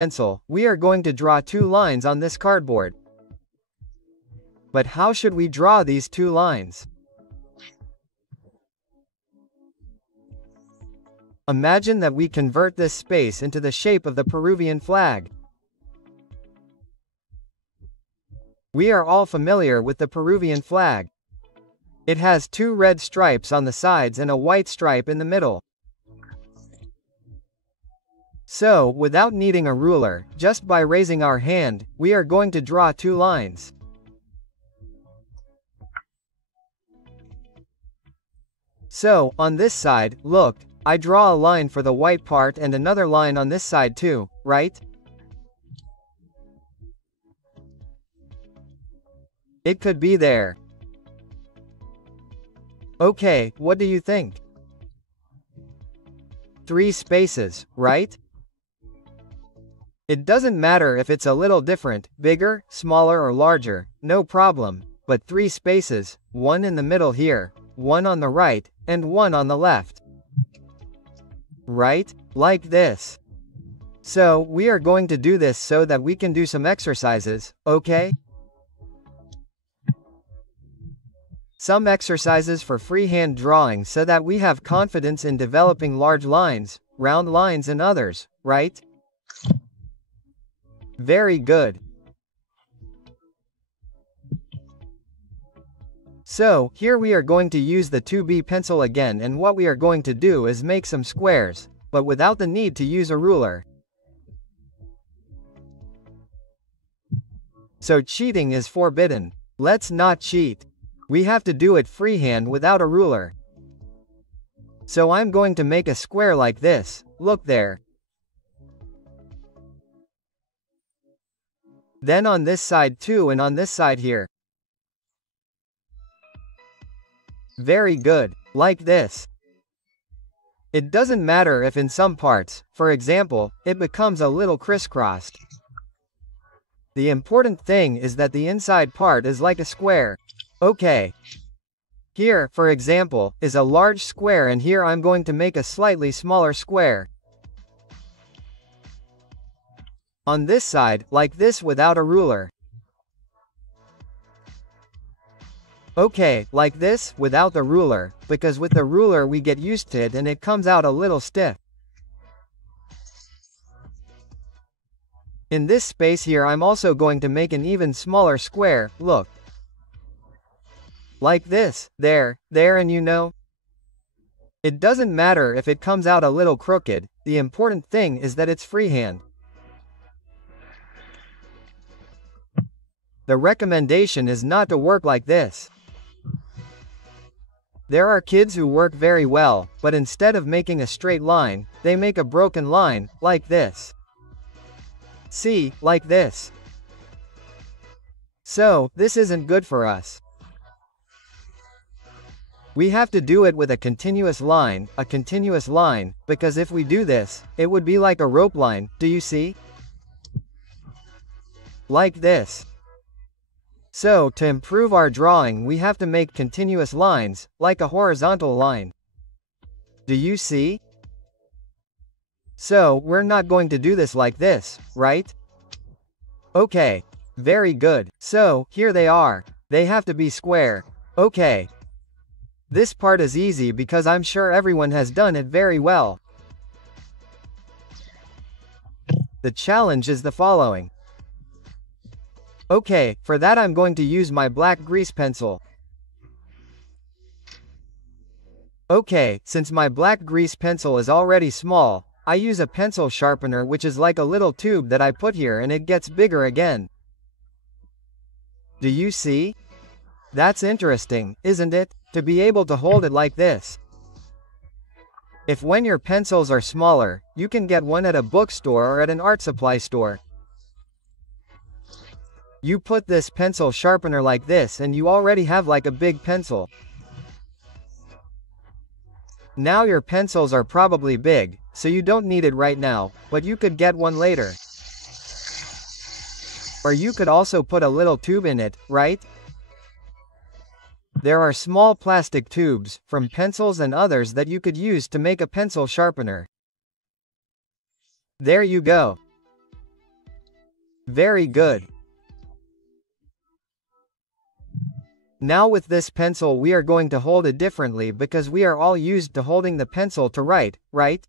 pencil, we are going to draw two lines on this cardboard. But how should we draw these two lines? Imagine that we convert this space into the shape of the Peruvian flag. We are all familiar with the Peruvian flag. It has two red stripes on the sides and a white stripe in the middle. So, without needing a ruler, just by raising our hand, we are going to draw two lines. So, on this side, look, I draw a line for the white part and another line on this side too, right? It could be there. Okay, what do you think? 3 spaces, right? It doesn't matter if it's a little different, bigger, smaller or larger, no problem, but 3 spaces, one in the middle here, one on the right, and one on the left. Right? Like this. So, we are going to do this so that we can do some exercises, okay? Some exercises for freehand drawing so that we have confidence in developing large lines, round lines and others, right? Very good. So, here we are going to use the 2B pencil again, and what we are going to do is make some squares, but without the need to use a ruler. So cheating is forbidden. Let's not cheat. We have to do it freehand without a ruler. So I'm going to make a square like this, look there. Then on this side too and on this side here. Very good, like this. It doesn't matter if in some parts, for example, it becomes a little crisscrossed. The important thing is that the inside part is like a square. Okay. Here, for example, is a large square and here I'm going to make a slightly smaller square. On this side, like this without a ruler. Okay, like this, without the ruler, because with the ruler we get used to it and it comes out a little stiff. In this space here I'm also going to make an even smaller square, look. Like this, there, and you know. It doesn't matter if it comes out a little crooked, the important thing is that it's freehand. The recommendation is not to work like this. There are kids who work very well, but instead of making a straight line, they make a broken line, like this. See, like this. So, this isn't good for us. We have to do it with a continuous line, because if we do this, it would be like a rope line, do you see? Like this. So, to improve our drawing we have to make continuous lines, like a horizontal line. Do you see? So, we're not going to do this like this, right? Okay. Very good. So, here they are. They have to be square. Okay. This part is easy because I'm sure everyone has done it very well. The challenge is the following. Okay, for that I'm going to use my black grease pencil. Okay, since my black grease pencil is already small, I use a pencil sharpener which is like a little tube that I put here and it gets bigger again. Do you see? That's interesting, isn't it? To be able to hold it like this. If when your pencils are smaller, you can get one at a bookstore or at an art supply store. You put this pencil sharpener like this and you already have like a big pencil. Now your pencils are probably big, so you don't need it right now, but you could get one later. Or you could also put a little tube in it, right? There are small plastic tubes, from pencils and others that you could use to make a pencil sharpener. There you go. Very good. Now with this pencil we are going to hold it differently because we are all used to holding the pencil to write, right?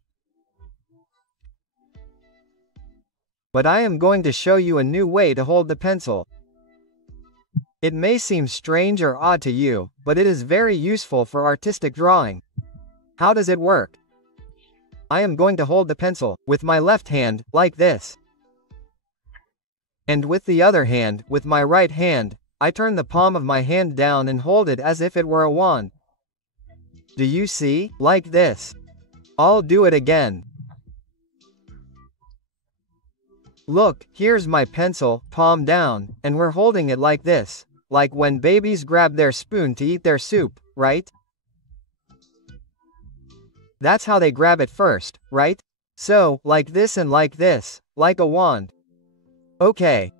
But I am going to show you a new way to hold the pencil. It may seem strange or odd to you, but it is very useful for artistic drawing. How does it work? I am going to hold the pencil with my left hand, like this. And with the other hand, with my right hand, I turn the palm of my hand down and hold it as if it were a wand. Do you see? Like this. I'll do it again. Look, here's my pencil, palm down, and we're holding it like this. Like when babies grab their spoon to eat their soup, right? That's how they grab it first, right? So, like this and like this, like a wand. Okay.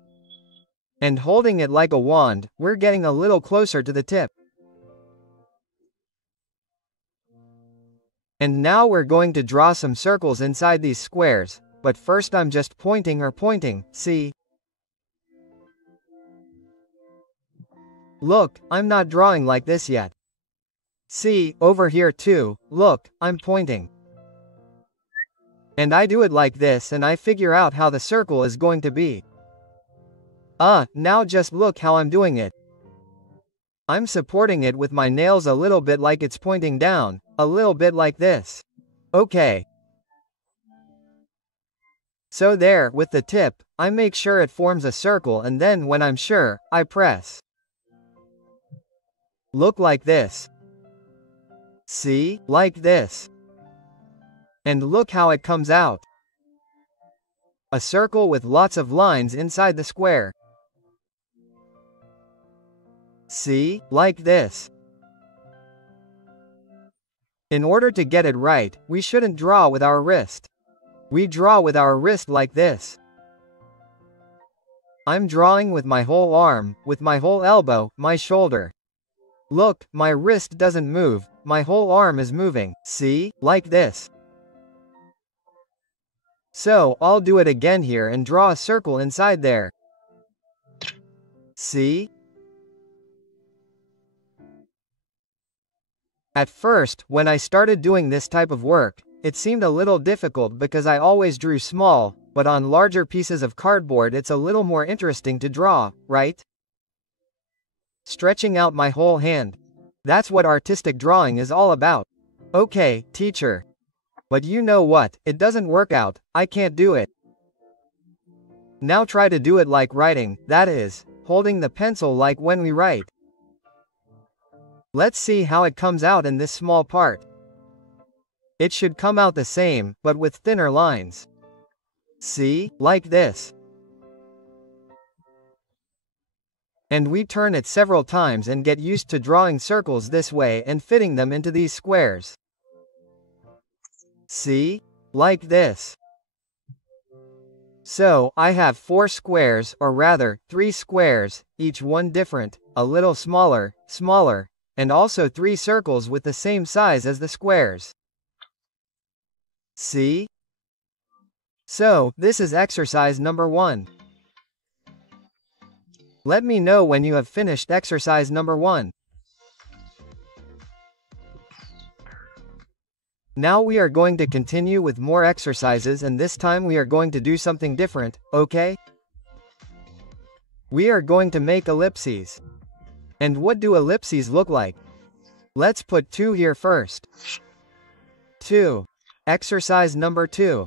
And holding it like a wand, we're getting a little closer to the tip. And now we're going to draw some circles inside these squares, but first I'm just pointing, see? Look, I'm not drawing like this yet. See, over here too, look, I'm pointing. And I do it like this and I figure out how the circle is going to be. Now just look how I'm doing it. I'm supporting it with my nails a little bit like it's pointing down, a little bit like this. Okay. So there, with the tip, I make sure it forms a circle and then when I'm sure, I press. Look like this. See, like this. And look how it comes out. A circle with lots of lines inside the square. See, like this. In order to get it right, we shouldn't draw with our wrist. We draw with our wrist like this. I'm drawing with my whole arm, with my whole elbow, my shoulder. Look, my wrist doesn't move, my whole arm is moving, see, like this. So, I'll do it again here and draw a circle inside there. See? At first, when I started doing this type of work, it seemed a little difficult because I always drew small, but on larger pieces of cardboard it's a little more interesting to draw, right? Stretching out my whole hand. That's what artistic drawing is all about. Okay, teacher. But you know what, it doesn't work out, I can't do it. Now try to do it like writing, that is, holding the pencil like when we write. Let's see how it comes out in this small part. It should come out the same, but with thinner lines. See, like this. And we turn it several times and get used to drawing circles this way and fitting them into these squares. See? Like this. So, I have 4 squares, or rather, 3 squares, each one different, a little smaller, and also 3 circles with the same size as the squares. See? So, this is exercise number 1. Let me know when you have finished exercise number 1. Now we are going to continue with more exercises and this time we are going to do something different, okay? We are going to make ellipses. And what do ellipses look like? Let's put 2 here first. 2. Exercise number 2.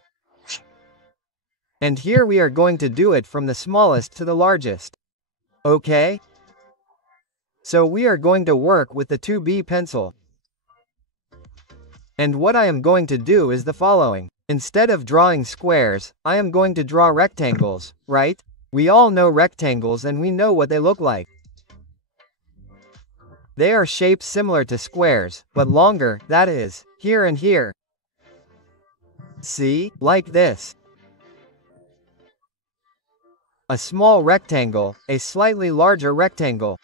And here we are going to do it from the smallest to the largest. Okay? So we are going to work with the 2B pencil. And what I am going to do is the following. Instead of drawing squares, I am going to draw rectangles, right? We all know rectangles and we know what they look like. They are shapes similar to squares, but longer, that is, here and here. See, like this. A small rectangle, a slightly larger rectangle.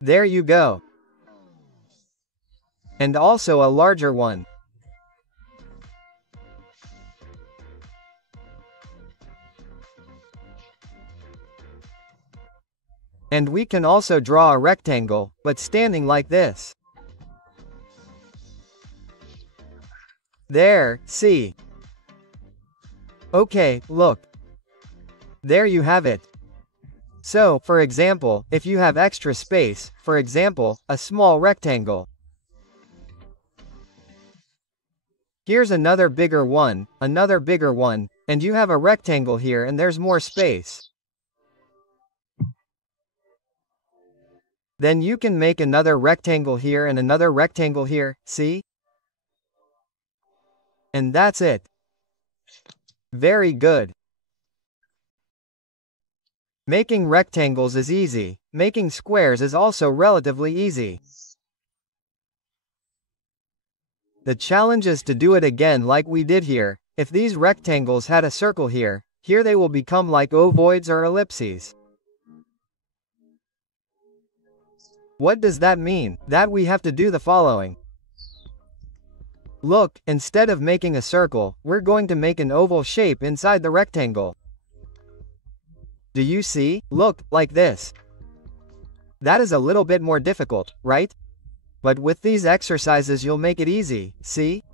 There you go. And also a larger one. And we can also draw a rectangle, but standing like this. There, see? Okay, look. There you have it. So, for example, if you have extra space, for example, a small rectangle. Here's another bigger one, and you have a rectangle here and there's more space. Then you can make another rectangle here and another rectangle here, see? And that's it. Very good. Making rectangles is easy. Making squares is also relatively easy. The challenge is to do it again like we did here. If these rectangles had a circle here, they will become like ovoids or ellipses. What does that mean? That we have to do the following. Look, instead of making a circle, we're going to make an oval shape inside the rectangle. Do you see? Look, like this. That is a little bit more difficult, right? But with these exercises you'll make it easy, see?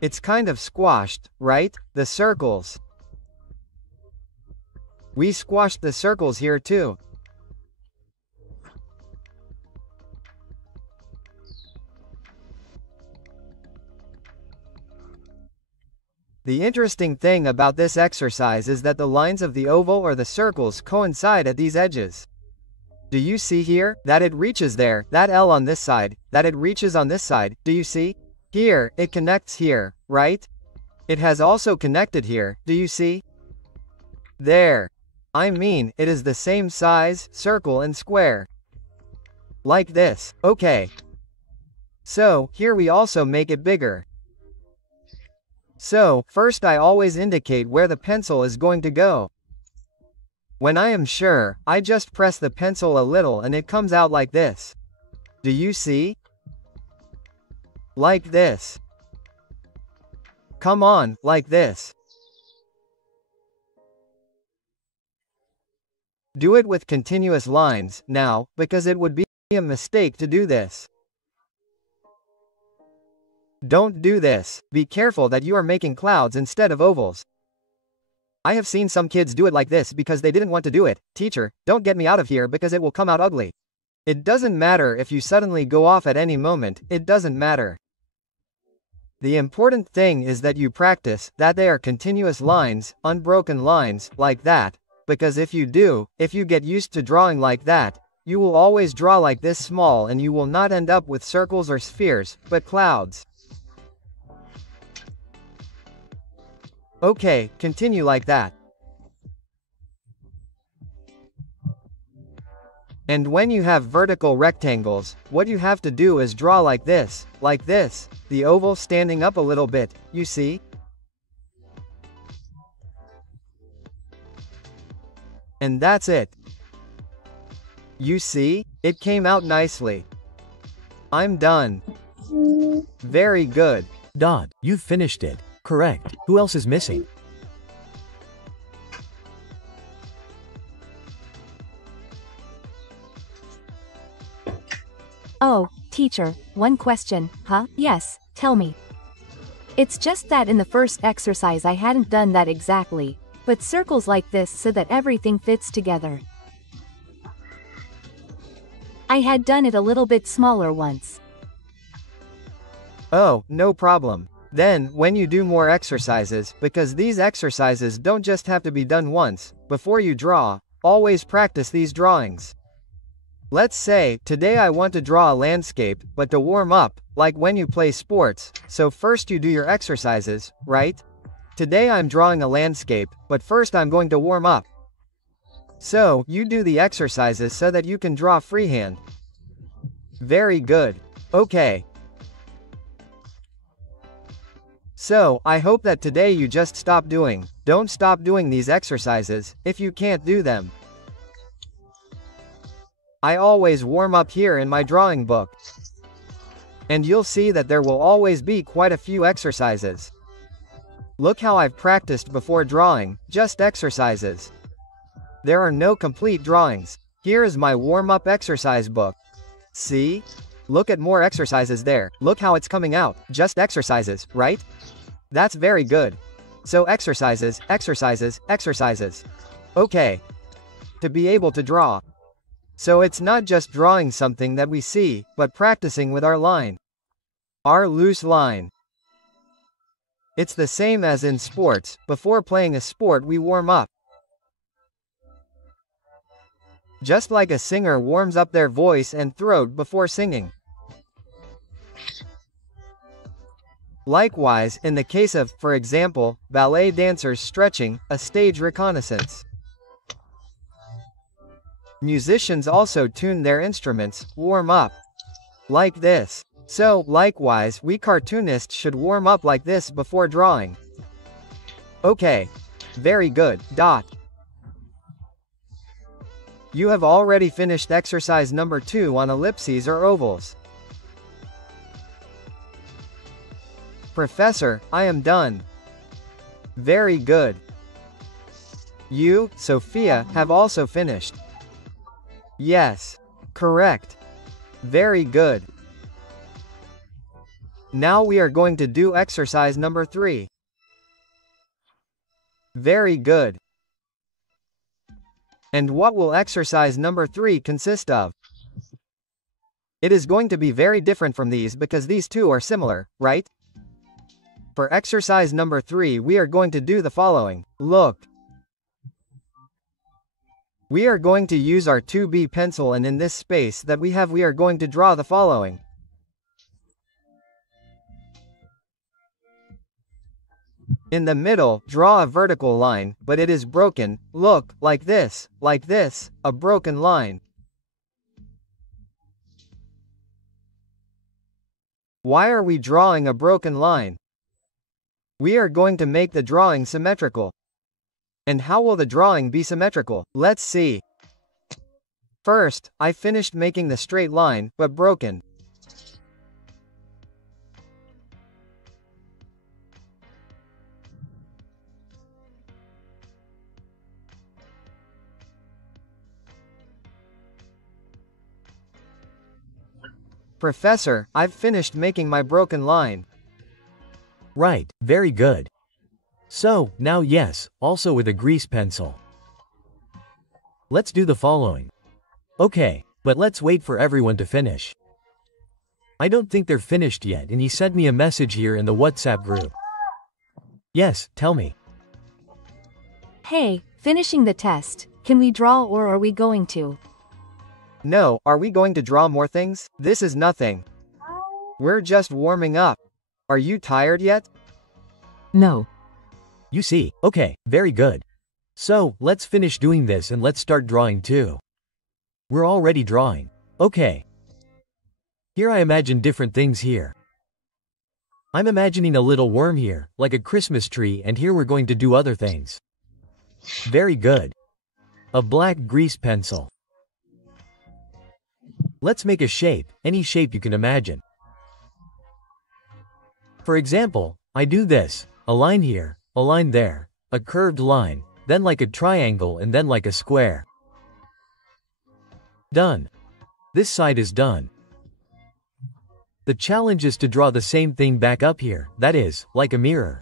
It's kind of squashed, right? The circles. We squashed the circles here too. The interesting thing about this exercise is that the lines of the oval or the circles coincide at these edges. Do you see here, that it reaches there, that L on this side, that it reaches on this side, do you see? Here, it connects here, right? It has also connected here, do you see? There. I mean, it is the same size, circle and square. Like this, okay. So, here we also make it bigger. So, first I always indicate where the pencil is going to go. When I am sure, I just press the pencil a little and it comes out like this. Do you see? Like this. Come on, like this. Do it with continuous lines, now, because it would be a mistake to do this. Don't do this. Be careful that you are making clouds instead of ovals. I have seen some kids do it like this because they didn't want to do it. Teacher, don't get me out of here because it will come out ugly. It doesn't matter if you suddenly go off at any moment, it doesn't matter. The important thing is that you practice, that they are continuous lines, unbroken lines, like that, because if you get used to drawing like that, you will always draw like this small and you will not end up with circles or spheres, but clouds. Okay, continue like that. And when you have vertical rectangles, what you have to do is draw like this, the oval standing up a little bit, you see? And that's it. You see? It came out nicely. I'm done. Very good. Dodd, you've finished it. Correct. Who else is missing? Oh, teacher, one question, huh? Yes, tell me. It's just that in the first exercise I hadn't done that exactly, but circles like this so that everything fits together. I had done it a little bit smaller once. Oh, no problem. Then, when you do more exercises, because these exercises don't just have to be done once, before you draw, always practice these drawings. Let's say, today I want to draw a landscape, but to warm up, like when you play sports, so first you do your exercises, right? Today I'm drawing a landscape, but first I'm going to warm up. So, you do the exercises so that you can draw freehand. Very good. Okay. So, I hope that today you just don't stop doing these exercises, if you can't do them. I always warm up here in my drawing book. And you'll see that there will always be quite a few exercises. Look how I've practiced before drawing, just exercises. There are no complete drawings. Here is my warm-up exercise book. See? Look at more exercises there. Look how it's coming out. Just exercises, right? That's very good. So exercises, exercises, exercises. Okay. To be able to draw. So it's not just drawing something that we see, but practicing with our line. Our loose line. It's the same as in sports. Before playing a sport we warm up. Just like a singer warms up their voice and throat before singing. Likewise, in the case of, for example, ballet dancers stretching, a stage reconnaissance. Musicians also tune their instruments, warm up. Like this. So, likewise, we cartoonists should warm up like this before drawing. Okay. Very good. You have already finished exercise number 2 on ellipses or ovals. Professor, I am done. Very good. You, Sophia, have also finished. Yes. Correct. Very good. Now we are going to do exercise number 3. Very good. And what will exercise number 3 consist of? It is going to be very different from these because these two are similar, right? For exercise number 3 we are going to do the following. Look. We are going to use our 2B pencil, and in this space that we have we are going to draw the following. In the middle, draw a vertical line, but it is broken. Look, like this, a broken line. Why are we drawing a broken line? We are going to make the drawing symmetrical. And how will the drawing be symmetrical? Let's see. First, I finished making the straight line, but broken. Professor, I've finished making my broken line. Right, very good. So, now yes, also with a grease pencil. Let's do the following. Okay, but let's wait for everyone to finish. I don't think they're finished yet, and he sent me a message here in the WhatsApp group. Yes, tell me. Hey, finishing the test. Can we draw or are we going to? No, are we going to draw more things? This is nothing. We're just warming up. Are you tired yet? No. You see, okay, very good. So, let's finish doing this and let's start drawing too. We're already drawing. Okay. Here I imagine different things here. I'm imagining a little worm here, like a Christmas tree, and here we're going to do other things. Very good. A black grease pencil. Let's make a shape, any shape you can imagine. For example, I do this, a line here, a line there, a curved line, then like a triangle and then like a square. Done. This side is done. The challenge is to draw the same thing back up here, that is, like a mirror.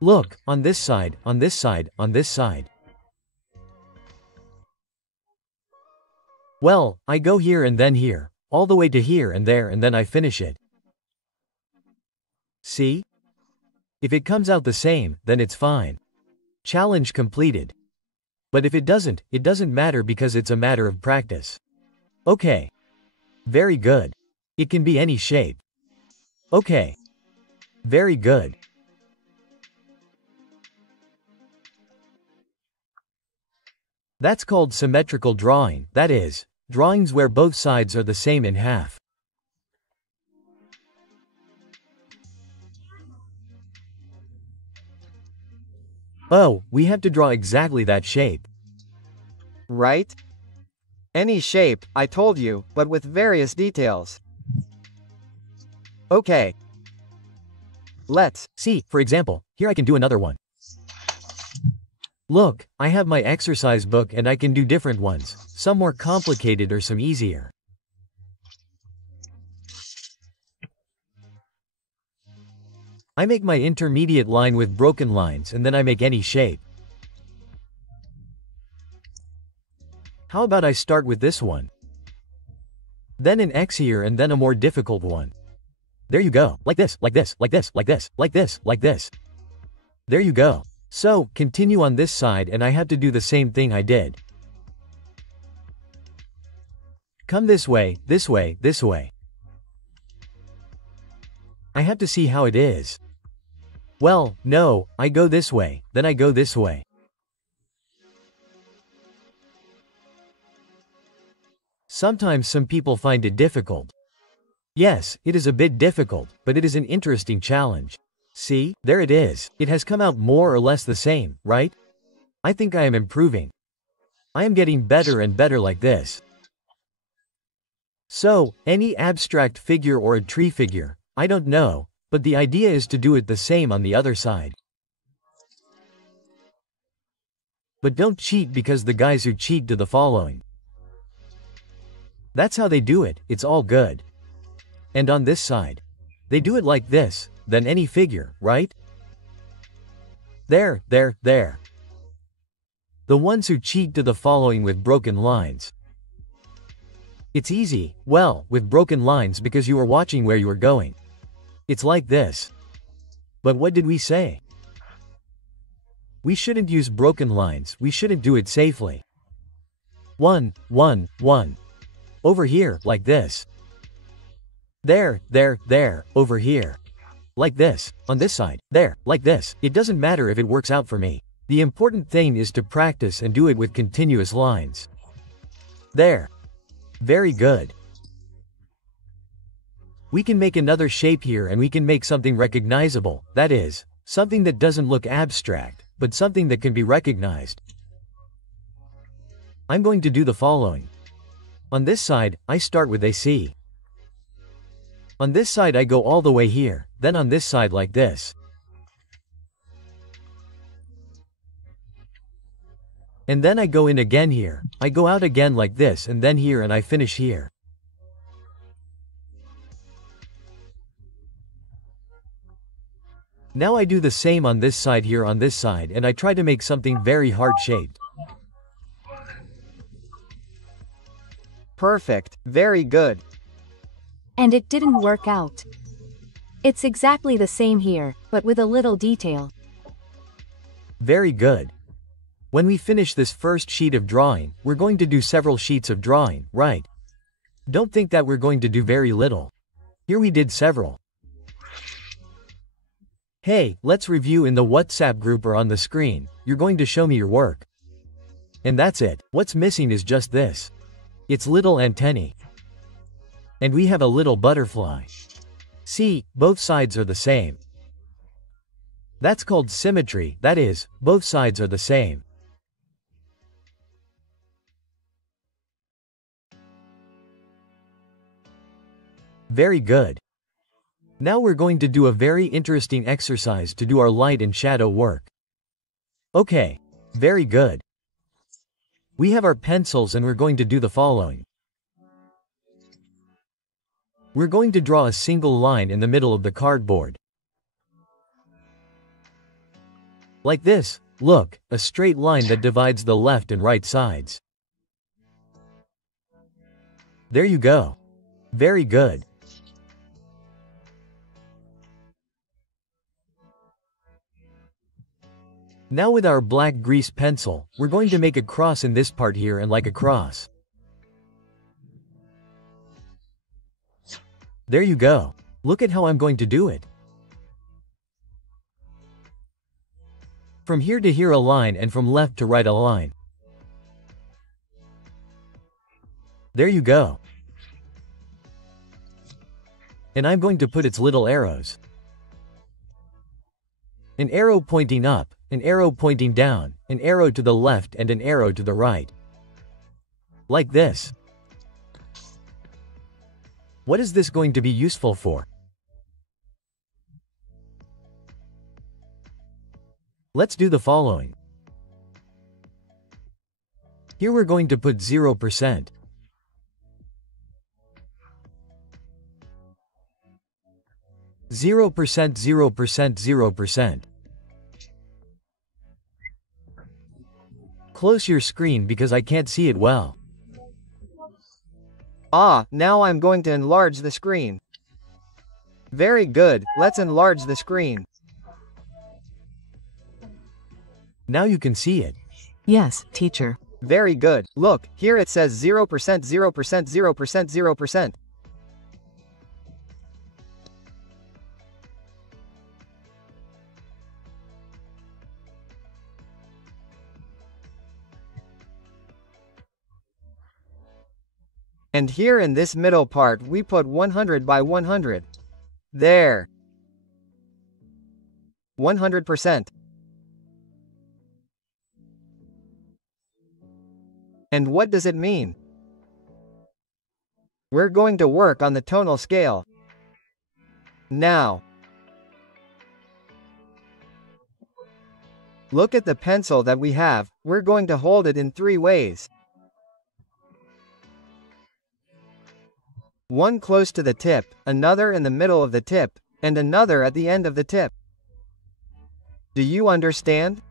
Look, on this side, on this side, on this side. Well, I go here and then here, all the way to here and there, and then I finish it. See? If it comes out the same, then it's fine. Challenge completed. But if it doesn't matter because it's a matter of practice. Okay. Very good. It can be any shape. Okay. Very good. That's called symmetrical drawing, that is, drawings where both sides are the same in half. Oh, we have to draw exactly that shape. Right? Any shape, I told you, but with various details. Okay. Let's see, for example, here I can do another one. Look, I have my exercise book and I can do different ones, some more complicated or some easier. I make my intermediate line with broken lines and then I make any shape. How about I start with this one? Then an X here and then a more difficult one. There you go, like this, like this, like this, like this, like this, like this. There you go. So, continue on this side and I have to do the same thing I did. Come this way, this way, this way. I have to see how it is. Well, no, I go this way, then I go this way. Sometimes some people find it difficult. Yes, it is a bit difficult, but it is an interesting challenge. See, there it is. It has come out more or less the same, right? I think I am improving. I am getting better and better like this. So, any abstract figure or a tree figure, I don't know, but the idea is to do it the same on the other side. But don't cheat because the guys who cheat do the following. That's how they do it, it's all good. And on this side, they do it like this, then any figure, right? There, there, there. The ones who cheat do the following with broken lines. It's easy, well, with broken lines because you are watching where you are going. It's like this. But what did we say? We shouldn't use broken lines, we shouldn't do it safely. 1, 1, 1. Over here, like this. There, there, there, over here. Like this, on this side, there, like this. It doesn't matter if it works out for me. The important thing is to practice and do it with continuous lines. There. Very good. We can make another shape here and we can make something recognizable, that is, something that doesn't look abstract, but something that can be recognized. I'm going to do the following. On this side, I start with AC. On this side I go all the way here, then on this side like this. And then I go in again here, I go out again like this and then here and I finish here. Now I do the same on this side here on this side and I try to make something very heart-shaped. Perfect, very good. And it didn't work out. It's exactly the same here, but with a little detail. Very good. When we finish this first sheet of drawing, we're going to do several sheets of drawing, right? Don't think that we're going to do very little. Here we did several. Hey, let's review in the WhatsApp group or on the screen. You're going to show me your work. And that's it. What's missing is just this. It's little antennae. And we have a little butterfly. See, both sides are the same. That's called symmetry, that is, both sides are the same. Very good. Now we're going to do a very interesting exercise to do our light and shadow work. Okay. Very good. We have our pencils and we're going to do the following. We're going to draw a single line in the middle of the cardboard. Like this, look, a straight line that divides the left and right sides. There you go. Very good. Now with our black grease pencil, we're going to make a cross in this part here and like a cross. There you go. Look at how I'm going to do it. From here to here a line and from left to right a line. There you go. And I'm going to put its little arrows. An arrow pointing up, an arrow pointing down, an arrow to the left and an arrow to the right. Like this. What is this going to be useful for? Let's do the following. Here we're going to put 0%. Zero percent, 0%, 0%. Close your screen because I can't see it well. Ah, now I'm going to enlarge the screen. Very good, let's enlarge the screen. Now you can see it. Yes, teacher. Very good, look, here it says 0%, 0%, 0%, 0%. And here in this middle part we put 100 by 100. There. 100%. And what does it mean? We're going to work on the tonal scale. Now. Look at the pencil that we have, we're going to hold it in 3 ways. One close to the tip, another in the middle of the tip, and another at the end of the tip. Do you understand?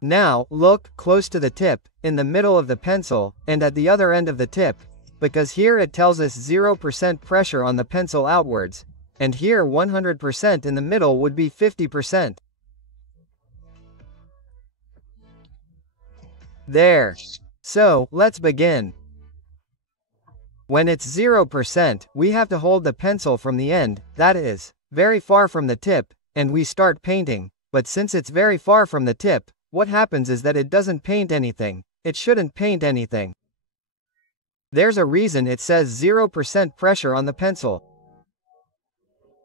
Now, look, close to the tip, in the middle of the pencil, and at the other end of the tip, because here it tells us 0% pressure on the pencil outwards, and here 100% in the middle would be 50%. There. So, let's begin. When it's 0%, we have to hold the pencil from the end, that is, very far from the tip, and we start painting, but since it's very far from the tip, what happens is that it doesn't paint anything, it shouldn't paint anything. There's a reason it says 0% pressure on the pencil.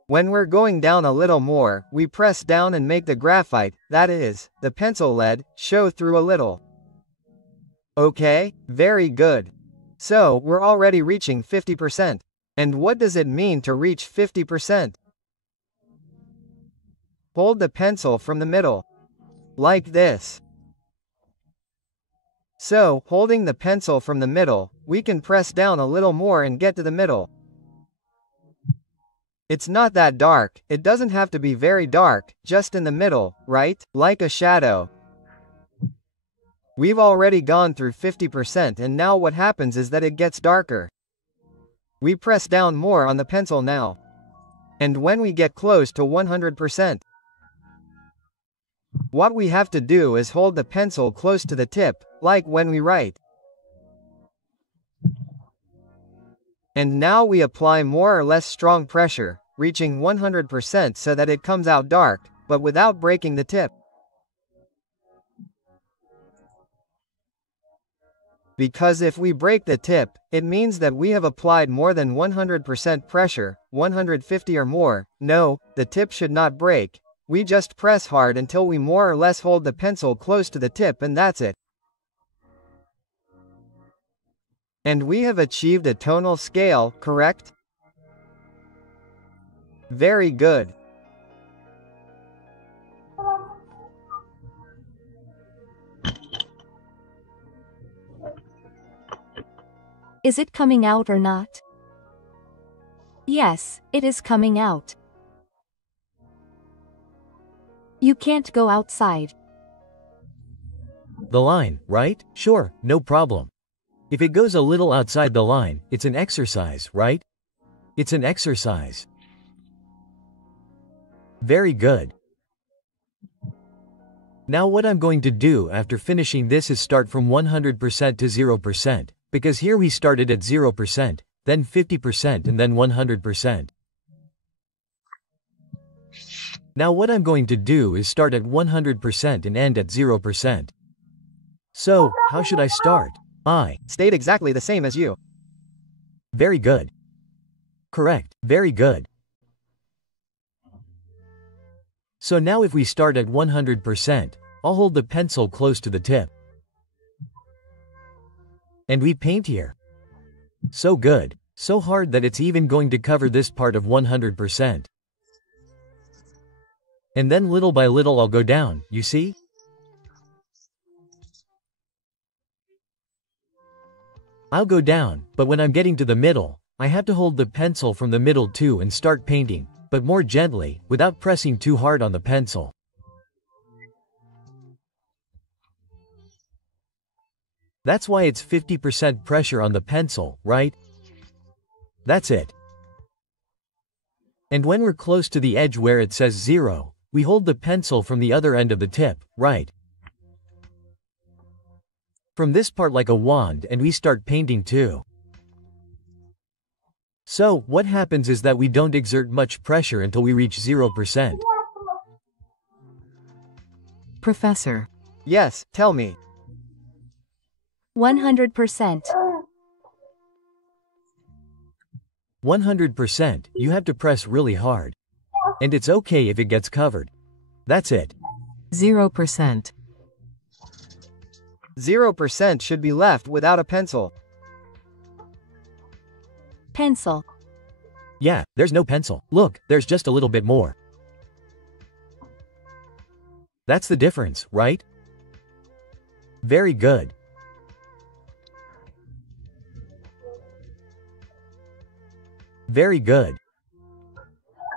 When we're going down a little more, we press down and make the graphite, that is, the pencil lead, show through a little. Okay, very good. So, we're already reaching 50%. And what does it mean to reach 50%? Hold the pencil from the middle. Like this. So, holding the pencil from the middle, we can press down a little more and get to the middle. It's not that dark, it doesn't have to be very dark, just in the middle, right? Like a shadow. We've already gone through 50% and now what happens is that it gets darker. We press down more on the pencil now. And when we get close to 100%, what we have to do is hold the pencil close to the tip, like when we write. And now we apply more or less strong pressure, reaching 100% so that it comes out dark, but without breaking the tip. Because if we break the tip, it means that we have applied more than 100% pressure, 150 or more. No, the tip should not break. We just press hard until we more or less hold the pencil close to the tip and that's it. And we have achieved a tonal scale, correct? Very good. Is it coming out or not? Yes, it is coming out. You can't go outside. The line, right? Sure, no problem. If it goes a little outside the line, it's an exercise, right? It's an exercise. Very good. Now what I'm going to do after finishing this is start from 100% to 0%, because here we started at 0%, then 50% and then 100%. Now what I'm going to do is start at 100% and end at 0%. So, how should I start? I stayed exactly the same as you. Very good. Correct, very good. So now if we start at 100%, I'll hold the pencil close to the tip. And we paint here. So good, so hard that it's even going to cover this part of 100%. And then little by little I'll go down, you see? I'll go down, but when I'm getting to the middle, I have to hold the pencil from the middle too and start painting, but more gently, without pressing too hard on the pencil. That's why it's 50% pressure on the pencil, right? That's it. And when we're close to the edge where it says 0, we hold the pencil from the other end of the tip, right? From this part like a wand, and we start painting too. So, what happens is that we don't exert much pressure until we reach 0%. Professor. Yes, tell me. 100%. 100%, you have to press really hard. And it's okay if it gets covered. That's it. 0%. 0% should be left without a pencil. Pencil. Yeah, there's no pencil. Look, there's just a little bit more. That's the difference, right? Very good. Very good.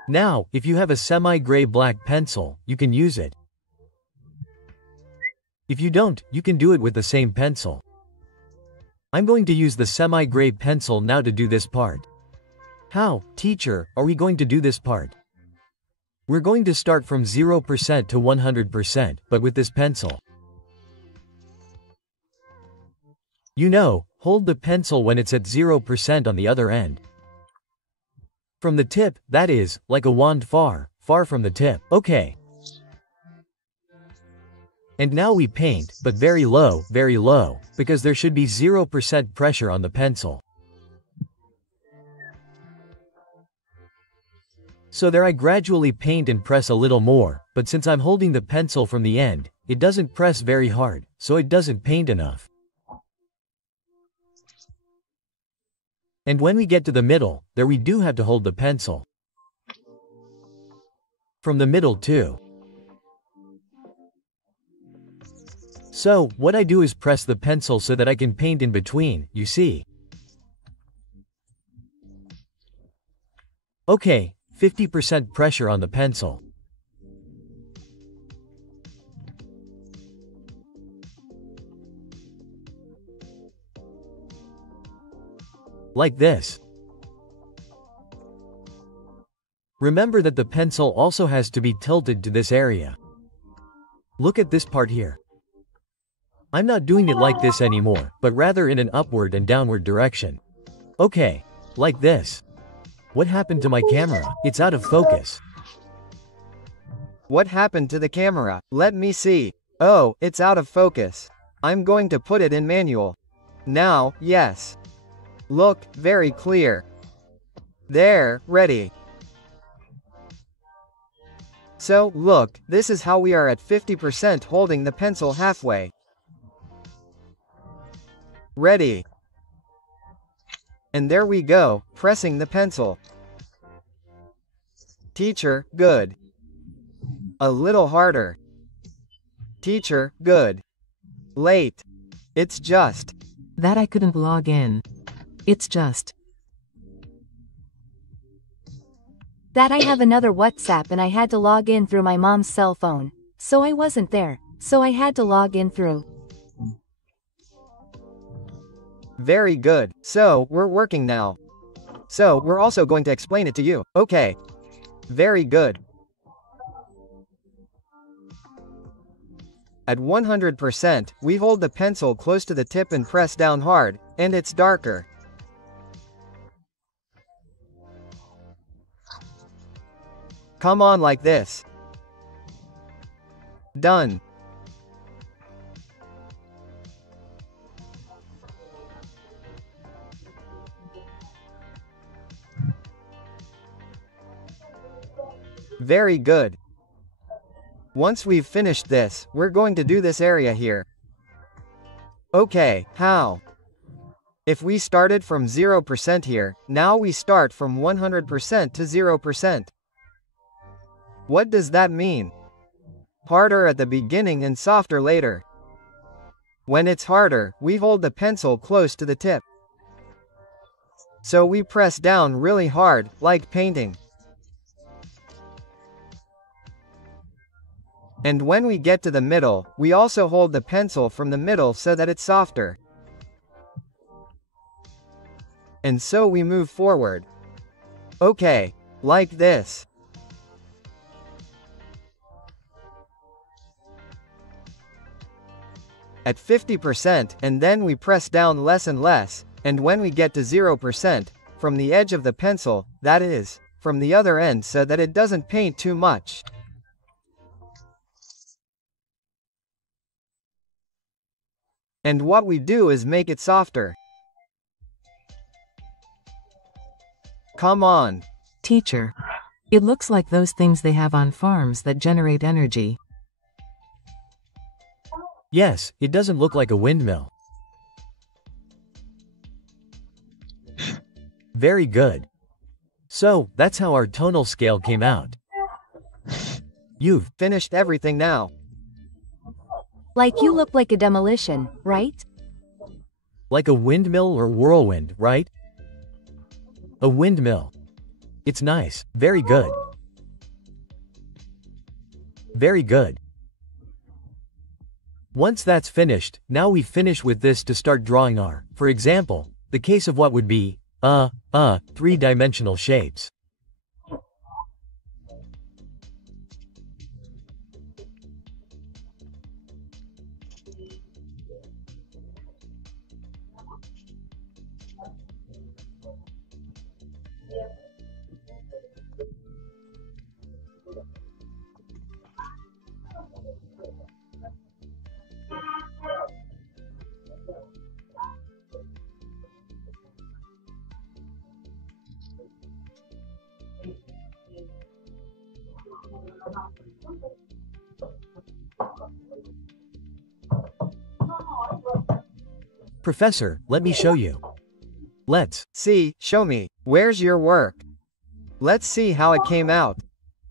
Now, if you have a semi-gray black pencil, you can use it. If you don't, you can do it with the same pencil. I'm going to use the semi-gray pencil now to do this part. How, teacher, are we going to do this part? We're going to start from 0% to 100%, but with this pencil. You know, hold the pencil when it's at 0% on the other end. From the tip, that is, like a wand far from the tip. Okay. And now we paint, but very low, because there should be 0% pressure on the pencil. So there I gradually paint and press a little more, but since I'm holding the pencil from the end, it doesn't press very hard, so it doesn't paint enough. And when we get to the middle, there we do have to hold the pencil. From the middle too. So, what I do is press the pencil so that I can paint in between, you see. Okay, 50% pressure on the pencil. Like this. Remember that the pencil also has to be tilted to this area. Look at this part here. I'm not doing it like this anymore, but rather in an upward and downward direction. Okay, like this. What happened to my camera? It's out of focus. What happened to the camera? Let me see. Oh, it's out of focus. I'm going to put it in manual. Now, yes. Look, very clear. There, ready. So, look, this is how we are at 50% holding the pencil halfway. Ready. And there we go, pressing the pencil. Teacher, good. A little harder. Teacher, good. Late. It's just. That I couldn't log in. It's just. That I have another WhatsApp and I had to log in through my mom's cell phone. So I wasn't there. So I had to log in through. Very good. So, we're working now. So, we're also going to explain it to you. Okay. Very good. At 100%, we hold the pencil close to the tip and press down hard, and it's darker. Come on like this. Done. Very good. Once we've finished this, we're going to do this area here. Okay, how? If we started from 0% here, now we start from 100% to 0%. What does that mean? Harder at the beginning and softer later. When it's harder, we hold the pencil close to the tip. So we press down really hard, like painting. And when we get to the middle, we also hold the pencil from the middle so that it's softer. And so we move forward. Okay, like this. At 50%, and then we press down less and less, and when we get to 0%, from the edge of the pencil, that is, from the other end so that it doesn't paint too much. And what we do is make it softer. Come on. Teacher. It looks like those things they have on farms that generate energy. Yes, it doesn't look like a windmill. Very good. So, that's how our tonal scale came out. You've Finished everything now. Like you look like a demolition, right? like a windmill or whirlwind, right? A windmill. It's nice. Very good. Very good. Once that's finished, now we finish with this to start drawing our, for example, the case of what would be, three-dimensional shapes. Professor, let me show you. Let's see, show me. Where's your work? Let's see how it came out.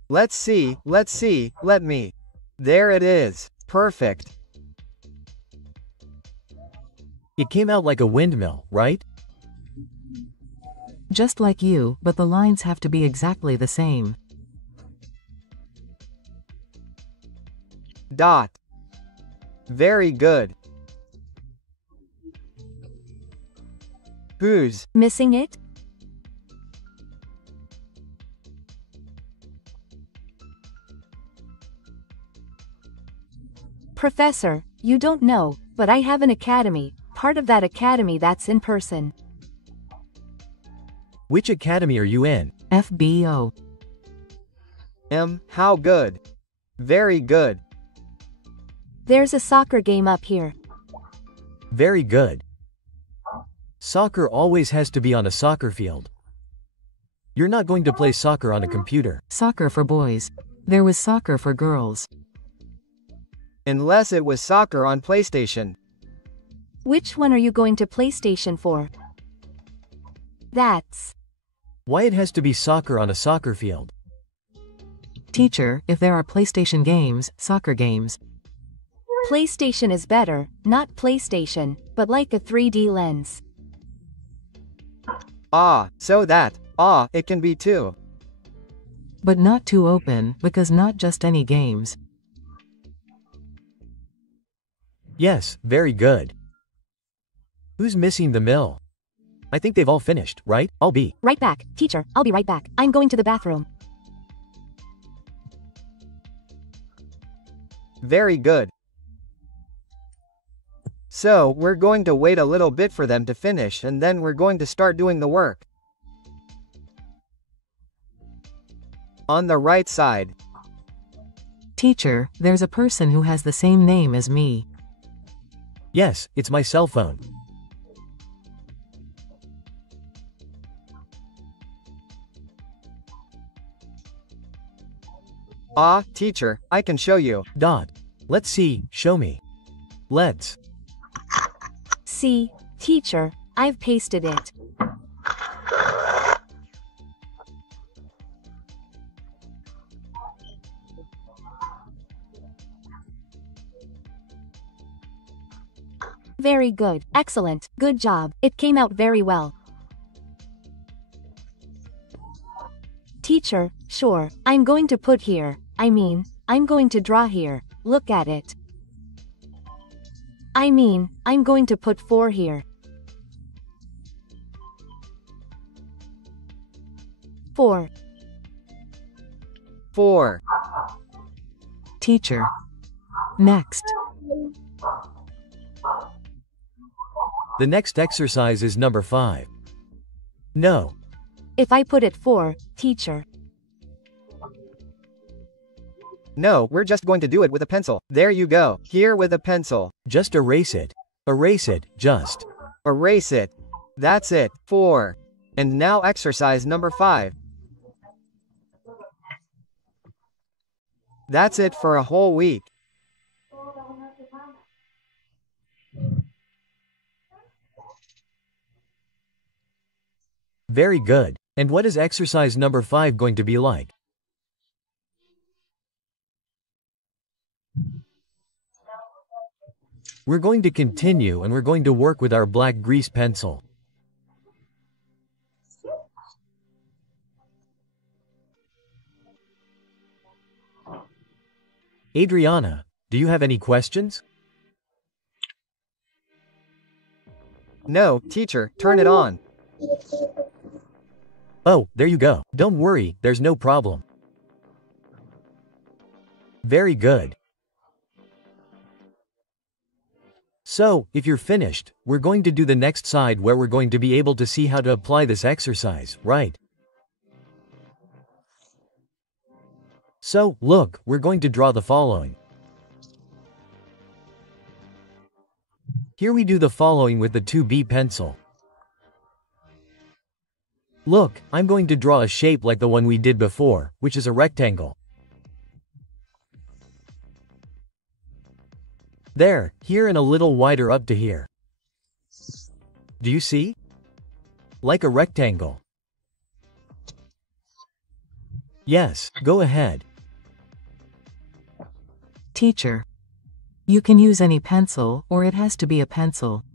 Let's see, let me. There it is. Perfect. It came out like a windmill, right? Just like you, but the lines have to be exactly the same. Dot. Very good. Who's missing it? Professor, you don't know, but I have an academy, part of that academy that's in person. Which academy are you in? FBO. How good. Very good. There's a soccer game up here. Very good. Soccer always has to be on a soccer field. You're not going to play soccer on a computer. Soccer for boys. There was soccer for girls. Unless it was soccer on PlayStation. Which one are you going to PlayStation for? That's Why it has to be soccer on a soccer field? Teacher, if there are PlayStation games, soccer games. PlayStation is better, not PlayStation, but like a 3D lens. So that, it can be too. But not too open, because not just any games. Yes, very good. Who's missing the mill? I think they've all finished, right? I'll be right back. Teacher, I'll be right back. I'm going to the bathroom. Very good. So, we're going to wait a little bit for them to finish and then we're going to start doing the work. On the right side. Teacher, there's a person who has the same name as me. Yes, it's my cell phone. Teacher, I can show you. Dot. Let's see, show me. Let's. See, teacher, I've pasted it. Very good, excellent, good job, it came out very well. Teacher, sure, I'm going to put here, I'm going to draw here, look at it. I'm going to put 4 here. 4. 4. Teacher. Next. The next exercise is number 5. No. If I put it 4, teacher. No, we're just going to do it with a pencil. There you go. Here with a pencil. Just erase it. Erase it, just. Erase it. That's it. 4. And now exercise number 5. That's it for a whole week. Very good. And what is exercise number 5 going to be like? We're going to continue and we're going to work with our black grease pencil. Adriana, do you have any questions? No, teacher, turn it on. Oh, there you go. Don't worry, there's no problem. Very good. So, if you're finished, we're going to do the next side where we're going to be able to see how to apply this exercise, right? So, look, we're going to draw the following. Here we do the following with the 2B pencil. Look, I'm going to draw a shape like the one we did before, which is a rectangle. There, here and a little wider up to here. Do you see? Like a rectangle. Yes, go ahead. Teacher. You can use any pencil, or it has to be a pencil.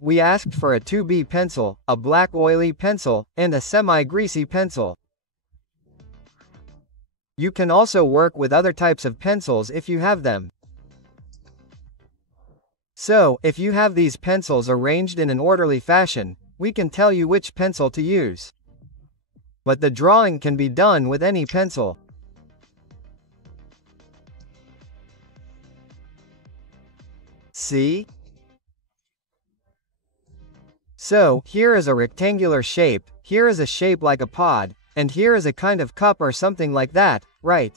We asked for a 2B pencil, a black oily pencil, and a semi-greasy pencil. You can also work with other types of pencils if you have them. So, if you have these pencils arranged in an orderly fashion, we can tell you which pencil to use. But the drawing can be done with any pencil. See? So, here is a rectangular shape, here is a shape like a pod, and here is a kind of cup or something like that, right?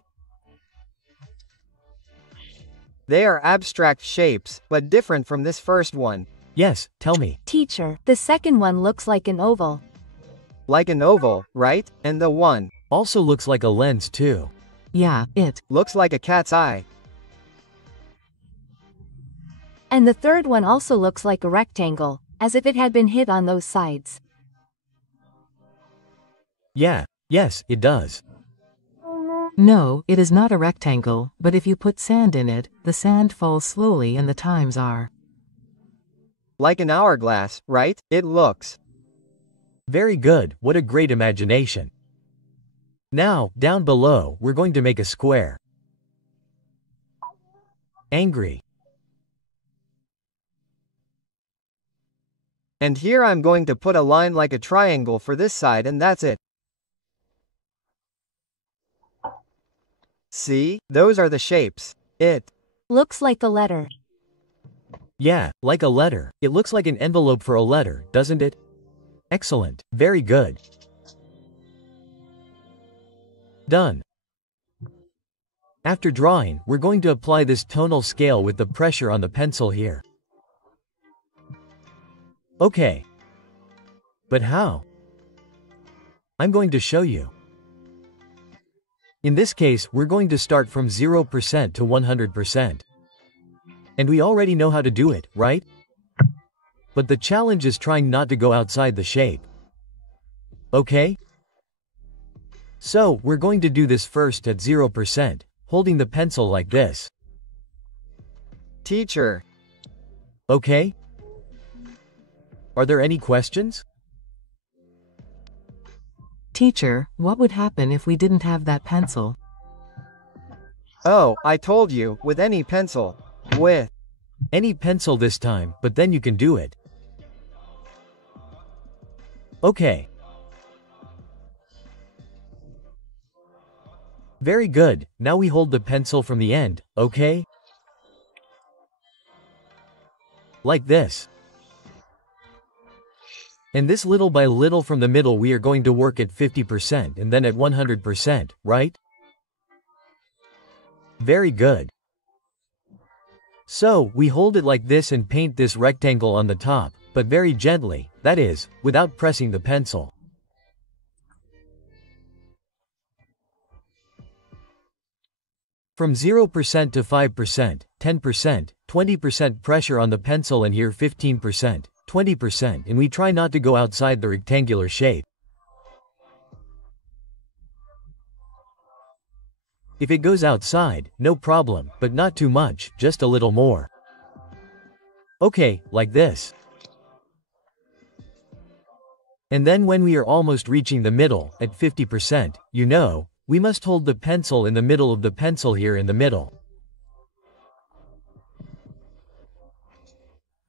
They are abstract shapes, but different from this first one. Yes, tell me. Teacher, the second one looks like an oval. Like an oval, right? And the one Also looks like a lens too. Yeah, it. looks like a cat's eye. And the third one also looks like a rectangle, as if it had been hit on those sides. Yeah, yes, it does. No, it is not a rectangle, but if you put sand in it, the sand falls slowly and the times are. Like an hourglass, right? It looks. Very good, what a great imagination. Now, down below, we're going to make a square. Angry. And here I'm going to put a line like a triangle for this side and that's it. See? Those are the shapes. It Looks like a letter. Yeah, like a letter. It looks like an envelope for a letter, doesn't it? Excellent, very good. Done. After drawing, we're going to apply this tonal scale with the pressure on the pencil here. Okay. But how? I'm going to show you. In this case, we're going to start from 0% to 100%. And we already know how to do it, right? But the challenge is trying not to go outside the shape. Okay? So, we're going to do this first at 0%, holding the pencil like this. Teacher. Okay? Are there any questions? Teacher, what would happen if we didn't have that pencil? Oh, I told you, with any pencil. With Any pencil this time, but then you can do it. Okay. Very good, now we hold the pencil from the end, okay? Like this. And this little by little from the middle we are going to work at 50% and then at 100%, right? Very good. So, we hold it like this and paint this rectangle on the top, but very gently, that is, without pressing the pencil. From 0% to 5%, 10%, 20% pressure on the pencil and here 15%, 20% and we try not to go outside the rectangular shape. If it goes outside, no problem, but not too much, just a little more. Okay, like this. And then when we are almost reaching the middle, at 50%, you know, we must hold the pencil in the middle of the pencil here in the middle.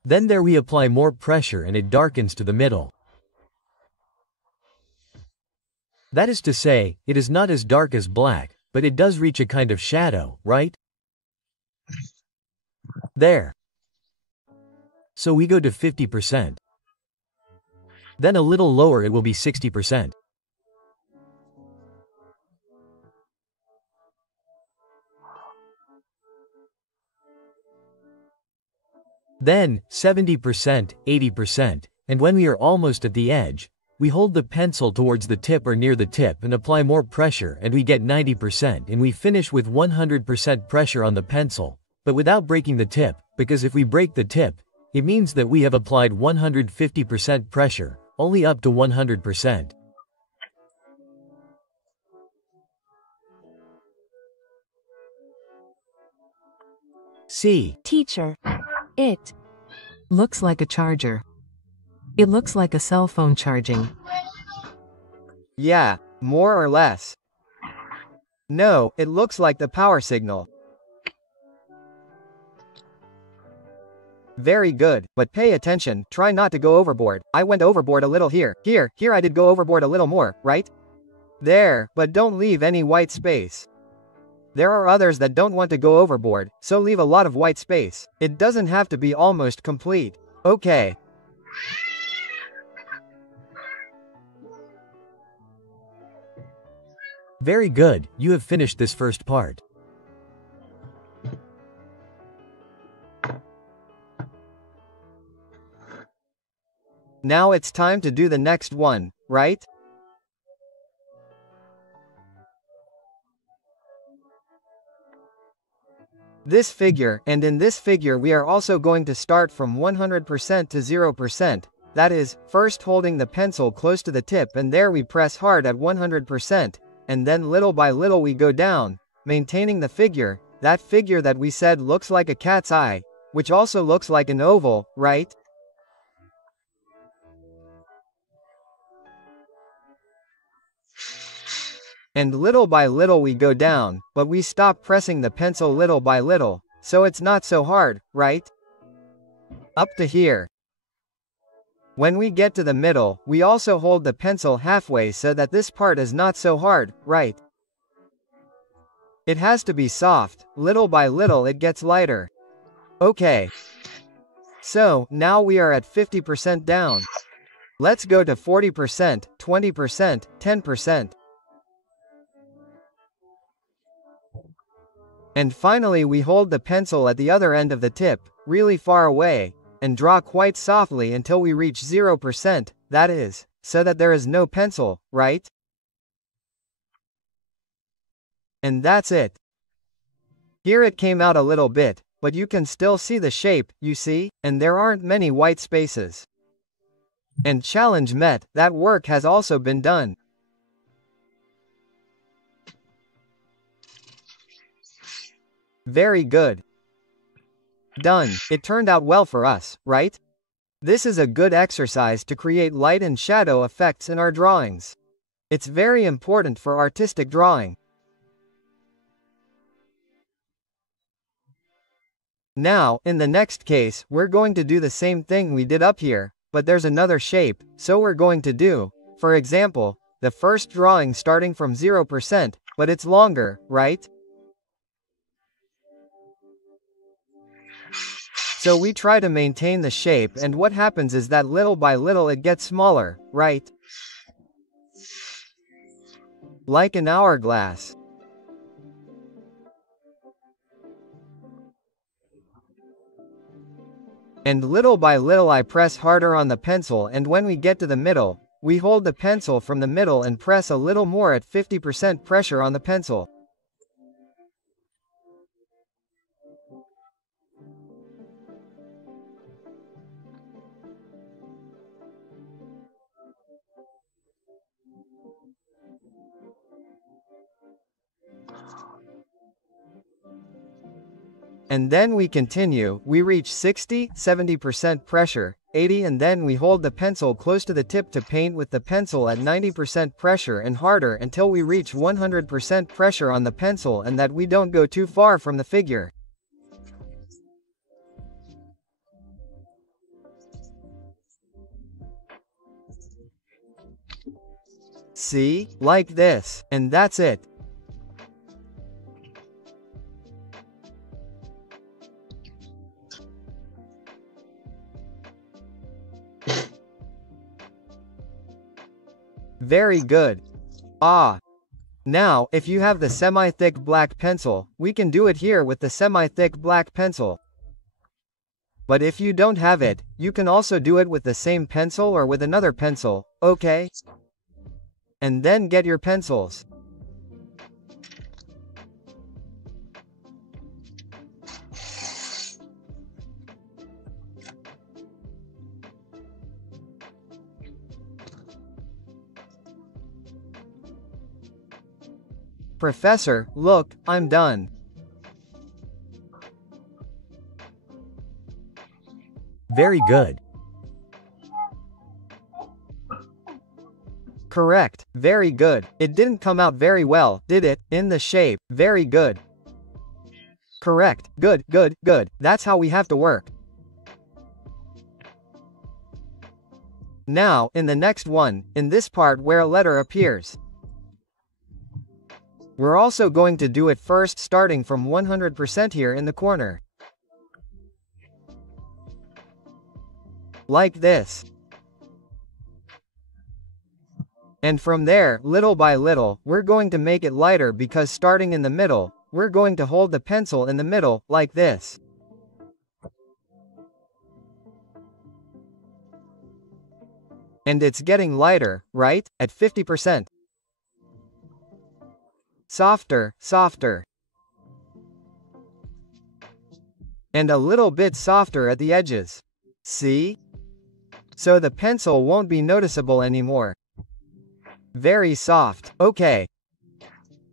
Then there we apply more pressure and it darkens to the middle. That is to say, it is not as dark as black, but it does reach a kind of shadow, right? There. So we go to 50%. Then a little lower it will be 60%. Then, 70%, 80%, and when we are almost at the edge, we hold the pencil towards the tip or near the tip and apply more pressure and we get 90% and we finish with 100% pressure on the pencil, but without breaking the tip, because if we break the tip, it means that we have applied 150% pressure, only up to 100%. See. Teacher. It Looks like a charger. It looks like a cell phone charging. Yeah, more or less. No, it looks like the power signal. Very good, but pay attention, try not to go overboard. I went overboard a little here, here I did go overboard a little more, right? There, but don't leave any white space. There are others that don't want to go overboard, so leave a lot of white space. It doesn't have to be almost complete. Okay. Very good, you have finished this first part. Now it's time to do the next one, right? This figure, and in this figure we are also going to start from 100% to 0%, that is, first holding the pencil close to the tip and there we press hard at 100%, and then little by little we go down, maintaining the figure, that figure that we said looks like a cat's eye, which also looks like an oval, right? And little by little we go down, but we stop pressing the pencil little by little, so it's not so hard, right? Up to here. When we get to the middle, we also hold the pencil halfway so that this part is not so hard, right? It has to be soft, little by little it gets lighter. Okay. So, now we are at 50% down. Let's go to 40%, 20%, 10%. And finally we hold the pencil at the other end of the tip, really far away, and draw quite softly until we reach 0%, that is, so that there is no pencil, right? And that's it. Here it came out a little bit, but you can still see the shape, you see, and there aren't many white spaces. And challenge met, that work has also been done. Very good. Done. It turned out well for us, right? This is a good exercise to create light and shadow effects in our drawings. It's very important for artistic drawing. Now, in the next case, we're going to do the same thing we did up here, but there's another shape, so we're going to do, for example, the first drawing starting from 0%, but it's longer, right? So we try to maintain the shape, and what happens is that little by little it gets smaller, right? Like an hourglass. And little by little I press harder on the pencil, and when we get to the middle, we hold the pencil from the middle and press a little more at 50% pressure on the pencil. And then we continue, we reach 60, 70% pressure, 80, and then we hold the pencil close to the tip to paint with the pencil at 90% pressure and harder until we reach 100% pressure on the pencil and that we don't go too far from the figure. See? Like this. And that's it. Very good. Now, if you have the semi-thick black pencil, we can do it here with the semi-thick black pencil. But if you don't have it, you can also do it with the same pencil or with another pencil, okay? And then get your pencils. Professor, look, I'm done. Very good. Correct, very good. It didn't come out very well, did it? In the shape, very good. Correct, good, good, good. That's how we have to work. Now, in the next one, in this part where a letter appears. We're also going to do it first starting from 100% here in the corner. Like this. And from there, little by little, we're going to make it lighter because starting in the middle, we're going to hold the pencil in the middle, like this. And it's getting lighter, right? At 50%. Softer, softer. And a little bit softer at the edges. See? So the pencil won't be noticeable anymore. Very soft, okay.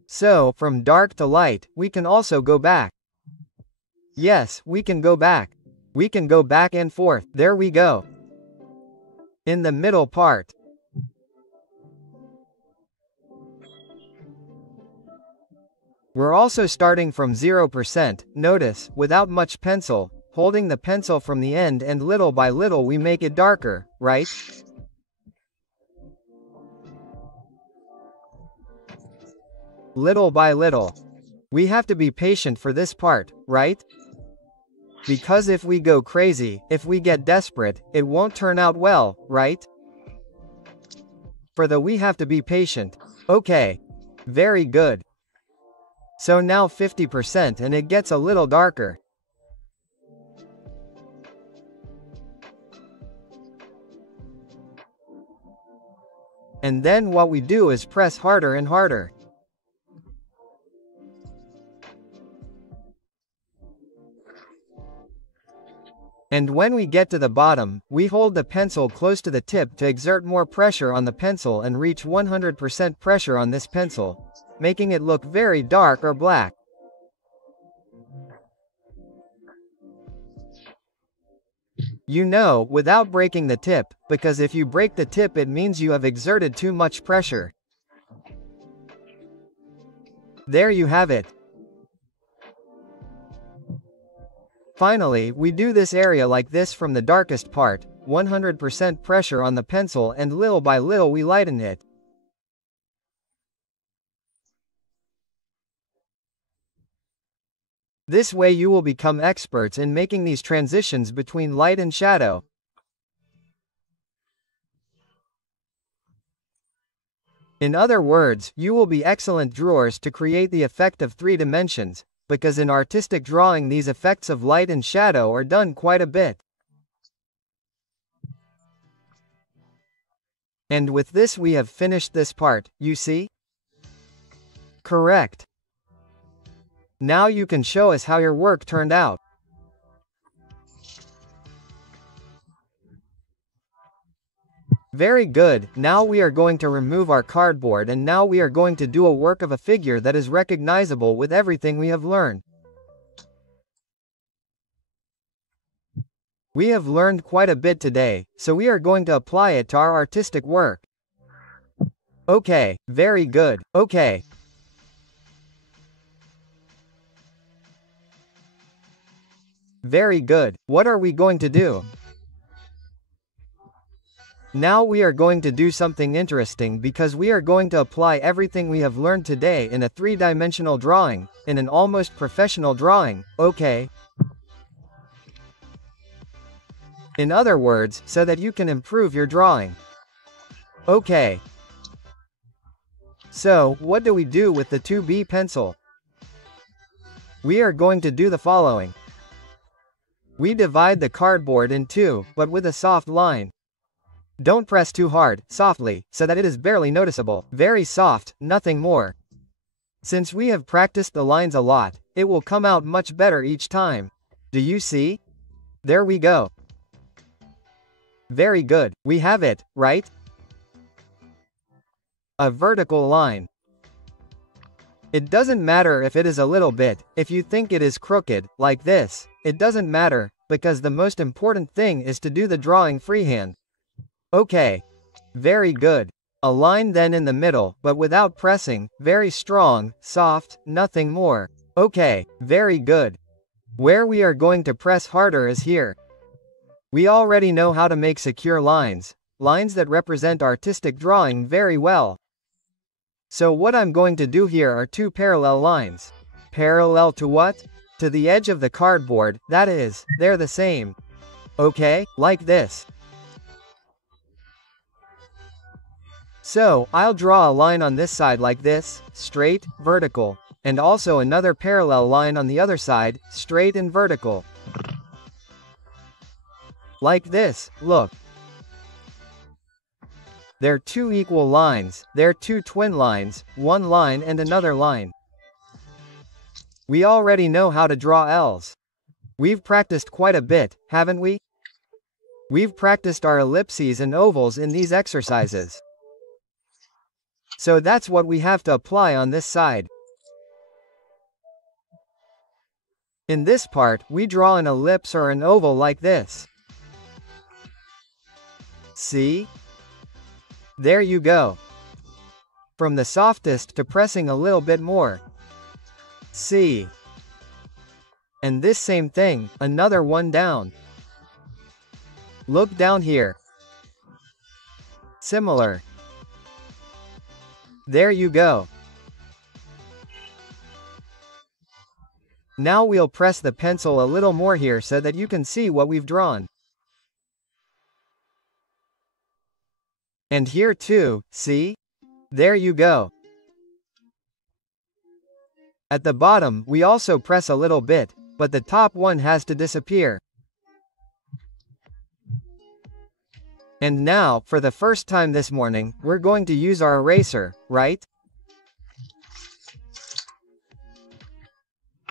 So, from dark to light, we can also go back. Yes, we can go back. We can go back and forth, there we go. In the middle part. We're also starting from 0%, notice, without much pencil, holding the pencil from the end and little by little we make it darker, right? Little by little. We have to be patient for this part, right? Because if we go crazy, if we get desperate, it won't turn out well, right? We have to be patient. Okay. Very good. So now 50% and it gets a little darker. And then what we do is press harder and harder. And when we get to the bottom, we hold the pencil close to the tip to exert more pressure on the pencil and reach 100% pressure on this pencil, making it look very dark or black. You know, without breaking the tip, because if you break the tip it means you have exerted too much pressure. There you have it. Finally, we do this area like this from the darkest part, 100% pressure on the pencil, and little by little we lighten it. This way you will become experts in making these transitions between light and shadow. In other words, you will be excellent drawers to create the effect of 3 dimensions, because in artistic drawing these effects of light and shadow are done quite a bit. And with this we have finished this part, you see? Correct. Now you can show us how your work turned out. Very good, now we are going to remove our cardboard, and now we are going to do a work of a figure that is recognizable with everything we have learned. We have learned quite a bit today, so we are going to apply it to our artistic work. Okay, very good, okay. Very good, what are we going to do? Now we are going to do something interesting, because we are going to apply everything we have learned today in a 3-dimensional drawing, in an almost professional drawing, okay? In other words, so that you can improve your drawing. Okay. So, what do we do with the 2B pencil? We are going to do the following. We divide the cardboard in 2, but with a soft line. Don't press too hard, softly, so that it is barely noticeable. Very soft, nothing more. Since we have practiced the lines a lot, it will come out much better each time. Do you see? There we go. Very good, we have it, right? A vertical line. It doesn't matter if it is a little bit, if you think it is crooked, like this, it doesn't matter, because the most important thing is to do the drawing freehand. Okay. Very good. A line then in the middle, but without pressing, very strong, soft, nothing more. Okay, very good. Where we are going to press harder is here. We already know how to make secure lines, lines that represent artistic drawing very well. So what I'm going to do here are 2 parallel lines. Parallel to what? To the edge of the cardboard, that is, they're the same. Okay, like this. So, I'll draw a line on this side like this, straight, vertical, and also another parallel line on the other side, straight and vertical. Like this, look. They're 2 equal lines, they're 2 twin lines, 1 line and another line. We already know how to draw L's. We've practiced quite a bit, haven't we? We've practiced our ellipses and ovals in these exercises. So that's what we have to apply on this side. In this part, we draw an ellipse or an oval like this. See? There you go. From the softest to pressing a little bit more. See? And this same thing, another one down. Look down here. Similar. There you go. Now we'll press the pencil a little more here so that you can see what we've drawn. And here too, see? There you go. At the bottom, we also press a little bit, but the top one has to disappear. And now, for the first time this morning, we're going to use our eraser, right?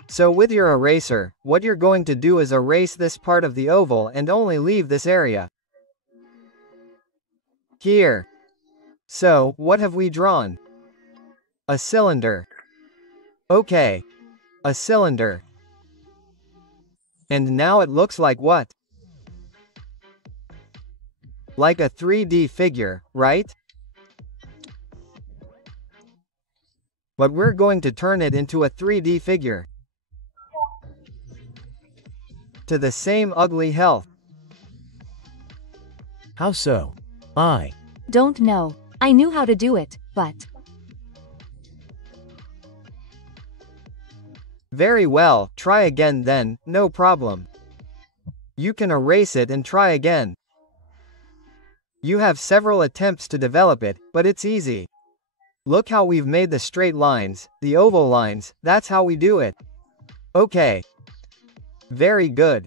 So with your eraser, what you're going to do is erase this part of the oval and only leave this area. Here. So, what have we drawn? A cylinder. Okay. A cylinder. And now it looks like what? Like a 3D figure, right? But we're going to turn it into a 3D figure. To the same ugly health. How so? Don't know. I knew how to do it, but... Very well, try again then, no problem. You can erase it and try again. You have several attempts to develop it, but it's easy. Look how we've made the straight lines, the oval lines, that's how we do it. Okay. Very good.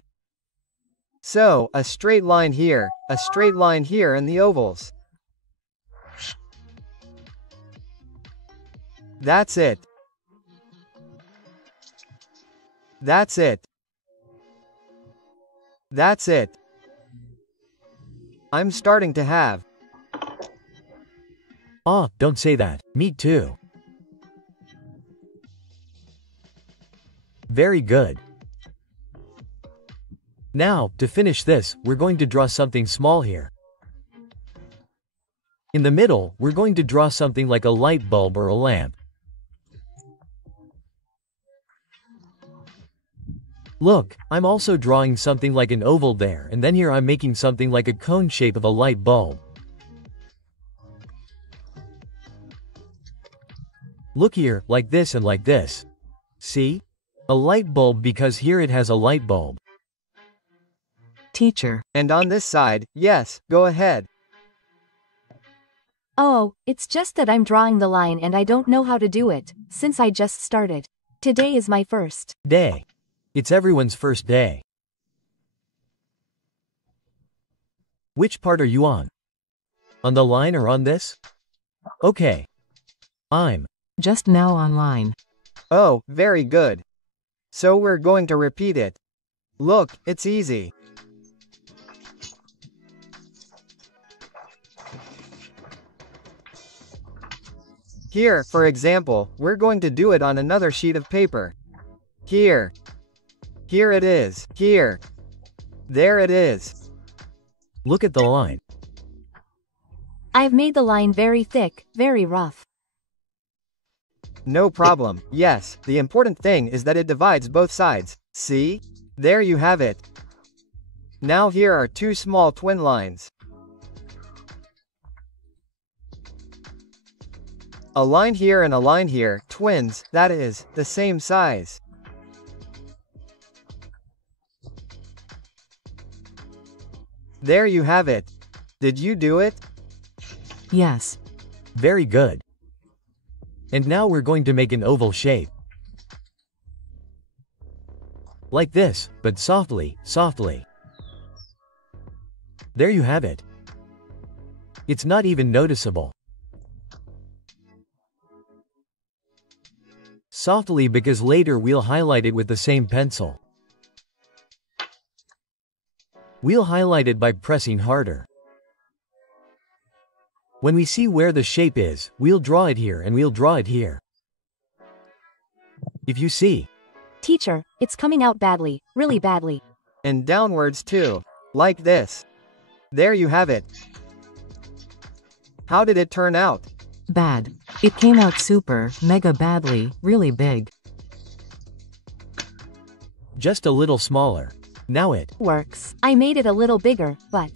So, a straight line here, a straight line here and the ovals. That's it. That's it. That's it. I'm starting to have. Don't say that. Me too. Very good. Now, to finish this, we're going to draw something small here. In the middle, we're going to draw something like a light bulb or a lamp. Look, I'm also drawing something like an oval there, and then here I'm making something like a cone shape of a light bulb. Look here, like this and like this. See? A light bulb because here it has a light bulb. Teacher. And on this side, yes, go ahead. Oh, it's just that I'm drawing the line and I don't know how to do it, since I just started. Today is my first day. It's everyone's first day. Which part are you on? On the line or on this? Okay. I'm just now online. Oh, very good. So we're going to repeat it. Look, it's easy. Here, for example, we're going to do it on another sheet of paper. Here. Here it is. Here. There it is. Look at the line. I've made the line very thick, very rough. No problem. Yes, the important thing is that it divides both sides. See? There you have it. Now here are two small twin lines. A line here and a line here, twins, that is, the same size. There you have it. Did you do it? Yes. Very good. And now we're going to make an oval shape. Like this, but softly, softly. There you have it. It's not even noticeable. Softly because later we'll highlight it with the same pencil. We'll highlight it by pressing harder. When we see where the shape is, we'll draw it here and we'll draw it here. If you see. Teacher, it's coming out badly, really badly. And downwards too. Like this. There you have it. How did it turn out? Bad. It came out super, mega badly, really big. Just a little smaller. Now it works. I made it a little bigger, but...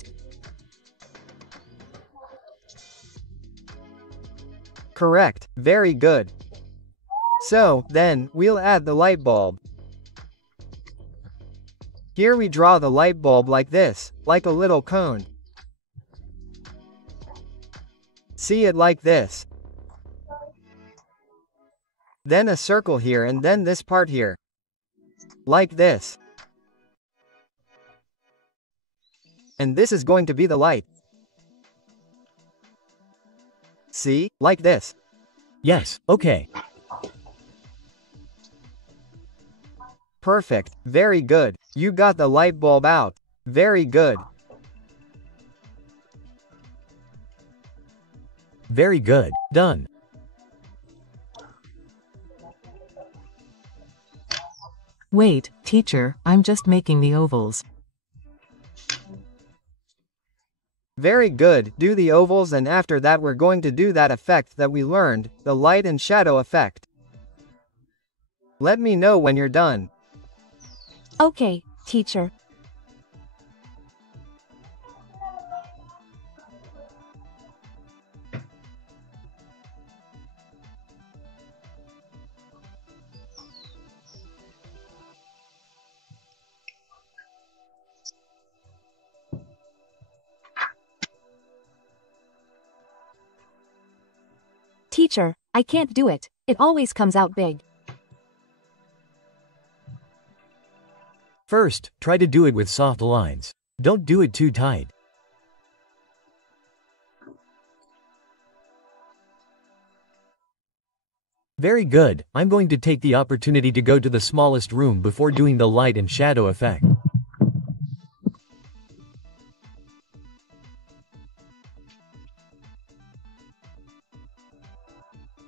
Correct. Very good. So, then, we'll add the light bulb. Here we draw the light bulb like this, like a little cone. See it like this. Then a circle here and then this part here. Like this. And this is going to be the light. See? Like this. Yes, okay. Perfect. Very good. You got the light bulb out. Very good. Very good. Done. Wait, teacher, I'm just making the ovals. Very good, do the ovals and after that we're going to do that effect that we learned, the light and shadow effect. Let me know when you're done. Okay, teacher. Teacher, I can't do it. It always comes out big. First, try to do it with soft lines. Don't do it too tight. Very good, I'm going to take the opportunity to go to the smallest room before doing the light and shadow effect.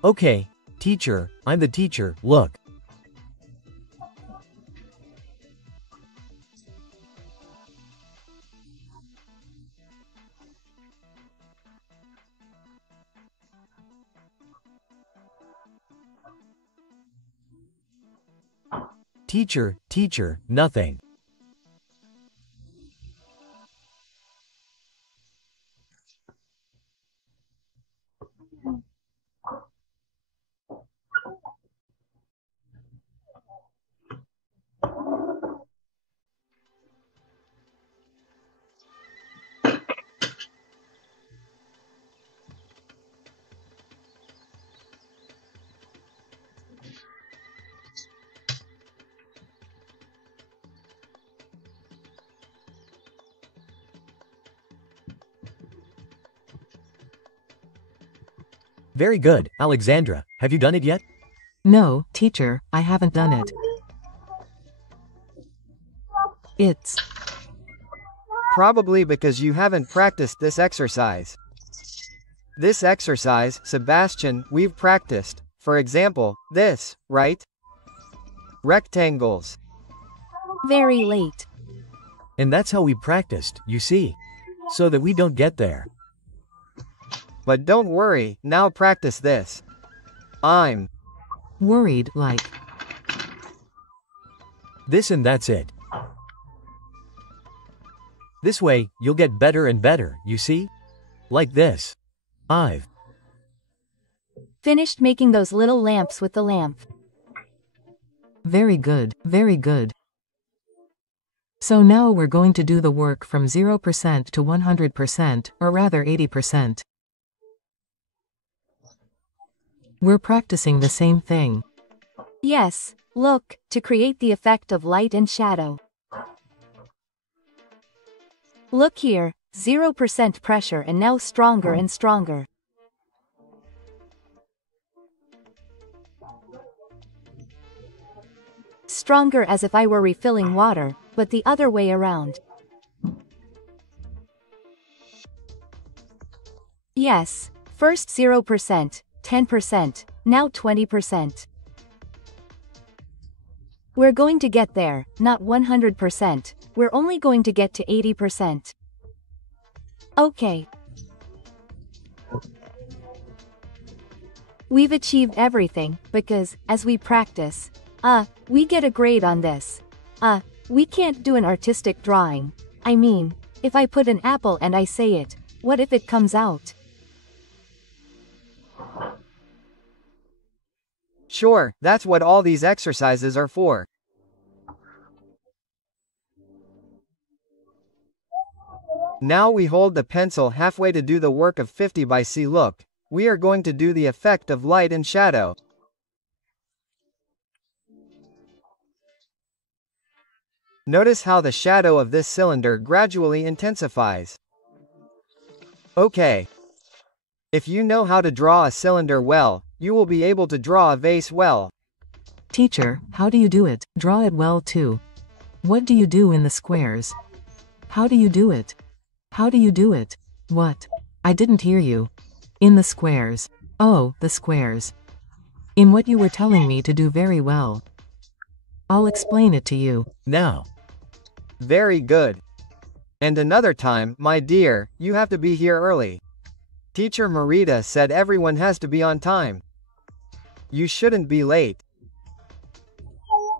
Okay, teacher, I'm the teacher, look. Teacher, nothing. Very good, Alexandra, have you done it yet? No, teacher, I haven't done it. It's Probably because you haven't practiced this exercise. This exercise, Sebastian, we've practiced. For example, this, right? Rectangles. Very late. And that's how we practiced, you see. So that we don't get there. But don't worry, now practice this. I'm worried like. This and that's it. This way, you'll get better and better, you see? Like this. I've finished making those little lamps with the lamp. Very good, very good. So now we're going to do the work from 0% to 100%, or rather 80%. We're practicing the same thing. Yes, look, to create the effect of light and shadow. Look here, 0% pressure and now stronger and stronger. Stronger as if I were refilling water, but the other way around. Yes, first 0%, 10%, now 20%. We're going to get there, not 100%, we're only going to get to 80%. Okay. We've achieved everything, because, as we practice, we get a grade on this. We can't do an artistic drawing. I mean, if I put an apple and I say it, what if it comes out? Sure, that's what all these exercises are for. Now we hold the pencil halfway to do the work of 50 by C. Look, we are going to do the effect of light and shadow. Notice how the shadow of this cylinder gradually intensifies. Okay. If you know how to draw a cylinder well, you will be able to draw a vase well. Teacher, how do you do it? Draw it well too. What do you do in the squares? How do you do it? How do you do it? What? I didn't hear you. In the squares. Oh, the squares. In what you were telling me to do very well. I'll explain it to you. Now. Very good. And another time, my dear, you have to be here early. Teacher Marita said everyone has to be on time. You shouldn't be late.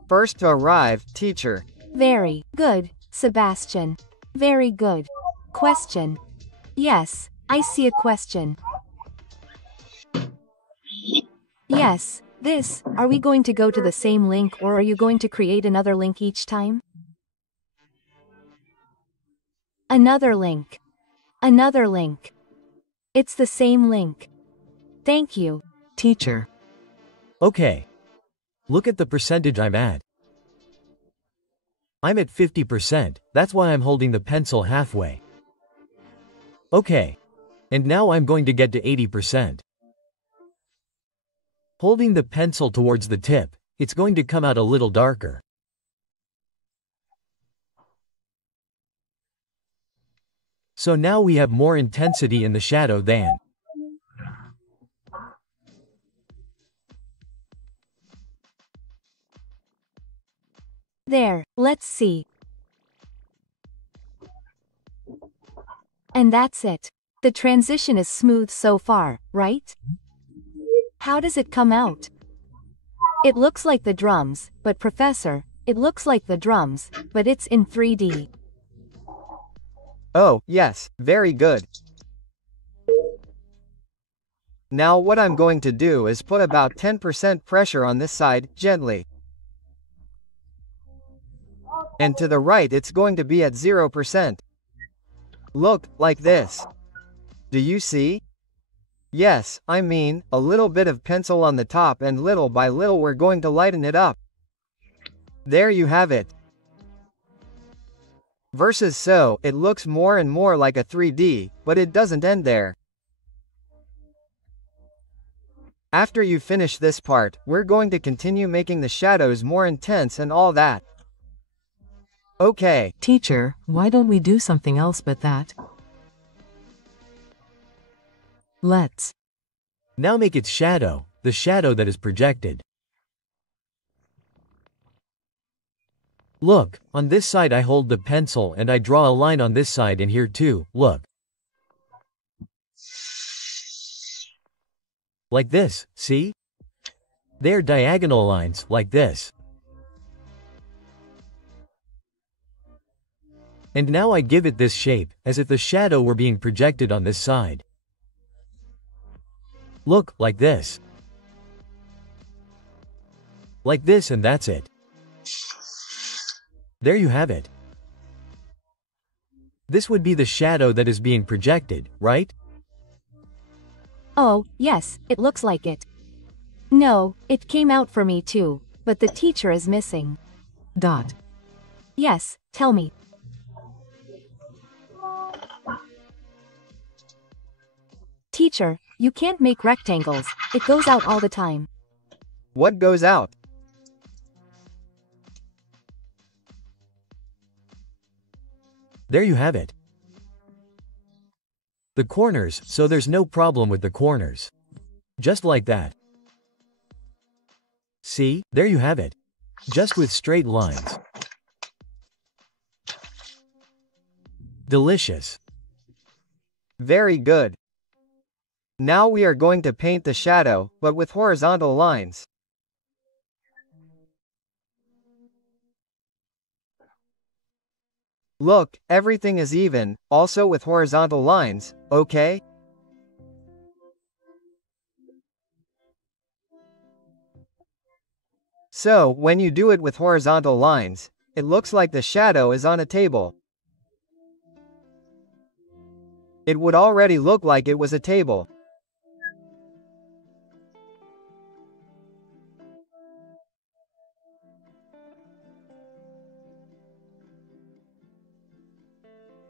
First to arrive, teacher. Very good, Sebastian. Very good. Question. Yes, I see a question. Yes, this, are we going to go to the same link or are you going to create another link each time? Another link. Another link. It's the same link. Thank you. Teacher. Okay. Look at the percentage I'm at. I'm at 50%, that's why I'm holding the pencil halfway. Okay. And now I'm going to get to 80%. Holding the pencil towards the tip, it's going to come out a little darker. So now we have more intensity in the shadow than. There, let's see. And that's it. The transition is smooth so far, right? How does it come out? It looks like the drums, but Professor, it looks like the drums, but it's in 3D. Oh, yes, very good. Now what I'm going to do is put about 10% pressure on this side, gently. And to the right it's going to be at 0%. Look, like this. Do you see? Yes, I mean, a little bit of pencil on the top and little by little we're going to lighten it up. There you have it. Versus so, it looks more and more like a 3D, but it doesn't end there. After you finish this part, we're going to continue making the shadows more intense and all that. Okay. Teacher, why don't we do something else but that? Let's. Now make its shadow, the shadow that is projected. Look, on this side I hold the pencil and I draw a line on this side and here too, look. Like this, see? They're diagonal lines, like this. And now I give it this shape, as if the shadow were being projected on this side. Look, like this. Like this and that's it. There you have it. This would be the shadow that is being projected, right? Oh, yes, it looks like it. No, it came out for me too, but the teacher is missing. Dot. Yes, tell me. Teacher, you can't make rectangles, it goes out all the time. What goes out? There you have it. The corners, so there's no problem with the corners. Just like that. See, there you have it. Just with straight lines. Delicious. Very good. Now we are going to paint the shadow, but with horizontal lines. Look, everything is even, also with horizontal lines, okay? So, when you do it with horizontal lines, it looks like the shadow is on a table. It would already look like it was a table.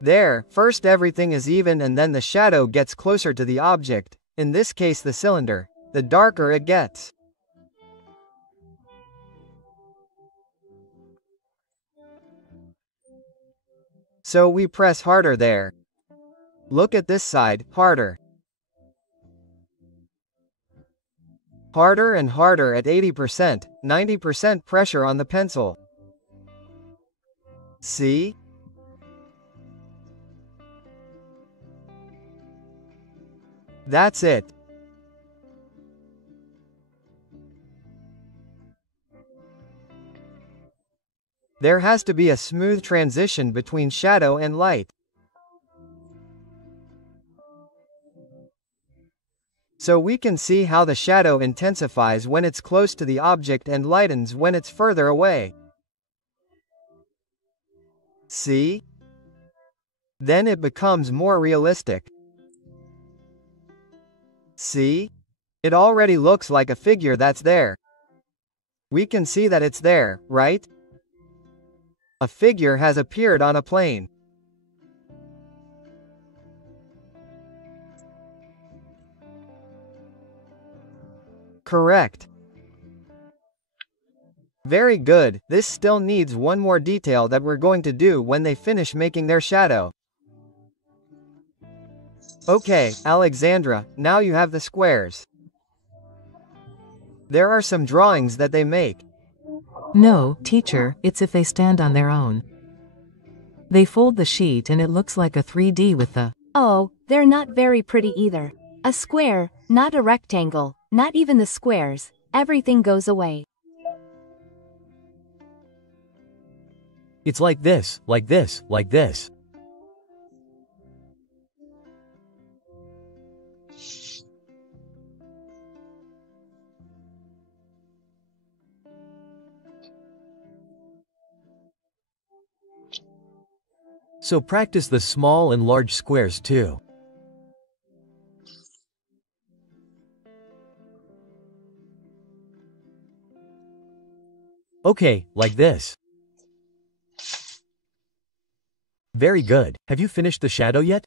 There, first everything is even and then the shadow gets closer to the object, in this case the cylinder, the darker it gets. So we press harder there. Look at this side, harder. Harder and harder at 80%, 90% pressure on the pencil. See? That's it. There has to be a smooth transition between shadow and light. So we can see how the shadow intensifies when it's close to the object and lightens when it's further away. See? Then it becomes more realistic. See? It already looks like a figure that's there. We can see that it's there, right? A figure has appeared on a plane. Correct. Very good. This still needs one more detail that we're going to do when they finish making their shadow. Okay, Alexandra, now you have the squares. There are some drawings that they make. No, teacher, it's if they stand on their own. They fold the sheet and it looks like a 3D with the... Oh, they're not very pretty either. A square, not a rectangle, not even the squares, everything goes away. It's like this, like this, like this. So practice the small and large squares too. Okay, like this. Very good. Have you finished the shadow yet?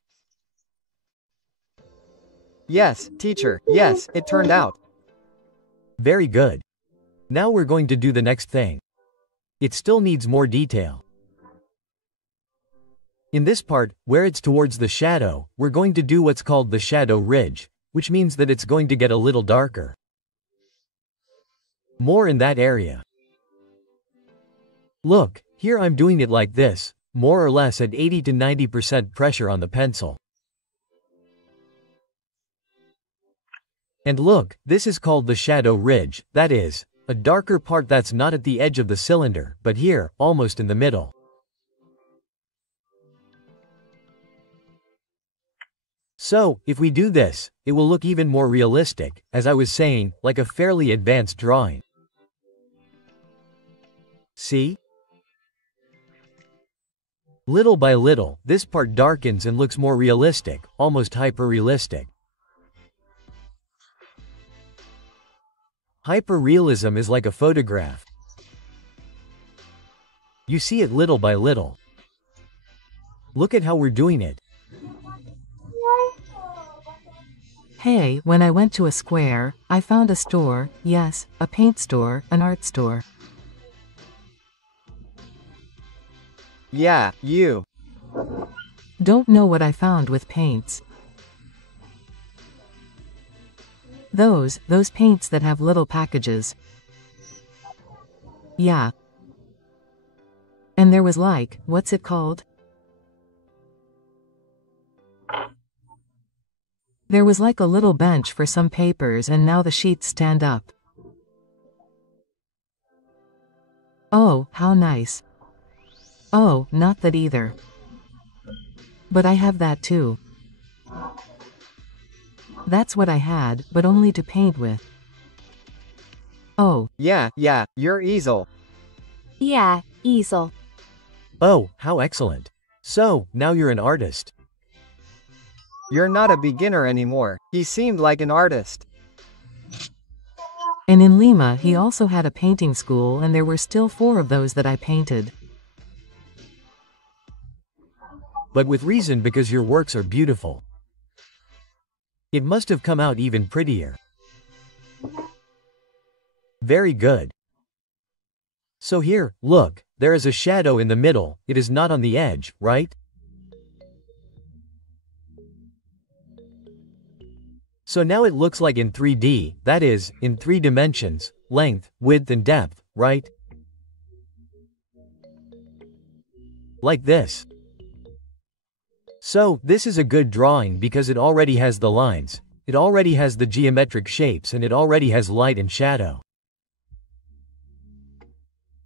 Yes, teacher, yes, it turned out. Very good. Now we're going to do the next thing. It still needs more detail. In this part, where it's towards the shadow, we're going to do what's called the shadow ridge, which means that it's going to get a little darker. More in that area. Look, here I'm doing it like this, more or less at 80 to 90% pressure on the pencil. And look, this is called the shadow ridge, that is, a darker part that's not at the edge of the cylinder, but here, almost in the middle. So, if we do this, it will look even more realistic, as I was saying, like a fairly advanced drawing. See? Little by little, this part darkens and looks more realistic, almost hyper-realistic. Hyper-realism is like a photograph. You see it little by little. Look at how we're doing it. Hey, when I went to a square, I found a store, yes, a paint store, an art store. Yeah, you. Don't know what I found with paints. Those paints that have little packages. Yeah. And there was like, what's it called? There was like a little bench for some papers and now the sheets stand up. Oh, how nice. Oh, not that either. But I have that too. That's what I had, but only to paint with. Oh. Yeah, your easel. Yeah, easel. Oh, how excellent. So, now you're an artist. You're not a beginner anymore. He seemed like an artist. And in Lima he also had a painting school and there were still 4 of those that I painted. But with reason, because your works are beautiful. It must have come out even prettier. Very good. So here, look, there is a shadow in the middle, it is not on the edge, right? So now it looks like in 3D, that is, in 3 dimensions, length, width and depth, right? Like this. So, this is a good drawing because it already has the lines, It already has the geometric shapes and it already has light and shadow.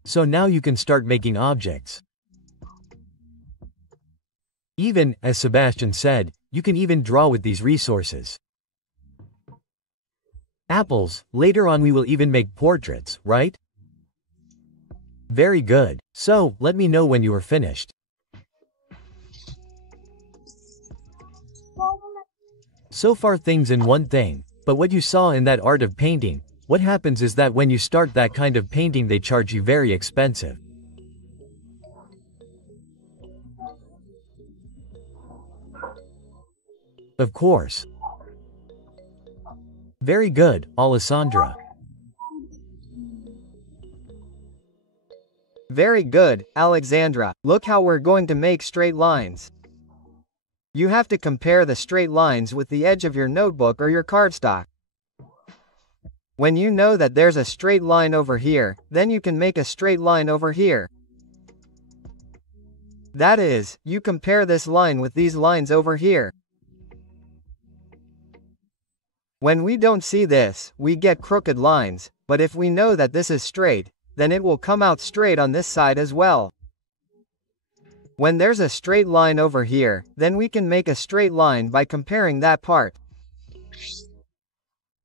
So now you can start making objects. Even, as Sebastian said, you can even draw with these resources. Apples, later on we will even make portraits, right? Very good. So, let me know when you are finished. So far things in one thing, but what you saw in that art of painting, what happens is that when you start that kind of painting they charge you very expensive. Of course. Very good, Alessandra. Very good, Alexandra. Look how we're going to make straight lines. You have to compare the straight lines with the edge of your notebook or your cardstock. When you know that there's a straight line over here, then you can make a straight line over here. That is, you compare this line with these lines over here. When we don't see this, we get crooked lines, but if we know that this is straight, then it will come out straight on this side as well. When there's a straight line over here, then we can make a straight line by comparing that part.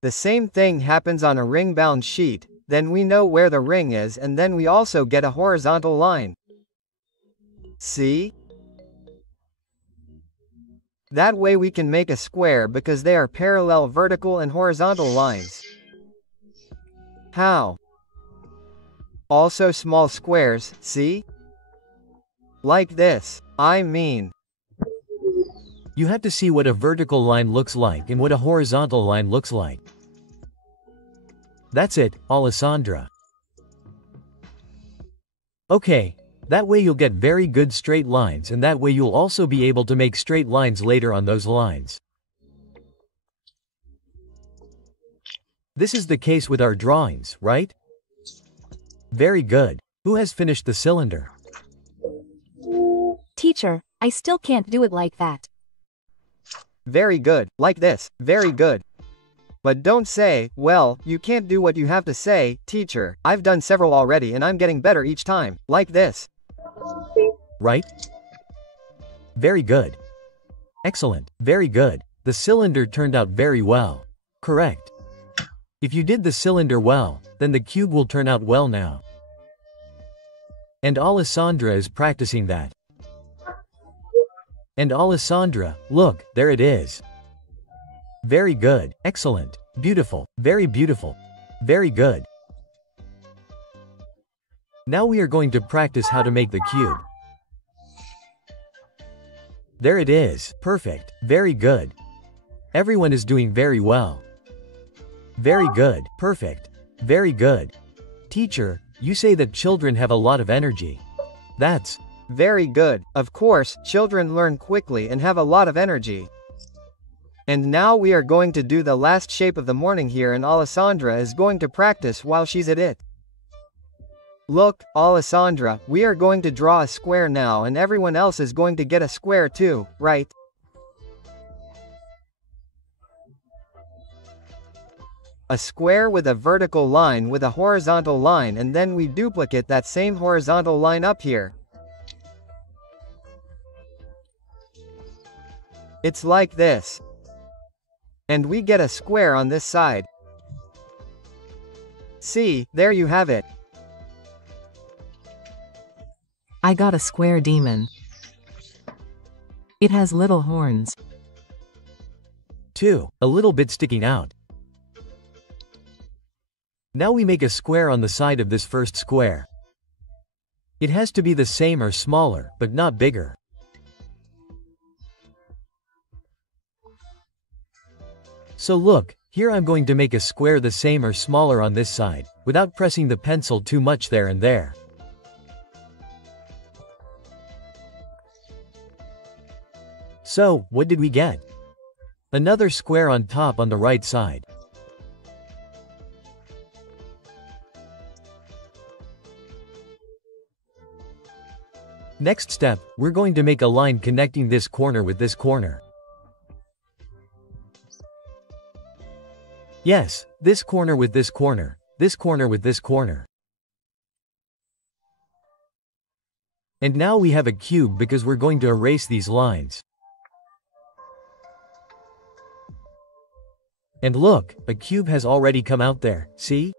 The same thing happens on a ring-bound sheet, then we know where the ring is and then we also get a horizontal line. See? That way we can make a square because they are parallel vertical and horizontal lines. How? Also small squares, see? Like this. I mean. You have to see what a vertical line looks like and what a horizontal line looks like. That's it, Alessandra. Okay, that way you'll get very good straight lines and that way you'll also be able to make straight lines later on those lines. This is the case with our drawings, right? Very good. Who has finished the cylinder? Teacher, I still can't do it like that. Very good, like this, very good. But don't say, well, you can't do what you have to say, teacher. I've done several already and I'm getting better each time, like this. Right? Very good. Excellent, very good. The cylinder turned out very well. Correct. If you did the cylinder well, then the cube will turn out well now. And Alessandra is practicing that. And Alessandra, look, there it is. Very good, excellent, beautiful, very beautiful. Very good. Now we are going to practice how to make the cube. There it is, perfect, very good. Everyone is doing very well. Very good, perfect, very good. Teacher, you say that children have a lot of energy. That's very good. Of course, children learn quickly and have a lot of energy. And now we are going to do the last shape of the morning here and Alessandra is going to practice while she's at it. Look, Alessandra, we are going to draw a square now and everyone else is going to get a square too, right? A square with a vertical line with a horizontal line and then we duplicate that same horizontal line up here. It's like this. And we get a square on this side. See, there you have it. I got a square demon. It has little horns. 2, a little bit sticking out. Now we make a square on the side of this first square. It has to be the same or smaller, but not bigger. So look, here I'm going to make a square the same or smaller on this side, without pressing the pencil too much there and there. So, what did we get? Another square on top on the right side. Next step, we're going to make a line connecting this corner with this corner. Yes, this corner with this corner, this corner with this corner. And now we have a cube because we're going to erase these lines. And look, a cube has already come out there, see?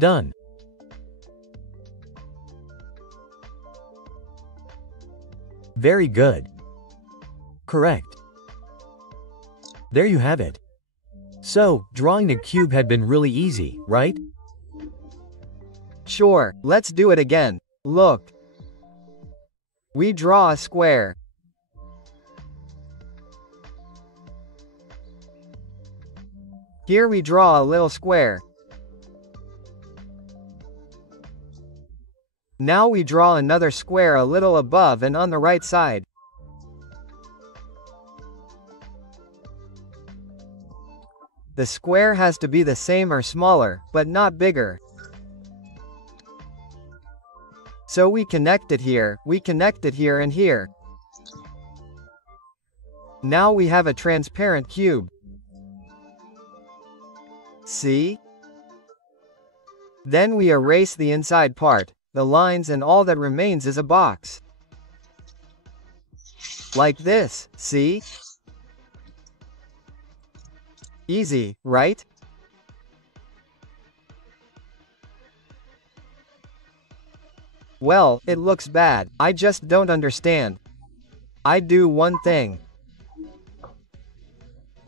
Done. Very good. Correct. There you have it. So, drawing a cube had been really easy, right? Sure, let's do it again. Look. We draw a square. Here we draw a little square. Now we draw another square a little above and on the right side. The square has to be the same or smaller, but not bigger. So we connect it here and here. Now we have a transparent cube. See? Then we erase the inside part, the lines, and all that remains is a box. Like this, see? Easy, right? Well, it looks bad, I just don't understand. I do one thing.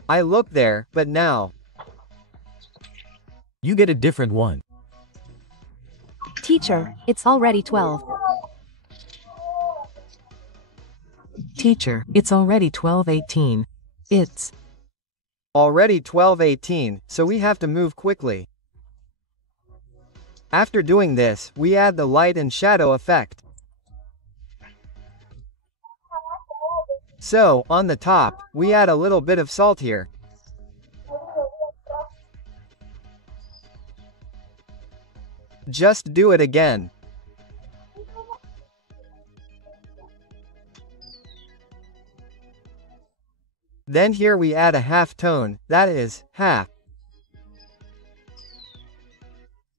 I look there, but now you get a different one. Teacher, it's already 12. Teacher, it's already 12:18. It's already 12:18, so we have to move quickly. After doing this, we add the light and shadow effect. So, on the top, we add a little bit of salt here. Just do it again. Then here we add a half tone, that is, half.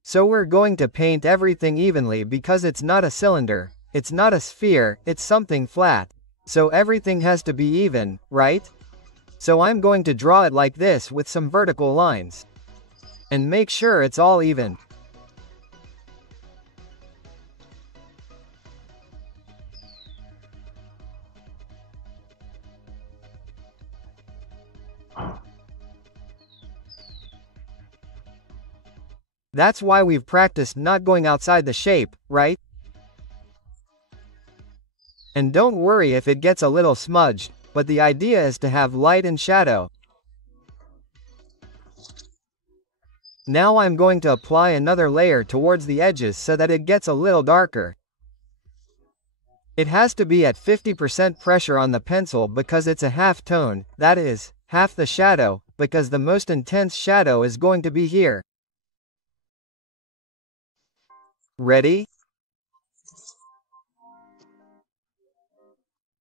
So we're going to paint everything evenly because it's not a cylinder, it's not a sphere, it's something flat. So everything has to be even, right? So I'm going to draw it like this with some vertical lines. And make sure it's all even. That's why we've practiced not going outside the shape, right? And don't worry if it gets a little smudged, but the idea is to have light and shadow. Now I'm going to apply another layer towards the edges so that it gets a little darker. It has to be at 50% pressure on the pencil because it's a half tone, that is, half the shadow, because the most intense shadow is going to be here. Ready?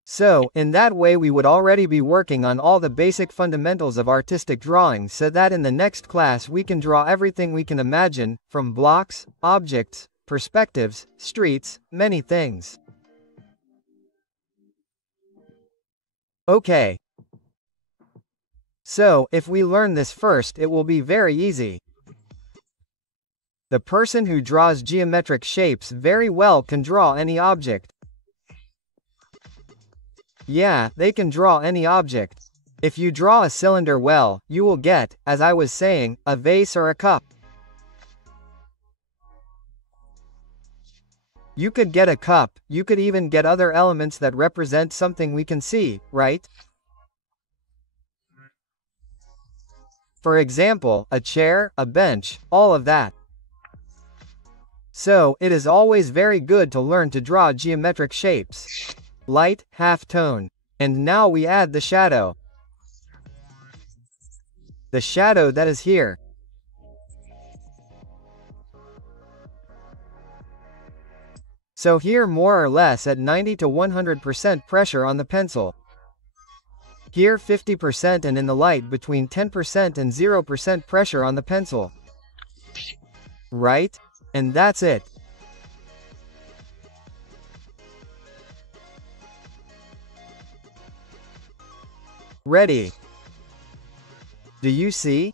So, in that way we would already be working on all the basic fundamentals of artistic drawing so that in the next class we can draw everything we can imagine, from blocks, objects, perspectives, streets, many things. Okay. So, if we learn this first, it will be very easy. The person who draws geometric shapes very well can draw any object. Yeah, they can draw any object. If you draw a cylinder well, you will get, as I was saying, a vase or a cup. You could get a cup, you could even get other elements that represent something we can see, right? For example, a chair, a bench, all of that. So, it is always very good to learn to draw geometric shapes. Light, half tone. And now we add the shadow. The shadow that is here. So here more or less at 90 to 100% pressure on the pencil. Here 50% and in the light between 10% and 0% pressure on the pencil. Right? And that's it. Ready. Do you see?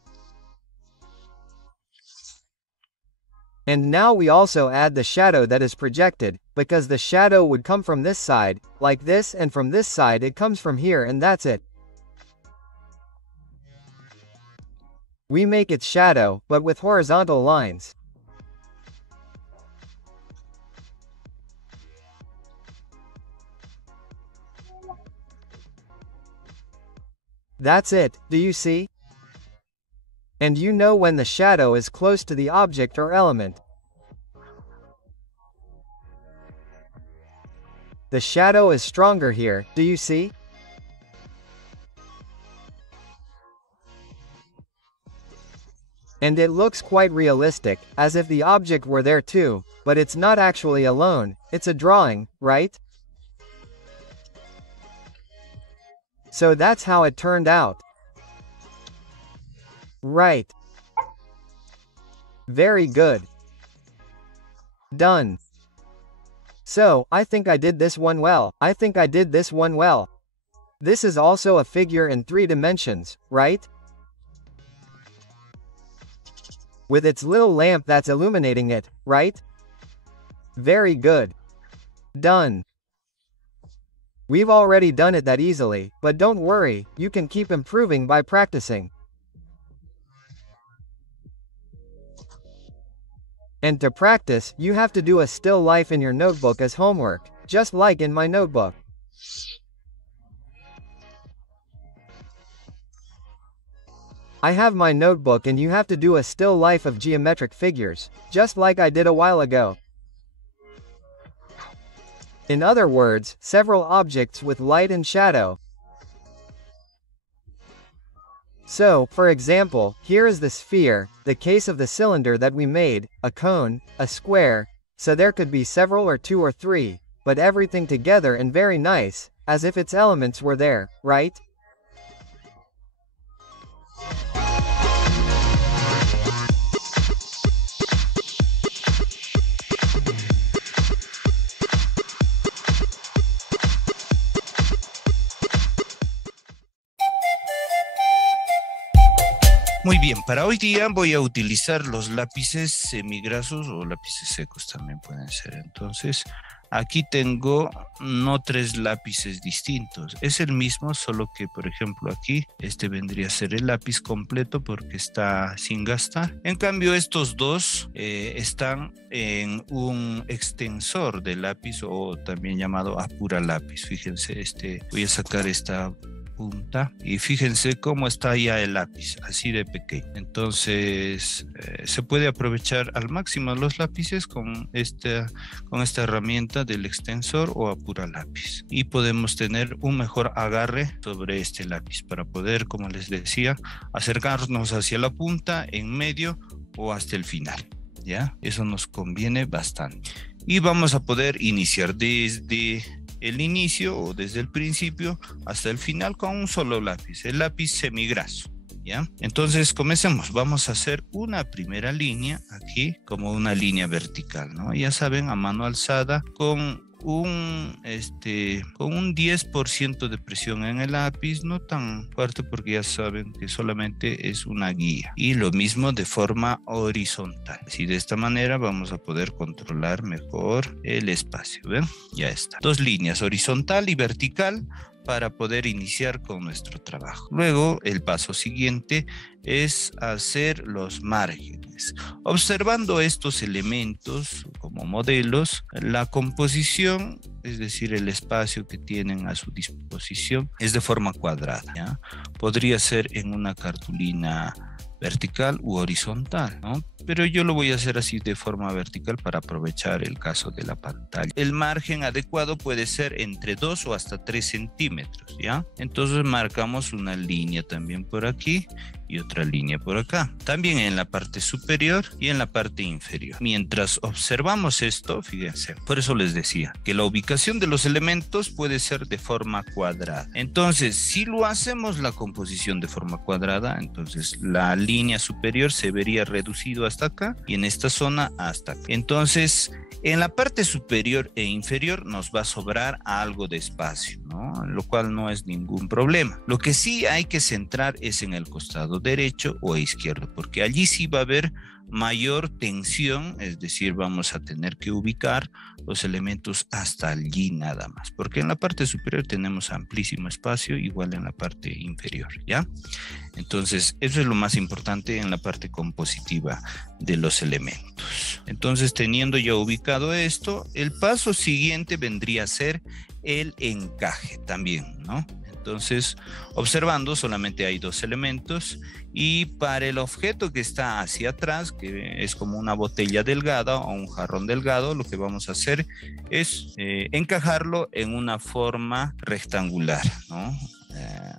And now we also add the shadow that is projected, because the shadow would come from this side, like this, and from this side it comes from here, and that's it. We make its shadow, but with horizontal lines. That's it, do you see? And you know when the shadow is close to the object or element. The shadow is stronger here, do you see? And it looks quite realistic, as if the object were there too, but it's not actually alone, it's a drawing, right? So that's how it turned out. Right. Very good. Done. So, I think I did this one well. This is also a figure in 3 dimensions, right? With its little lamp that's illuminating it, right? Very good. Done. We've already done it that easily, but don't worry, you can keep improving by practicing. And to practice, you have to do a still life in your notebook as homework, just like in my notebook. I have my notebook and you have to do a still life of geometric figures, just like I did a while ago. In other words, several objects with light and shadow. So, for example, here is the sphere, the case of the cylinder that we made, a cone, a square, so there could be several or 2 or 3, but everything together and very nice, as if its elements were there, right? Muy bien, para hoy día voy a utilizar los lápices semigrasos o lápices secos también pueden ser. Entonces, aquí tengo no 3 lápices distintos. Es el mismo, solo que, por ejemplo, aquí este vendría a ser el lápiz completo porque está sin gastar. En cambio, estos dos están en un extensor de lápiz o también llamado apura lápiz. Fíjense, voy a sacar esta punta y fíjense cómo está ya el lápiz, así de pequeño. Entonces se puede aprovechar al máximo los lápices con esta herramienta del extensor o apura lápiz y podemos tener un mejor agarre sobre este lápiz para poder, como les decía, acercarnos hacia la punta, en medio o hasta el final. ¿Ya? Eso nos conviene bastante y vamos a poder iniciar desde el inicio o desde el principio hasta el final con un solo lápiz, el lápiz semigraso, ¿ya? Entonces comencemos, vamos a hacer una primera línea aquí como una línea vertical, ¿no? Ya saben, a mano alzada con un 10% de presión en el lápiz, no tan fuerte porque ya saben que solamente es una guía, y lo mismo de forma horizontal. Así de esta manera vamos a poder controlar mejor el espacio. ¿Ven? Ya está. 2 líneas, horizontal y vertical, para poder iniciar con nuestro trabajo. Luego, el paso siguiente es hacer los márgenes. Observando estos elementos como modelos, la composición, es decir, el espacio que tienen a su disposición, es de forma cuadrada, ¿ya? Podría ser en una cartulina vertical u horizontal, ¿no? Pero yo lo voy a hacer así de forma vertical para aprovechar el caso de la pantalla. El margen adecuado puede ser entre 2 o hasta 3 centímetros, ¿ya? Entonces marcamos una línea también por aquí y otra línea por acá. También en la parte superior y en la parte inferior. Mientras observamos esto, fíjense, por eso les decía que la ubicación de los elementos puede ser de forma cuadrada. Entonces, si lo hacemos la composición de forma cuadrada, entonces la línea superior se vería reducido hasta acá y en esta zona hasta acá. Entonces, en la parte superior e inferior nos va a sobrar algo de espacio, ¿no? Lo cual no es ningún problema. Lo que sí hay que centrar es en el costado derecho o izquierdo, porque allí sí va a haber mayor tensión, es decir, vamos a tener que ubicar los elementos hasta allí nada más, porque en la parte superior tenemos amplísimo espacio, igual en la parte inferior, ¿ya? Entonces, eso es lo más importante en la parte compositiva de los elementos. Entonces, teniendo ya ubicado esto, el paso siguiente vendría a ser el encaje también, ¿no? Entonces, observando, solamente hay dos elementos y para el objeto que está hacia atrás, que es como una botella delgada o un jarrón delgado, lo que vamos a hacer es encajarlo en una forma rectangular, ¿no?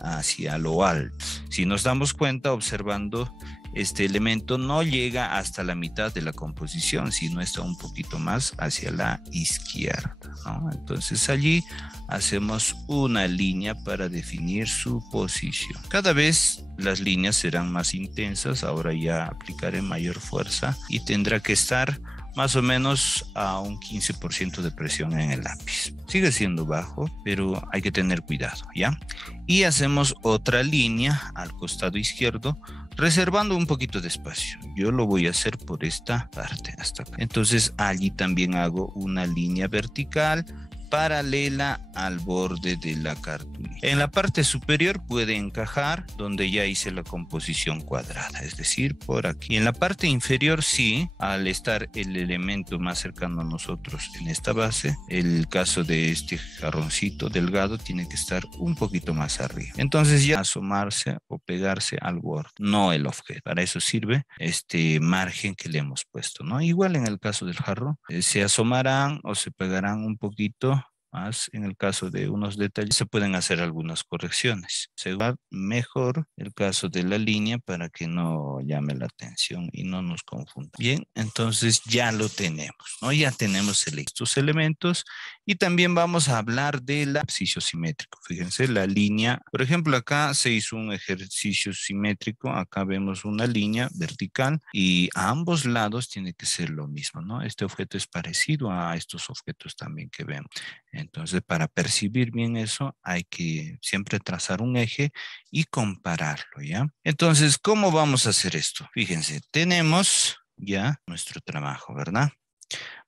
Hacia lo alto. Si nos damos cuenta, observando, este elemento no llega hasta la mitad de la composición, sino está un poquito más hacia la izquierda, ¿no? Entonces allí hacemos una línea para definir su posición. Cada vez las líneas serán más intensas, ahora ya aplicaré mayor fuerza y tendrá que estar más o menos a un 15% de presión en el lápiz. Sigue siendo bajo, pero hay que tener cuidado, ¿ya? Y hacemos otra línea al costado izquierdo, reservando un poquito de espacio. Yo lo voy a hacer por esta parte hasta acá. Entonces allí también hago una línea vertical paralela al borde de la cartulina. En la parte superior puede encajar donde ya hice la composición cuadrada, es decir, por aquí. En la parte inferior sí, al estar el elemento más cercano a nosotros en esta base, el caso de este jarroncito delgado tiene que estar un poquito más arriba. Entonces ya asomarse o pegarse al borde, no el objeto. Para eso sirve este margen que le hemos puesto, ¿no? Igual en el caso del jarro, se asomarán o se pegarán un poquito más. En el caso de unos detalles se pueden hacer algunas correcciones. Se va mejor el caso de la línea para que no llame la atención y no nos confunda. Bien, entonces ya lo tenemos, ¿no? Ya tenemos estos elementos y también vamos a hablar del ejercicio simétrico. Fíjense, la línea, por ejemplo, acá se hizo un ejercicio simétrico. Acá vemos una línea vertical y a ambos lados tiene que ser lo mismo, ¿no? Este objeto es parecido a estos objetos también que vemos. Entonces, para percibir bien eso, hay que siempre trazar un eje y compararlo, ¿ya? Entonces, ¿cómo vamos a hacer esto? Fíjense, tenemos ya nuestro trabajo, ¿verdad?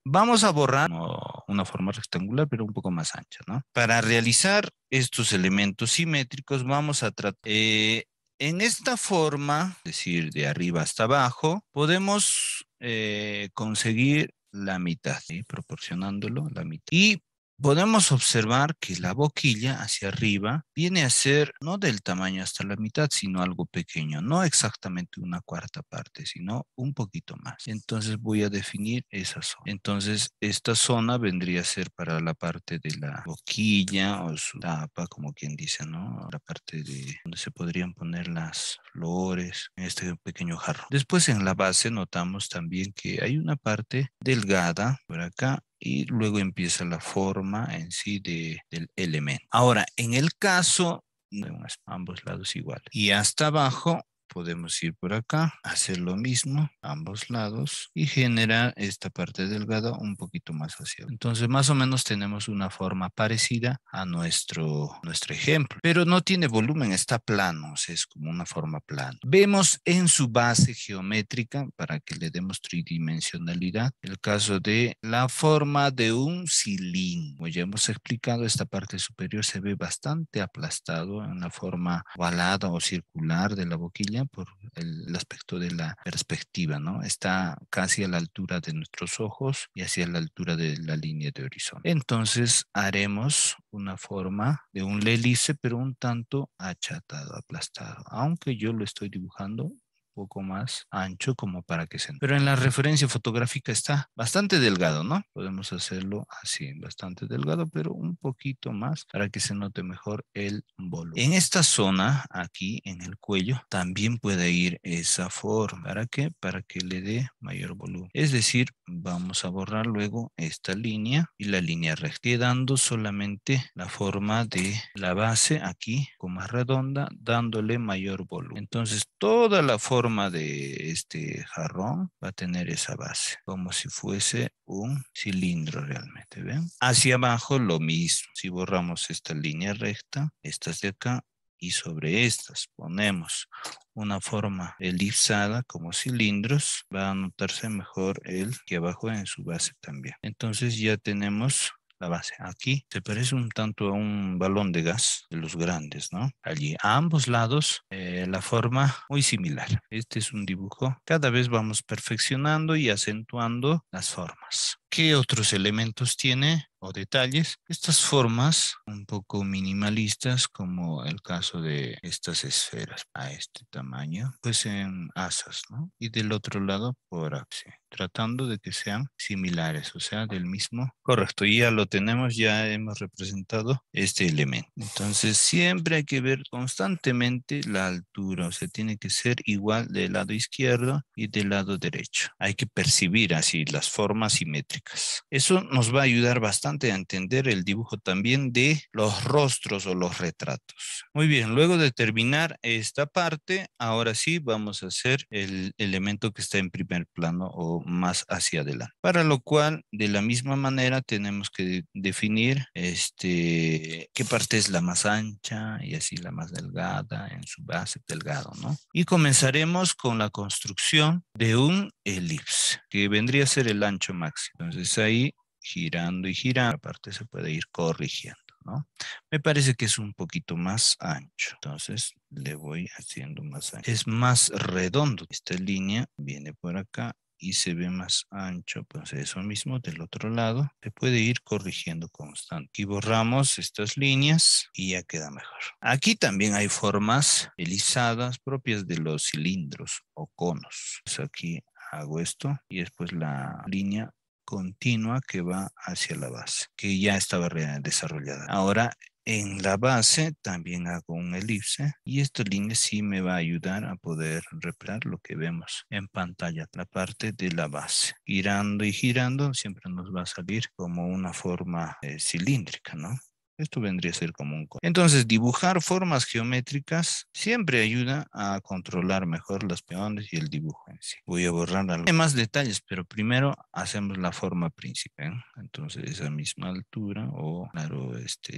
Vamos a borrar una forma rectangular, pero un poco más ancha, ¿no? Para realizar estos elementos simétricos, vamos a tratar... en esta forma, es decir, de arriba hasta abajo, podemos conseguir la mitad, ¿sí? Proporcionándolo la mitad. Y podemos observar que la boquilla hacia arriba viene a ser no del tamaño hasta la mitad, sino algo pequeño, no exactamente una cuarta parte, sino un poquito más. Entonces voy a definir esa zona. Entonces esta zona vendría a ser para la parte de la boquilla o su tapa, como quien dice, ¿no? La parte de donde se podrían poner las flores en este pequeño jarro. Después en la base notamos también que hay una parte delgada por acá y luego empieza la forma en sí del elemento. Ahora, en el caso de ambos lados igual. Y hasta abajo podemos ir por acá, hacer lo mismo, ambos lados, y generar esta parte delgada un poquito más hacia abajo. Entonces, más o menos tenemos una forma parecida a nuestro ejemplo, pero no tiene volumen, está plano, o sea, es como una forma plana. Vemos en su base geométrica, para que le demos tridimensionalidad, el caso de la forma de un cilindro. Como ya hemos explicado, esta parte superior se ve bastante aplastado en la forma ovalada o circular de la boquilla, por el aspecto de la perspectiva, ¿no? Está casi a la altura de nuestros ojos y hacia la altura de la línea de horizonte. Entonces haremos una forma de un hélice, pero un tanto achatado, aplastado, aunque yo lo estoy dibujando un poco más ancho como para que se... Pero en la referencia fotográfica está bastante delgado, ¿no? Podemos hacerlo así, bastante delgado, pero un poquito más para que se note mejor el volumen. En esta zona, aquí en el cuello, también puede ir esa forma. ¿Para qué? Para que le dé mayor volumen. Es decir, vamos a borrar luego esta línea y la línea recta, quedando solamente la forma de la base aquí, como más redonda, dándole mayor volumen. Entonces, toda la forma de este jarrón va a tener esa base, como si fuese un cilindro realmente, ¿ven? Hacia abajo lo mismo. Si borramos esta línea recta, estas de acá, y sobre estas ponemos una forma elipsada como cilindros, va a notarse mejor el que abajo en su base también. Entonces ya tenemos la base. Aquí se parece un tanto a un balón de gas de los grandes, ¿no? Allí a ambos lados la forma muy similar. Este es un dibujo. Cada vez vamos perfeccionando y acentuando las formas. ¿Qué otros elementos tiene o detalles? Estas formas un poco minimalistas, como el caso de estas esferas a este tamaño, pues en asas, ¿no? Y del otro lado por aquí, tratando de que sean similares, o sea, del mismo. Correcto, ya lo tenemos, ya hemos representado este elemento. Entonces siempre hay que ver constantemente la altura, o sea, tiene que ser igual del lado izquierdo y del lado derecho. Hay que percibir así las formas simétricas. Eso nos va a ayudar bastante a entender el dibujo también de los rostros o los retratos. Muy bien, luego de terminar esta parte, ahora sí vamos a hacer el elemento que está en primer plano o más hacia adelante. Para lo cual, de la misma manera, tenemos que definir qué parte es la más ancha y así la más delgada, en su base delgado, ¿no? Y comenzaremos con la construcción de un elipse, que vendría a ser el ancho máximo. Entonces ahí, girando y girando, aparte se puede ir corrigiendo, ¿no? Me parece que es un poquito más ancho. Entonces le voy haciendo más ancho. Es más redondo. Esta línea viene por acá y se ve más ancho, pues eso mismo del otro lado se puede ir corrigiendo constante. Y borramos estas líneas y ya queda mejor. Aquí también hay formas elizadas propias de los cilindros o conos. Pues aquí hago esto y después la línea continua que va hacia la base, que ya estaba desarrollada. Ahora en la base también hago un elipse y esta línea sí me va a ayudar a poder representar lo que vemos en pantalla, la parte de la base. Girando y girando siempre nos va a salir como una forma cilíndrica, ¿no? Esto vendría a ser como un... Entonces, dibujar formas geométricas siempre ayuda a controlar mejor las peones y el dibujo en sí. Voy a borrar algo. Hay más detalles, pero primero hacemos la forma principal, ¿eh? Entonces, esa misma altura o, claro,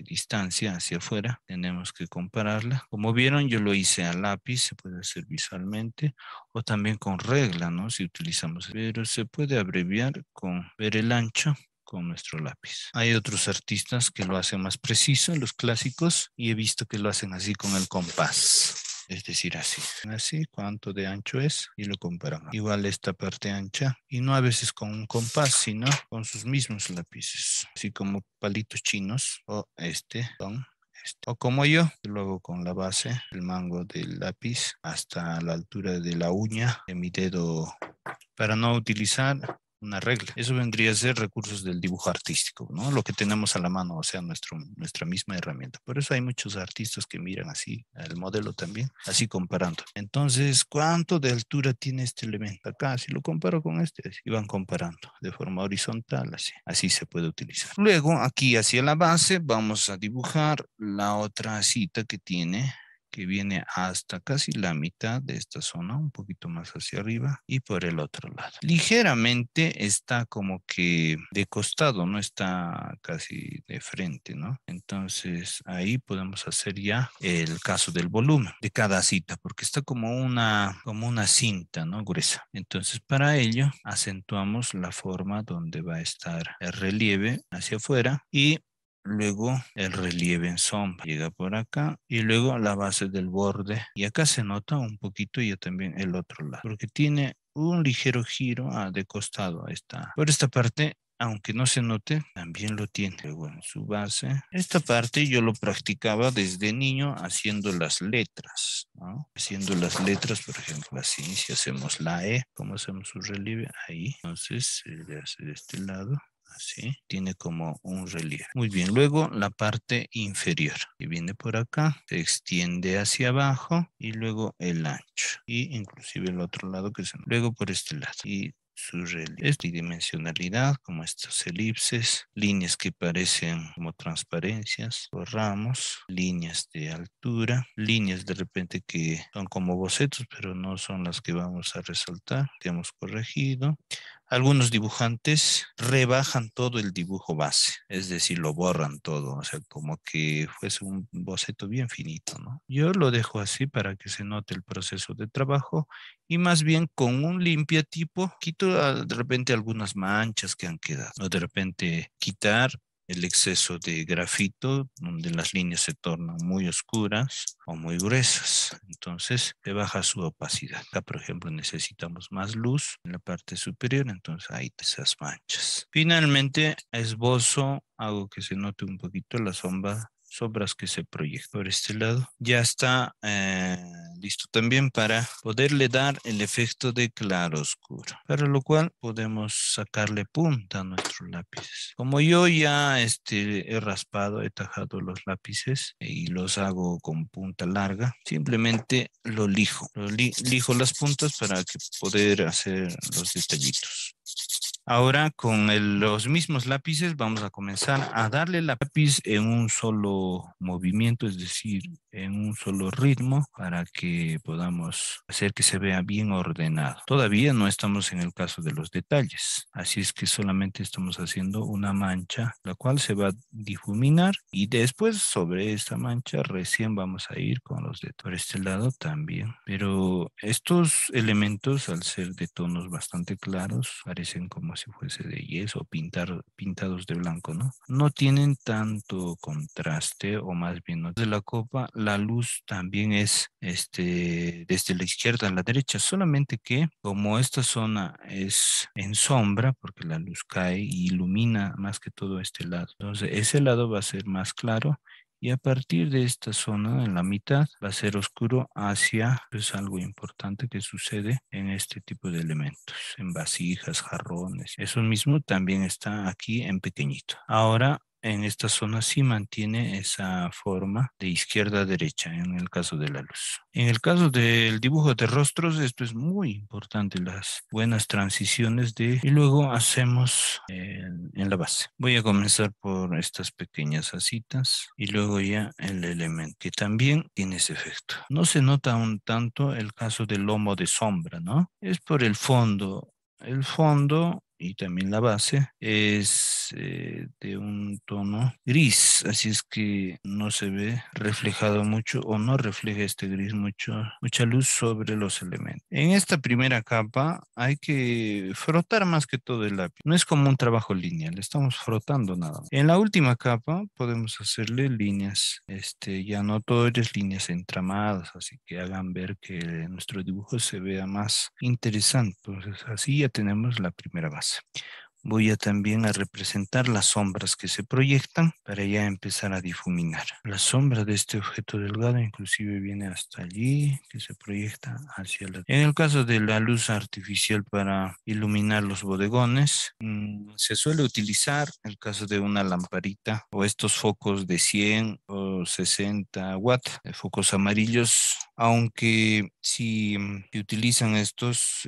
distancia hacia afuera, tenemos que compararla. Como vieron, yo lo hice a lápiz, se puede hacer visualmente o también con regla, ¿no? Si utilizamos, pero se puede abreviar con ver el ancho con nuestro lápiz. Hay otros artistas que lo hacen más preciso, los clásicos, y he visto que lo hacen así con el compás. Es decir, así, cuánto de ancho es, y lo comparan. Igual esta parte ancha, y no a veces con un compás, sino con sus mismos lápices, así como palitos chinos, o o como yo, lo hago con la base, el mango del lápiz, hasta la altura de la uña de mi dedo, para no utilizar una regla. Eso vendría a ser recursos del dibujo artístico, ¿no? Lo que tenemos a la mano, o sea, nuestra misma herramienta. Por eso hay muchos artistas que miran así, el modelo también, así comparando. Entonces, ¿cuánto de altura tiene este elemento? Acá, si lo comparo con este, y van comparando de forma horizontal, así se puede utilizar. Luego, aquí hacia la base, vamos a dibujar la otra cita que viene hasta casi la mitad de esta zona, un poquito más hacia arriba y por el otro lado. Ligeramente está como que de costado, no está casi de frente, ¿no? Entonces ahí podemos hacer ya el caso del volumen de cada cita, porque está como una cinta, ¿no? Gruesa. Entonces para ello acentuamos la forma donde va a estar el relieve hacia afuera y luego el relieve en sombra llega por acá y luego la base del borde y acá se nota un poquito ya también el otro lado porque tiene un ligero giro de costado. Por esta parte aunque no se note, también lo tiene. Luego en su base, esta parte yo lo practicaba desde niño haciendo las letras, ¿no? Haciendo las letras, por ejemplo, así, si hacemos la E, ¿cómo hacemos su relieve? Ahí. Entonces, se le hace de este lado. Así, tiene como un relieve. Muy bien, luego la parte inferior, que viene por acá, se extiende hacia abajo y luego el ancho. Y inclusive el otro lado que se... Luego por este lado. Y su relieve. Es tridimensionalidad, como estas elipses, líneas que parecen como transparencias o ramos, líneas de altura, líneas de repente que son como bocetos, pero no son las que vamos a resaltar, que hemos corregido. Algunos dibujantes rebajan todo el dibujo base, es decir, lo borran todo, o sea, como que fuese un boceto bien finito, ¿no? Yo lo dejo así para que se note el proceso de trabajo y más bien con un limpiatipo quito de repente algunas manchas que han quedado, o de repente quitar el exceso de grafito, donde las líneas se tornan muy oscuras o muy gruesas. Entonces, se baja su opacidad. Acá, por ejemplo, necesitamos más luz en la parte superior, entonces hay esas manchas. Finalmente, esbozo, hago que se note un poquito la sombras que se proyectan por este lado. Ya está listo también para poderle dar el efecto de claro oscuro, para lo cual podemos sacarle punta a nuestros lápices. Como yo ya he raspado, he tajado los lápices y los hago con punta larga, simplemente lo lijo, lijo las puntas para que poder hacer los detallitos. Ahora con los mismos lápices vamos a comenzar a darle el lápiz en un solo movimiento, es decir, en un solo ritmo para que podamos hacer que se vea bien ordenado. Todavía no estamos en el caso de los detalles, así es que solamente estamos haciendo una mancha, la cual se va a difuminar y después sobre esta mancha recién vamos a ir con los detalles. Por este lado también, pero estos elementos al ser de tonos bastante claros parecen como si fuese de yeso o pintados de blanco, ¿no? No tienen tanto contraste o más bien ¿no? De la copa, la luz también es desde la izquierda a la derecha, solamente que como esta zona es en sombra, porque la luz cae y ilumina más que todo este lado, entonces ese lado va a ser más claro y a partir de esta zona, en la mitad, va a ser oscuro hacia, es algo importante que sucede en este tipo de elementos, en vasijas, jarrones. Eso mismo también está aquí en pequeñito. Ahora, en esta zona sí mantiene esa forma de izquierda a derecha en el caso de la luz. En el caso del dibujo de rostros, esto es muy importante, las buenas transiciones y luego hacemos en la base. Voy a comenzar por estas pequeñas asitas y luego ya el elemento, que también tiene ese efecto. No se nota un tanto el caso del lomo de sombra, ¿no? Es por el fondo. El fondo y también la base es de un tono gris, así es que no se ve reflejado mucho o no refleja este gris mucha luz sobre los elementos. En esta primera capa hay que frotar más que todo el lápiz. No es como un trabajo lineal, estamos frotando nada más. En la última capa podemos hacerle líneas, ya notorias, líneas entramadas, así que hagan ver que nuestro dibujo se vea más interesante. Entonces así ya tenemos la primera base. Voy a también a representar las sombras que se proyectan para ya empezar a difuminar. La sombra de este objeto delgado inclusive viene hasta allí, que se proyecta hacia la... En el caso de la luz artificial para iluminar los bodegones, se suele utilizar el caso de una lamparita o estos focos de 100 o 60 watts, focos amarillos, aunque si utilizan estos,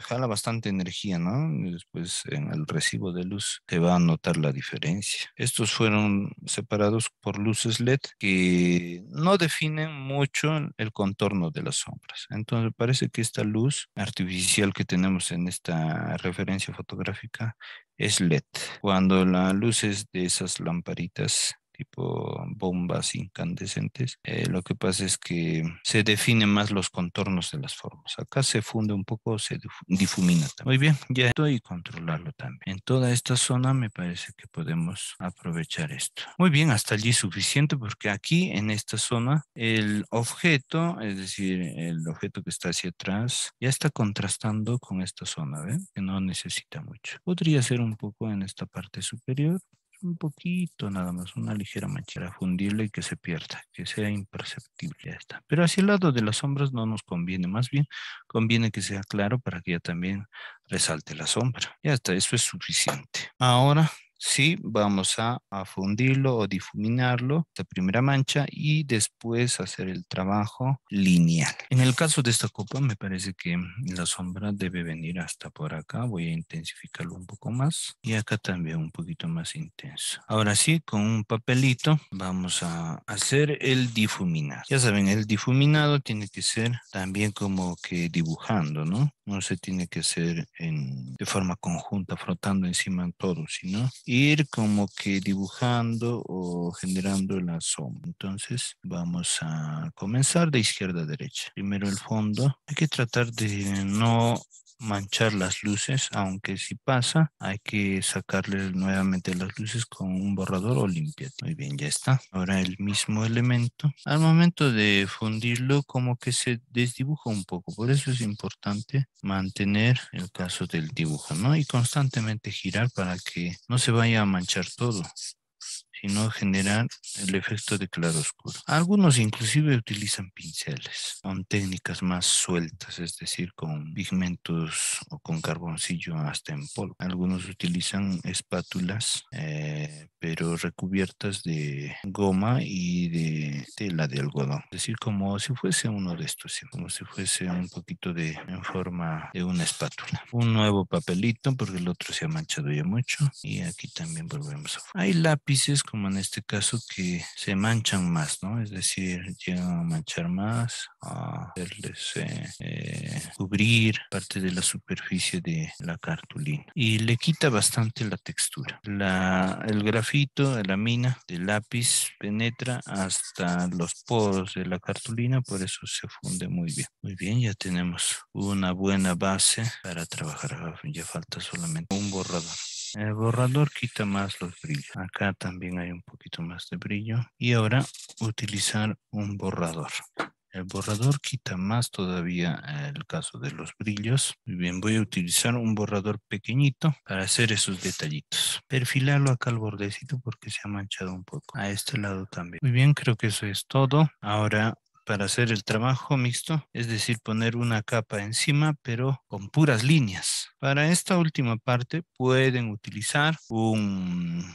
jala bastante energía, ¿no? Después en el recibo de luz te va a notar la diferencia. Estos fueron separados por luces LED que no definen mucho el contorno de las sombras. Entonces parece que esta luz artificial que tenemos en esta referencia fotográfica es LED. Cuando la luz es de esas lamparitas tipo bombas incandescentes, lo que pasa es que se definen más los contornos de las formas. Acá se funde un poco, se difumina también. Muy bien, ya estoy y controlarlo también. En toda esta zona me parece que podemos aprovechar esto. Muy bien, hasta allí suficiente porque aquí en esta zona el objeto, es decir, el objeto que está hacia atrás, ya está contrastando con esta zona, ¿ven? Que no necesita mucho. Podría ser un poco en esta parte superior, un poquito nada más, una ligera mancha para fundirle y que se pierda, que sea imperceptible, ya está. Pero hacia el lado de las sombras no nos conviene, más bien conviene que sea claro para que ya también resalte la sombra. Ya está, eso es suficiente. Ahora sí, vamos a fundirlo o difuminarlo, la primera mancha, y después hacer el trabajo lineal. En el caso de esta copa, me parece que la sombra debe venir hasta por acá. Voy a intensificarlo un poco más y acá también un poquito más intenso. Ahora sí, con un papelito vamos a hacer el difuminado. Ya saben, el difuminado tiene que ser también como que dibujando, ¿no? No se tiene que hacer de forma conjunta, frotando encima de todo, sino ir como que dibujando o generando la sombra. Entonces vamos a comenzar de izquierda a derecha. Primero el fondo. Hay que tratar de no manchar las luces, aunque si pasa, hay que sacarle nuevamente las luces con un borrador o limpiar. Muy bien, ya está. Ahora el mismo elemento. Al momento de fundirlo, como que se desdibuja un poco. Por eso es importante mantener el caso del dibujo, ¿no? Y constantemente girar para que no se vaya a manchar todo, sino generar el efecto de claroscuro. Algunos inclusive utilizan pinceles con técnicas más sueltas, es decir, con pigmentos o con carboncillo hasta en polvo. Algunos utilizan espátulas, pero recubiertas de goma y de tela de algodón. Es decir, como si fuese uno de estos, ¿sí? Como si fuese un poquito en forma de una espátula. Un nuevo papelito porque el otro se ha manchado ya mucho y aquí también volvemos a... Hay lápices como en este caso que se manchan más, ¿no? Es decir, llegan a manchar más, a hacerles cubrir parte de la superficie de la cartulina y le quita bastante la textura. El grafito de la mina del lápiz penetra hasta los poros de la cartulina, por eso se funde muy bien. Muy bien, ya tenemos una buena base para trabajar. Ya falta solamente un borrador. El borrador quita más los brillos. Acá también hay un poquito más de brillo. Y ahora utilizar un borrador. El borrador quita más todavía el caso de los brillos. Muy bien, voy a utilizar un borrador pequeñito para hacer esos detallitos. Perfilarlo acá al bordecito porque se ha manchado un poco. A este lado también. Muy bien, creo que eso es todo. Ahora, para hacer el trabajo mixto, es decir, poner una capa encima, pero con puras líneas. Para esta última parte pueden utilizar una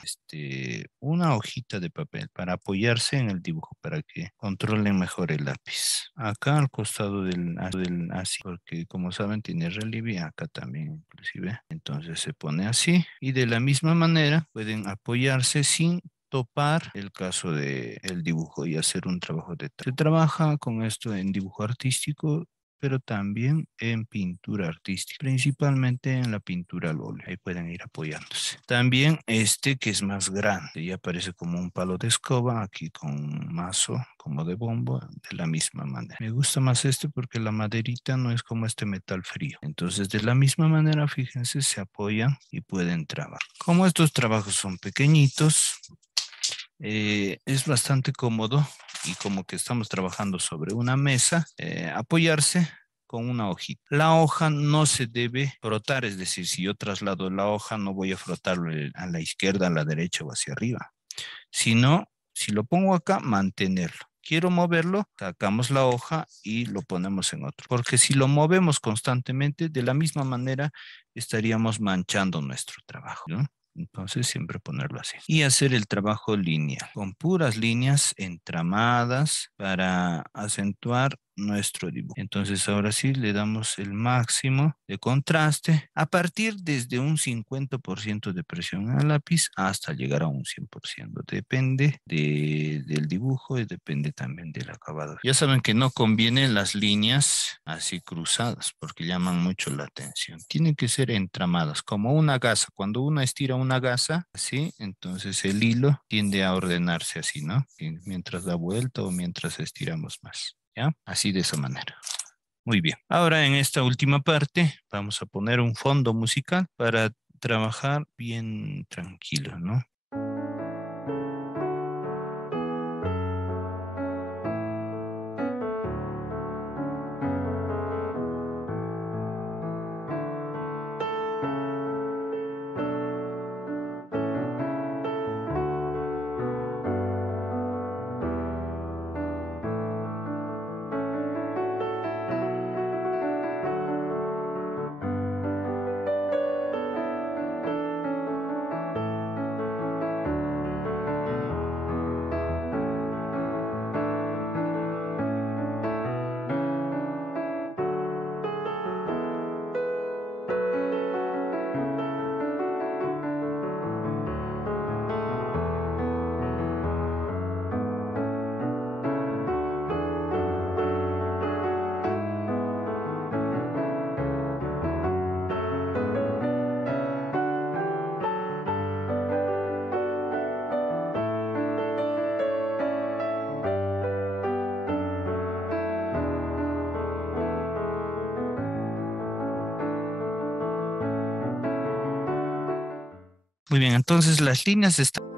hojita de papel para apoyarse en el dibujo, para que controlen mejor el lápiz. Acá al costado del así, porque como saben tiene relieve, acá también inclusive. Entonces se pone así y de la misma manera pueden apoyarse sin topar el caso del dibujo y hacer un trabajo de... Se trabaja con esto en dibujo artístico, pero también en pintura artística, principalmente en la pintura al óleo. Ahí pueden ir apoyándose. También este que es más grande, ya parece como un palo de escoba, aquí con un mazo como de bombo, de la misma manera. Me gusta más este porque la maderita no es como este metal frío. Entonces de la misma manera, fíjense, se apoyan y pueden trabajar. Como estos trabajos son pequeñitos, es bastante cómodo y como que estamos trabajando sobre una mesa, apoyarse con una hojita. La hoja no se debe frotar, es decir, si yo traslado la hoja no voy a frotarlo a la izquierda, a la derecha o hacia arriba, sino si lo pongo acá, mantenerlo. Quiero moverlo, sacamos la hoja y lo ponemos en otro. Porque si lo movemos constantemente, de la misma manera estaríamos manchando nuestro trabajo, ¿no? Entonces siempre ponerlo así. Y hacer el trabajo lineal, con puras líneas entramadas para acentuar nuestro dibujo. Entonces ahora sí le damos el máximo de contraste a partir desde un 50% de presión al lápiz hasta llegar a un 100%. Depende del dibujo y depende también del acabado. Ya saben que no convienen las líneas así cruzadas porque llaman mucho la atención. Tienen que ser entramadas como una gasa. Cuando uno estira una gasa así, entonces el hilo tiende a ordenarse así, ¿no? Y mientras da vuelta o mientras estiramos más. ¿Ya? Así de esa manera. Muy bien. Ahora en esta última parte vamos a poner un fondo musical para trabajar bien tranquilo, ¿no? Muy bien, entonces las líneas están...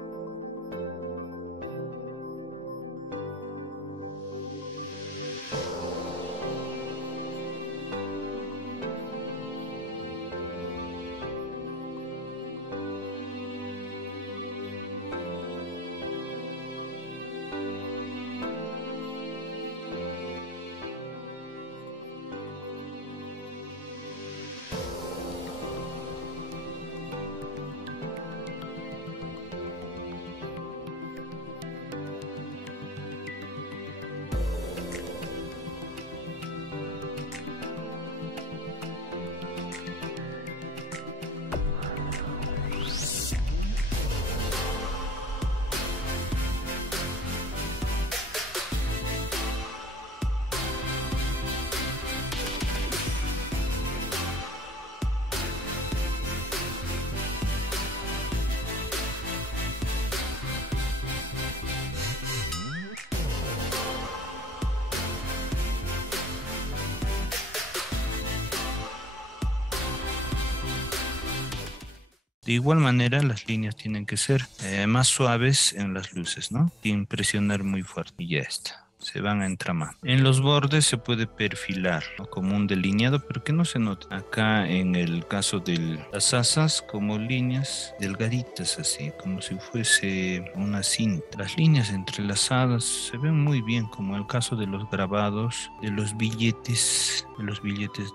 De igual manera, las líneas tienen que ser más suaves en las luces, ¿no? Sin presionar muy fuerte. Y ya está. Se van a entramar. En los bordes se puede perfilar, ¿no? Como un delineado, pero que no se note. Acá en el caso de las asas, como líneas delgaditas así, como si fuese una cinta. Las líneas entrelazadas se ven muy bien, como el caso de los grabados, de los billetes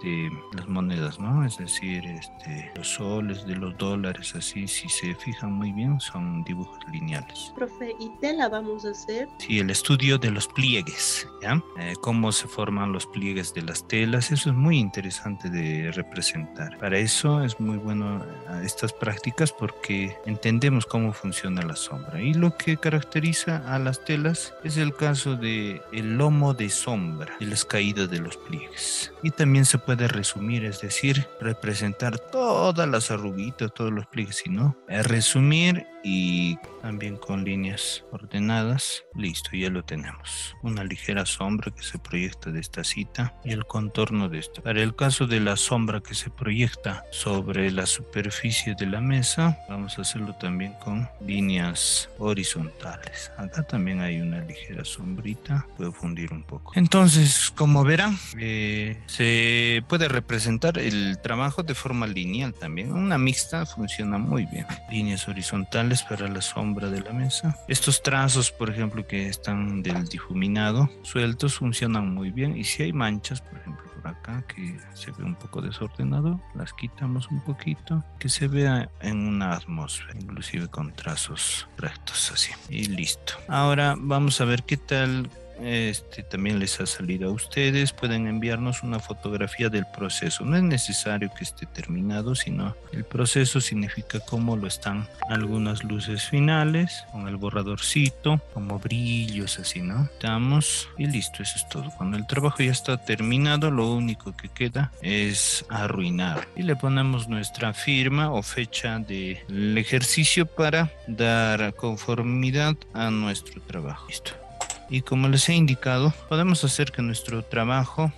de las monedas, ¿no? Es decir, los soles, de los dólares, así, si se fijan muy bien, son dibujos lineales. Profe, ¿y tela vamos a hacer? Sí, el estudio de los pliegues, ¿ya? Cómo se forman los pliegues de las telas, eso es muy interesante de representar. Para eso es muy bueno estas prácticas porque entendemos cómo funciona la sombra. Y lo que caracteriza a las telas es el caso de el lomo de sombra, de las caídas de los pliegues. Y también se puede resumir, es decir, representar todas las arruguitas, todos los pliegues, sino resumir y también con líneas ordenadas. Listo, ya lo tenemos. Una ligera sombra que se proyecta de esta cita y el contorno de esta. Para el caso de la sombra que se proyecta sobre la superficie de la mesa, vamos a hacerlo también con líneas horizontales. Acá también hay una ligera sombrita, puedo fundir un poco. Entonces, como verán, se puede representar el trabajo de forma lineal también. Una mixta funciona muy bien. Líneas horizontales para la sombra de la mesa. Estos trazos, por ejemplo, que están del difuminado sueltos, funcionan muy bien. Y si hay manchas, por ejemplo, por acá, que se ve un poco desordenado, las quitamos un poquito, que se vea en una atmósfera, inclusive con trazos rectos así. Y listo. Ahora vamos a ver qué tal también les ha salido a ustedes. Pueden enviarnos una fotografía del proceso. No es necesario que esté terminado, sino el proceso significa cómo lo están algunas luces finales, con el borradorcito, como brillos así, ¿no? Damos y listo, eso es todo. Cuando el trabajo ya está terminado, lo único que queda es arruinar. Y le ponemos nuestra firma o fecha del ejercicio para dar conformidad a nuestro trabajo. Listo. Y como les he indicado, podemos hacer que nuestro trabajo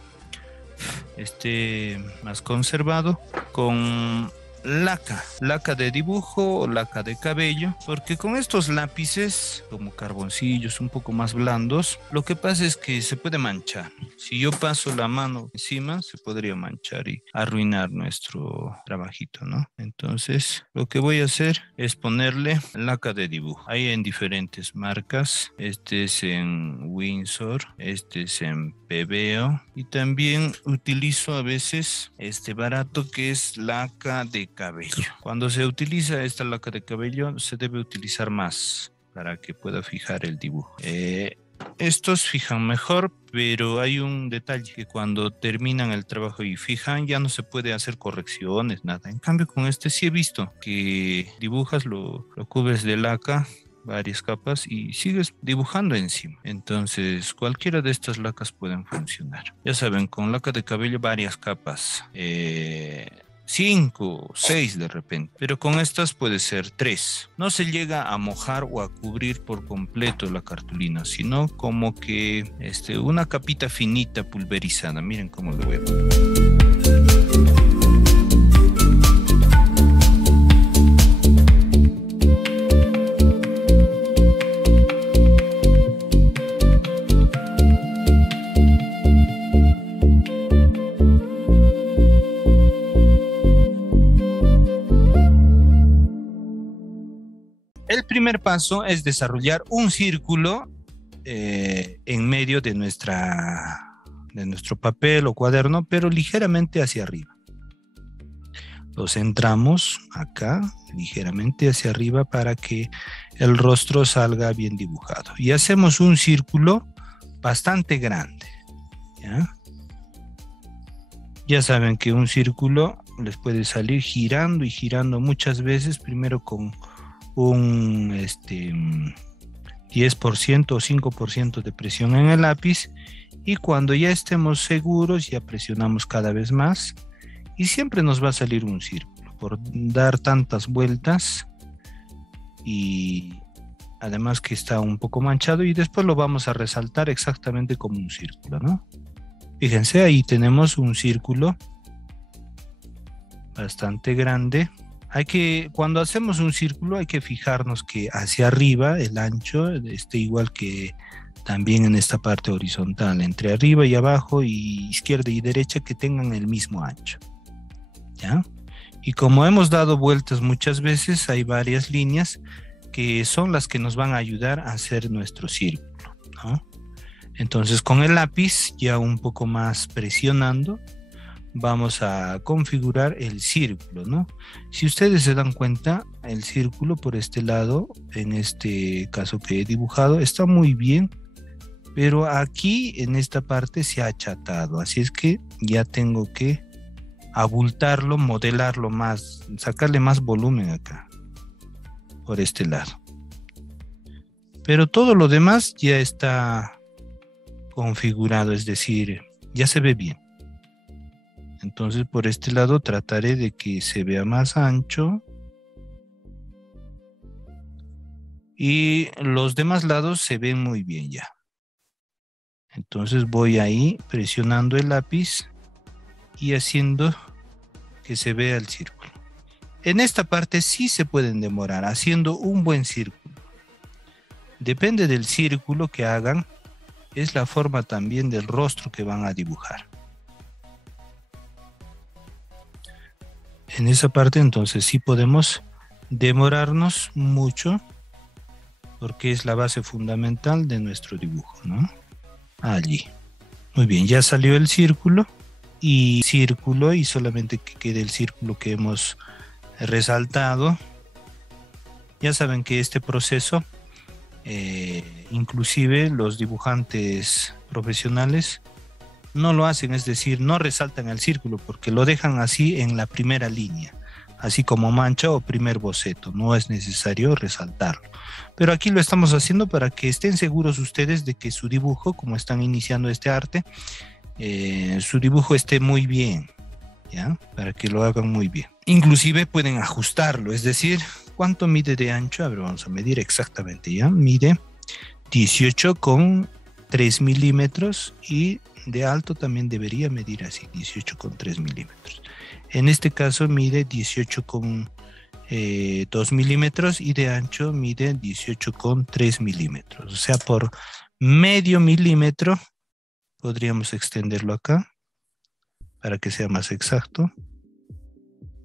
esté más conservado con laca de dibujo o laca de cabello, porque con estos lápices como carboncillos un poco más blandos, lo que pasa es que se puede manchar. Si yo paso la mano encima, se podría manchar y arruinar nuestro trabajito, ¿no? Entonces, lo que voy a hacer es ponerle laca de dibujo. Hay en diferentes marcas. Este es en Windsor, este es en Pebeo, y también utilizo a veces este barato que es laca de cabello. Cuando se utiliza esta laca de cabello, se debe utilizar más para que pueda fijar el dibujo. Estos fijan mejor, pero hay un detalle, que cuando terminan el trabajo y fijan, ya no se puede hacer correcciones, nada. En cambio, con este sí he visto que dibujas, lo cubres de laca, varias capas, y sigues dibujando encima. Entonces, cualquiera de estas lacas pueden funcionar. Ya saben, con laca de cabello varias capas. 5, 6 de repente, pero con estas puede ser 3. No se llega a mojar o a cubrir por completo la cartulina, sino como que una capita finita pulverizada. Miren cómo lo voy a poner. El primer paso es desarrollar un círculo en medio de nuestro papel o cuaderno, pero ligeramente hacia arriba. Lo centramos acá, ligeramente hacia arriba, para que el rostro salga bien dibujado. Y hacemos un círculo bastante grande, ¿ya? Ya saben que un círculo les puede salir girando y girando muchas veces, primero con un 10% o 5% de presión en el lápiz, y cuando ya estemos seguros ya presionamos cada vez más y siempre nos va a salir un círculo por dar tantas vueltas, y además que está un poco manchado, y después lo vamos a resaltar exactamente como un círculo, ¿no? Fíjense, ahí tenemos un círculo bastante grande. Cuando hacemos un círculo hay que fijarnos que hacia arriba el ancho esté igual que también en esta parte horizontal, entre arriba y abajo y izquierda y derecha, que tengan el mismo ancho, ¿ya? Y como hemos dado vueltas muchas veces, hay varias líneas que son las que nos van a ayudar a hacer nuestro círculo, ¿no? Entonces, con el lápiz, ya un poco más presionando, vamos a configurar el círculo, ¿no? Si ustedes se dan cuenta, el círculo por este lado, en este caso que he dibujado, está muy bien, pero aquí en esta parte se ha achatado, así es que ya tengo que abultarlo, modelarlo más, sacarle más volumen acá, por este lado. Pero todo lo demás ya está configurado, es decir, ya se ve bien. Entonces por este lado trataré de que se vea más ancho, y los demás lados se ven muy bien ya. Entonces voy ahí presionando el lápiz y haciendo que se vea el círculo. En esta parte sí se pueden demorar haciendo un buen círculo. Depende del círculo que hagan, es la forma también del rostro que van a dibujar. En esa parte entonces sí podemos demorarnos mucho, porque es la base fundamental de nuestro dibujo, ¿no? Allí. Muy bien, ya salió el círculo y solamente que quede el círculo que hemos resaltado. Ya saben que este proceso inclusive los dibujantes profesionales no lo hacen, es decir, no resaltan el círculo porque lo dejan así en la primera línea, así como mancha o primer boceto, no es necesario resaltarlo. Pero aquí lo estamos haciendo para que estén seguros ustedes de que su dibujo, como están iniciando este arte, su dibujo esté muy bien, ¿ya? Para que lo hagan muy bien. Inclusive pueden ajustarlo, es decir, ¿cuánto mide de ancho? A ver, vamos a medir exactamente, ¿ya? Mide 18,3 milímetros y de alto también debería medir así, 18,3 milímetros. En este caso mide 18,2 milímetros y de ancho mide 18,3 milímetros. O sea, por medio milímetro podríamos extenderlo acá para que sea más exacto.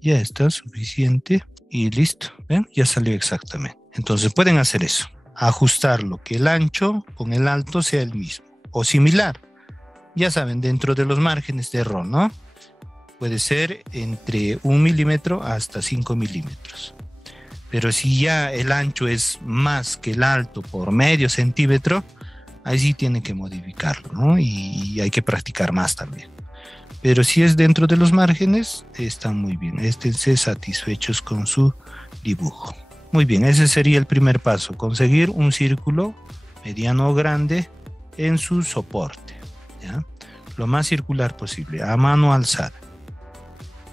Ya está suficiente y listo. ¿Ven? Ya salió exactamente. Entonces pueden hacer eso. Ajustarlo, que el ancho con el alto sea el mismo o similar. Ya saben, dentro de los márgenes de error, ¿no? Puede ser entre 1 milímetro hasta 5 milímetros. Pero si ya el ancho es más que el alto por medio centímetro, ahí sí tiene que modificarlo, ¿no? Y hay que practicar más también. Pero si es dentro de los márgenes, están muy bien. Esténse satisfechos con su dibujo. Muy bien, ese sería el primer paso. Conseguir un círculo mediano o grande en su soporte, ¿ya? Lo más circular posible, a mano alzada.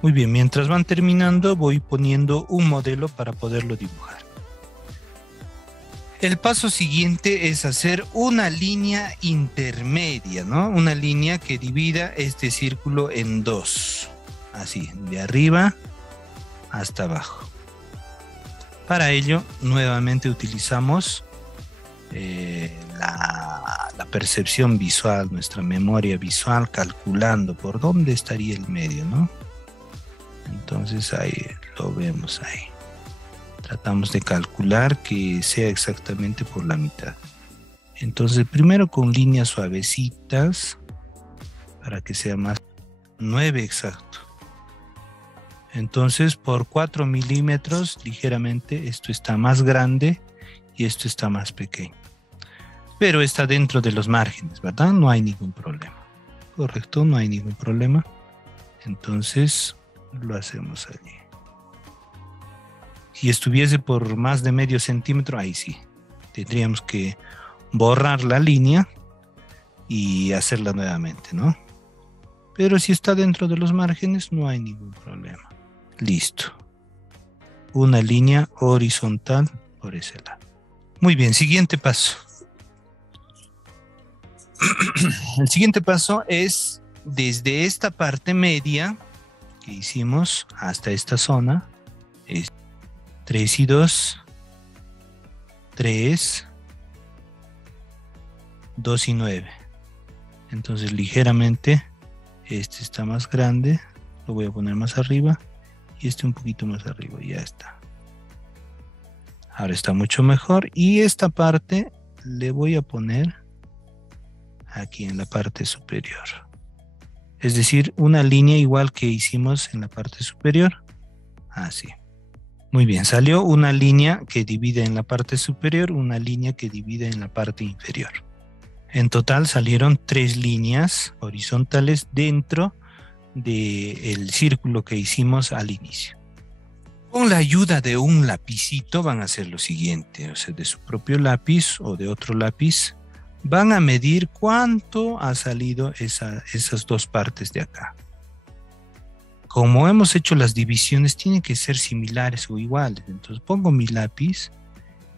Muy bien, mientras van terminando, voy poniendo un modelo para poderlo dibujar. El paso siguiente es hacer una línea intermedia, ¿no? Una línea que divida este círculo en dos. Así, de arriba hasta abajo. Para ello, nuevamente utilizamos la percepción visual, nuestra memoria visual, calculando por dónde estaría el medio, ¿no? Entonces ahí lo vemos ahí. Tratamos de calcular que sea exactamente por la mitad. Entonces primero con líneas suavecitas para que sea más 9 exacto. Entonces por 4 milímetros ligeramente esto está más grande y esto está más pequeño. Pero está dentro de los márgenes, ¿verdad? No hay ningún problema. Correcto, no hay ningún problema. Entonces lo hacemos allí. Si estuviese por más de medio centímetro, ahí sí. Tendríamos que borrar la línea y hacerla nuevamente, ¿no? Pero si está dentro de los márgenes, no hay ningún problema. Listo. Una línea horizontal por ese lado. Muy bien, siguiente paso. El siguiente paso es desde esta parte media que hicimos hasta esta zona. Es 3 y 2, 3, 2 y 9. Entonces ligeramente este está más grande, lo voy a poner más arriba y este un poquito más arriba, ya está. Ahora está mucho mejor y esta parte le voy a poner aquí en la parte superior. Es decir, una línea igual que hicimos en la parte superior. Así. Muy bien, salió una línea que divide en la parte superior, una línea que divide en la parte inferior. En total salieron 3 líneas horizontales dentro del círculo que hicimos al inicio. Con la ayuda de un lapicito van a hacer lo siguiente, o sea, de su propio lápiz o de otro lápiz, van a medir cuánto ha salido esas dos partes de acá. Como hemos hecho las divisiones, tienen que ser similares o iguales. Entonces pongo mi lápiz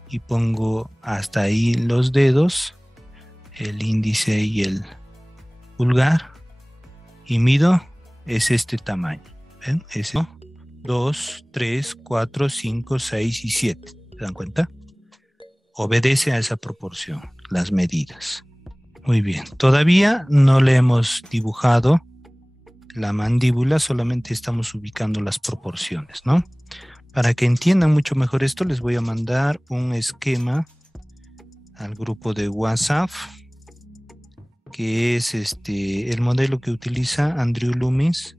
y pongo hasta ahí los dedos, el índice y el pulgar, y mido, es este tamaño. ¿Ven? Es 1, 2, 3, 4, 5, 6 y 7. ¿Se dan cuenta? Obedece a esa proporción, las medidas. Muy bien. Todavía no le hemos dibujado la mandíbula, solamente estamos ubicando las proporciones, ¿no? Para que entiendan mucho mejor esto, les voy a mandar un esquema al grupo de WhatsApp, que es el modelo que utiliza Andrew Loomis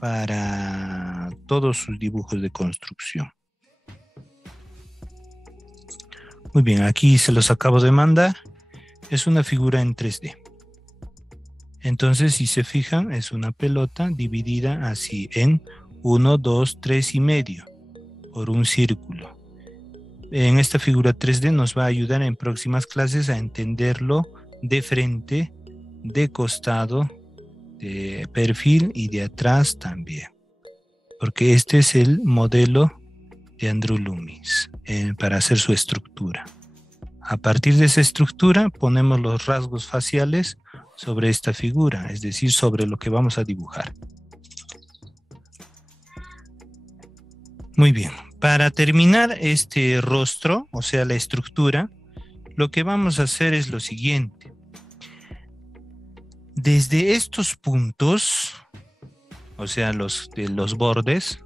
para todos sus dibujos de construcción. Muy bien, aquí se los acabo de mandar. Es una figura en 3D. Entonces, si se fijan, es una pelota dividida así en 1, 2, 3 y medio por un círculo. En esta figura 3D nos va a ayudar en próximas clases a entenderlo de frente, de costado, de perfil y de atrás también. Porque este es el modelo de Andrew Loomis para hacer su estructura. A partir de esa estructura ponemos los rasgos faciales sobre esta figura, es decir, sobre lo que vamos a dibujar. Muy bien, para terminar este rostro, o sea, la estructura, lo que vamos a hacer es lo siguiente. Desde estos puntos, o sea, los bordes,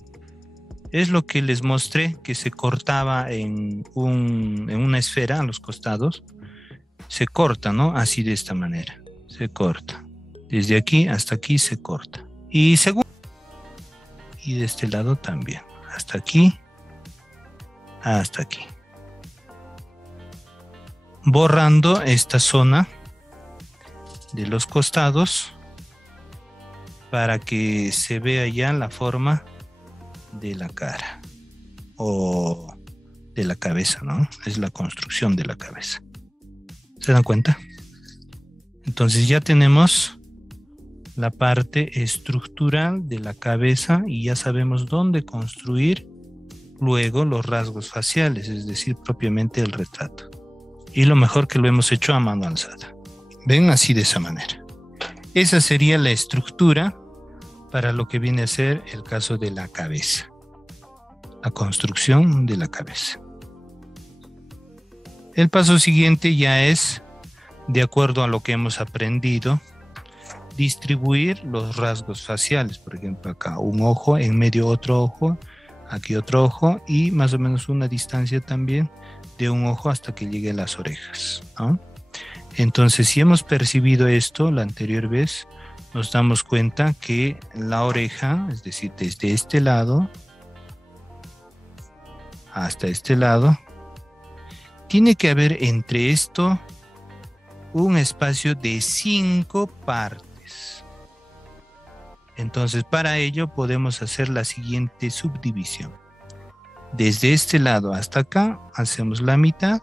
es lo que les mostré que se cortaba en una esfera a los costados. Se corta, ¿no? Así de esta manera. Se corta. Desde aquí hasta aquí se corta. Y de este lado también. Hasta aquí. Hasta aquí. Borrando esta zona de los costados para que se vea ya la forma de la cara o de la cabeza, ¿no? Es la construcción de la cabeza. ¿Se dan cuenta? Entonces ya tenemos la parte estructural de la cabeza y ya sabemos dónde construir luego los rasgos faciales, es decir, propiamente el retrato. Y lo mejor que lo hemos hecho a mano alzada. ¿Ven? Así de esa manera. Esa sería la estructura para lo que viene a ser el caso de la cabeza. La construcción de la cabeza. El paso siguiente ya es, de acuerdo a lo que hemos aprendido, distribuir los rasgos faciales. Por ejemplo, acá un ojo, en medio otro ojo, aquí otro ojo y más o menos una distancia también de un ojo hasta que llegue a las orejas, ¿no? Entonces, si hemos percibido esto la anterior vez, nos damos cuenta que la oreja, es decir, desde este lado hasta este lado, tiene que haber entre esto un espacio de 5 partes. Entonces, para ello podemos hacer la siguiente subdivisión. Desde este lado hasta acá hacemos la mitad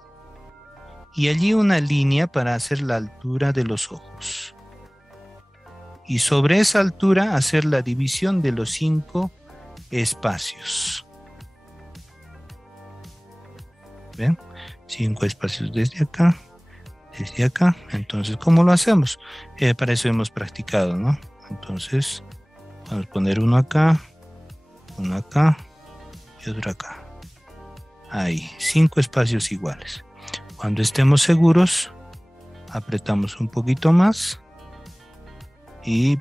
y allí una línea para hacer la altura de los ojos. Y sobre esa altura hacer la división de los 5 espacios. ¿Ven? 5 espacios desde acá. Desde acá. Entonces, ¿cómo lo hacemos? Para eso hemos practicado, ¿no? Entonces, vamos a poner uno acá y otro acá. Ahí, 5 espacios iguales. Cuando estemos seguros, apretamos un poquito más y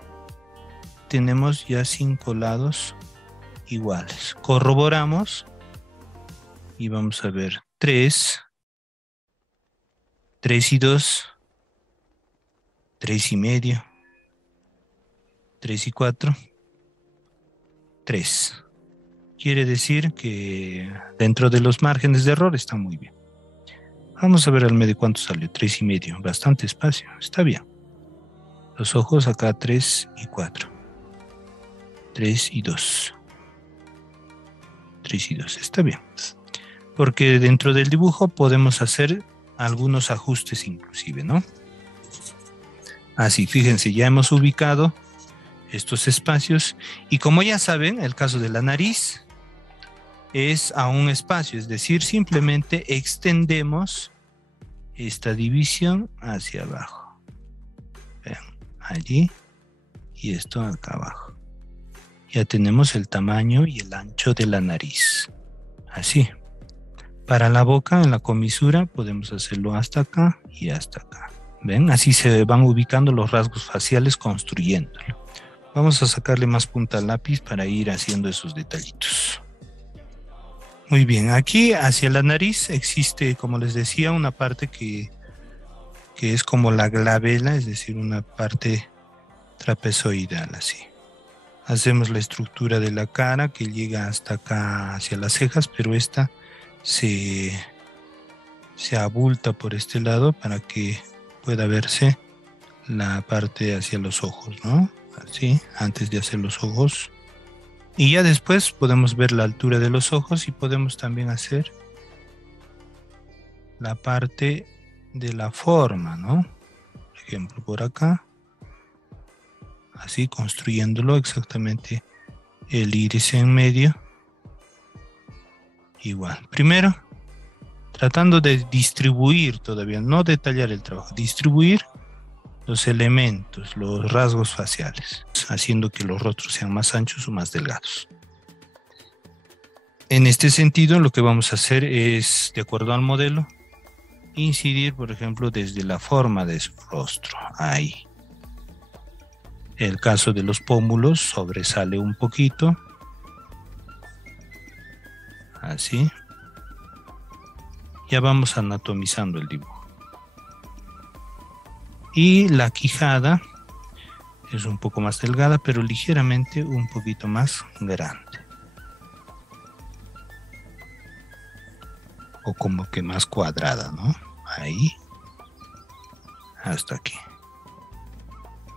tenemos ya 5 lados iguales. Corroboramos y vamos a ver 3 y 2, 3 y medio, 3 y 4, 3. Quiere decir que dentro de los márgenes de error está muy bien. Vamos a ver al medio cuánto salió, 3 y medio, bastante espacio, está bien. Los ojos acá 3 y 4, 3 y 2, 3 y 2, está bien. Porque dentro del dibujo podemos hacer algunos ajustes inclusive, ¿no? Así, fíjense, ya hemos ubicado estos espacios y como ya saben, el caso de la nariz es a un espacio, es decir, simplemente extendemos esta división hacia abajo. Vean, allí y esto acá abajo. Ya tenemos el tamaño y el ancho de la nariz. Así. Para la boca, en la comisura, podemos hacerlo hasta acá y hasta acá. ¿Ven? Así se van ubicando los rasgos faciales construyéndolo. Vamos a sacarle más punta al lápiz para ir haciendo esos detallitos. Muy bien, aquí hacia la nariz existe, como les decía, una parte que es como la glabela, es decir, una parte trapezoidal, así. Hacemos la estructura de la cara que llega hasta acá hacia las cejas, pero esta se se abulta por este lado para que pueda verse la parte hacia los ojos, ¿no? Así, antes de hacer los ojos. Y ya después podemos ver la altura de los ojos y podemos también hacer la parte de la forma, ¿no? Por ejemplo, por acá. Así, construyéndolo exactamente el iris en medio. Igual. Primero, tratando de distribuir todavía, no detallar el trabajo, distribuir los elementos, los rasgos faciales, haciendo que los rostros sean más anchos o más delgados. En este sentido, lo que vamos a hacer es, de acuerdo al modelo, incidir, por ejemplo, desde la forma de su rostro. Ahí. El caso de los pómulos sobresale un poquito. Así. Ya vamos anatomizando el dibujo. Y la quijada es un poco más delgada, pero ligeramente un poquito más grande. O como que más cuadrada, ¿no? Ahí. Hasta aquí.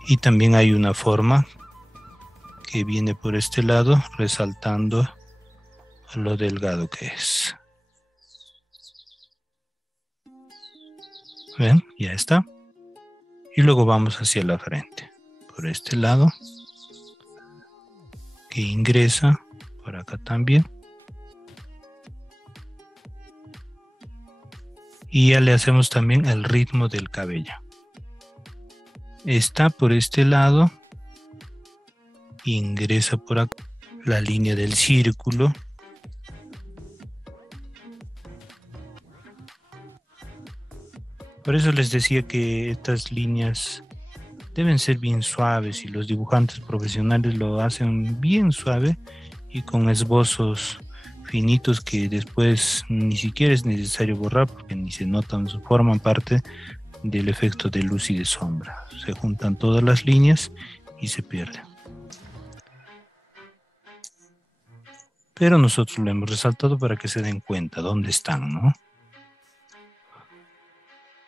Y también hay una forma que viene por este lado, resaltando lo delgado que es. ¿Ven? Ya está. Y luego vamos hacia la frente. Por este lado. Que ingresa. Por acá también. Y ya le hacemos también el ritmo del cabello. Está por este lado. Ingresa por acá. La línea del círculo. Por eso les decía que estas líneas deben ser bien suaves y los dibujantes profesionales lo hacen bien suave y con esbozos finitos que después ni siquiera es necesario borrar porque ni se notan, forman parte del efecto de luz y de sombra. Se juntan todas las líneas y se pierden. Pero nosotros lo hemos resaltado para que se den cuenta dónde están, ¿no?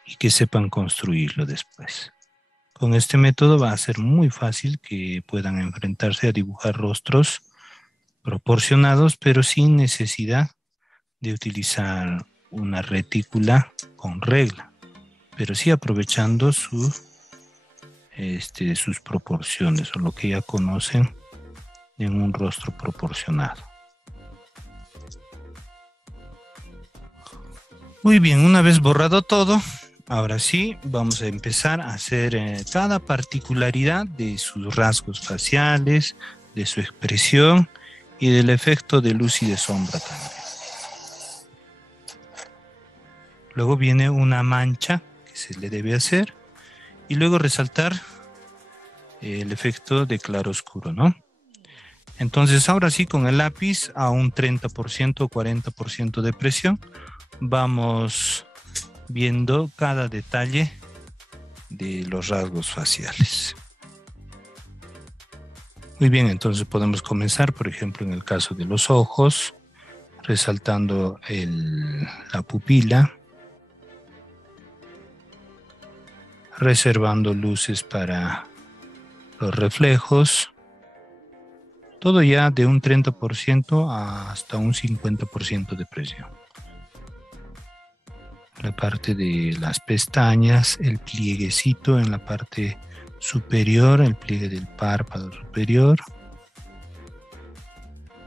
Y que sepan construirlo después. Con este método va a ser muy fácil que puedan enfrentarse a dibujar rostros proporcionados, pero sin necesidad de utilizar una retícula con regla, pero sí aprovechando sus proporciones o lo que ya conocen en un rostro proporcionado. Muy bien, una vez borrado todo, ahora sí, vamos a empezar a hacer cada particularidad de sus rasgos faciales, de su expresión y del efecto de luz y de sombra también. Luego viene una mancha que se le debe hacer y luego resaltar el efecto de claro-oscuro, ¿no? Entonces ahora sí, con el lápiz a un 30% o 40% de presión, vamos viendo cada detalle de los rasgos faciales. Muy bien, entonces podemos comenzar, por ejemplo, en el caso de los ojos, resaltando la pupila, reservando luces para los reflejos, todo ya de un 30% hasta un 50% de presión. La parte de las pestañas, el plieguecito en la parte superior, el pliegue del párpado superior,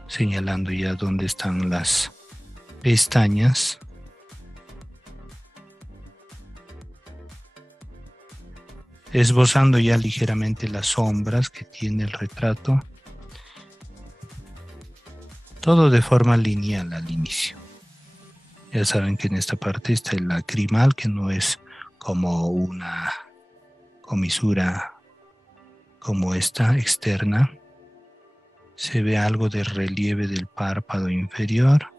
señalando ya dónde están las pestañas. Esbozando ya ligeramente las sombras que tiene el retrato. Todo de forma lineal al inicio. Ya saben que en esta parte está el lacrimal, que no es como una comisura como esta externa. Se ve algo de relieve del párpado inferior.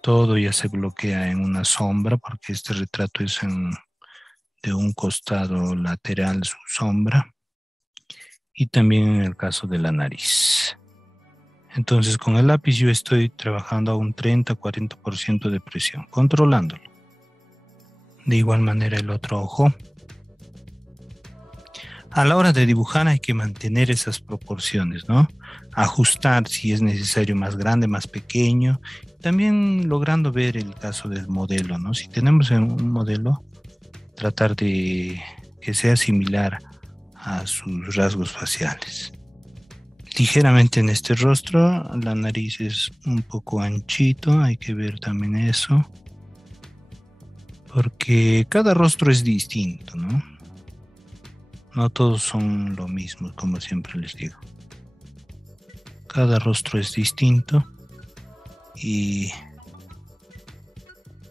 Todo ya se bloquea en una sombra porque este retrato es de un costado lateral su sombra. Y también en el caso de la nariz. Entonces con el lápiz yo estoy trabajando a un 30-40% de presión, controlándolo. De igual manera el otro ojo. A la hora de dibujar hay que mantener esas proporciones, ¿no? Ajustar si es necesario más grande, más pequeño. También logrando ver el caso del modelo, ¿no? Si tenemos un modelo, tratar de que sea similar a sus rasgos faciales. Ligeramente en este rostro, la nariz es un poco anchito, hay que ver también eso. Porque cada rostro es distinto, ¿no? No todos son lo mismo, como siempre les digo. Cada rostro es distinto y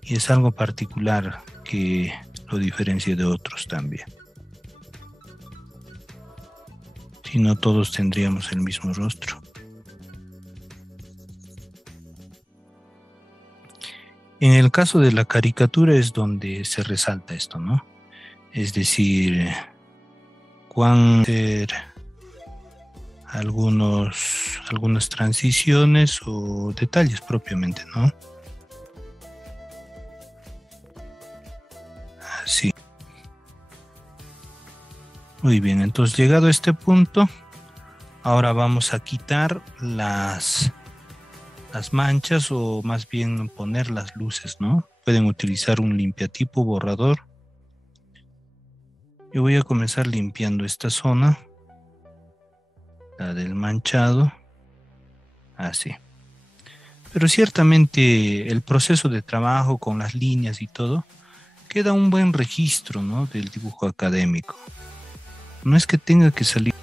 es algo particular que lo diferencia de otros también. Si no, todos tendríamos el mismo rostro. En el caso de la caricatura es donde se resalta esto, ¿no? Es decir, cuán ser algunas transiciones o detalles propiamente, ¿no? Así. Muy bien, entonces llegado a este punto, ahora vamos a quitar las manchas o más bien poner las luces, ¿no? Pueden utilizar un limpiatipo borrador. Yo voy a comenzar limpiando esta zona, la del manchado, así. Pero ciertamente el proceso de trabajo con las líneas y todo, queda un buen registro, ¿no? Del dibujo académico. No es que tenga que salir.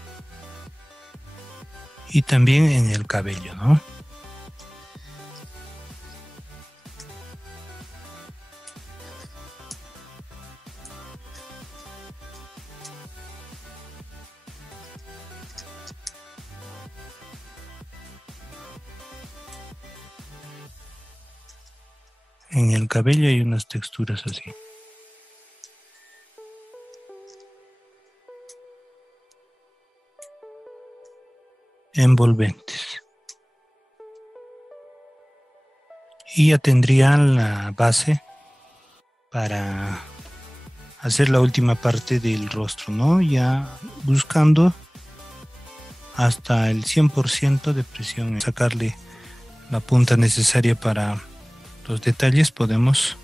Y también en el cabello, ¿no? En el cabello hay unas texturas así. Envolventes. Y ya tendrían la base para hacer la última parte del rostro, ¿no? Ya buscando hasta el 100% de presión, sacarle la punta necesaria para los detalles. Podemos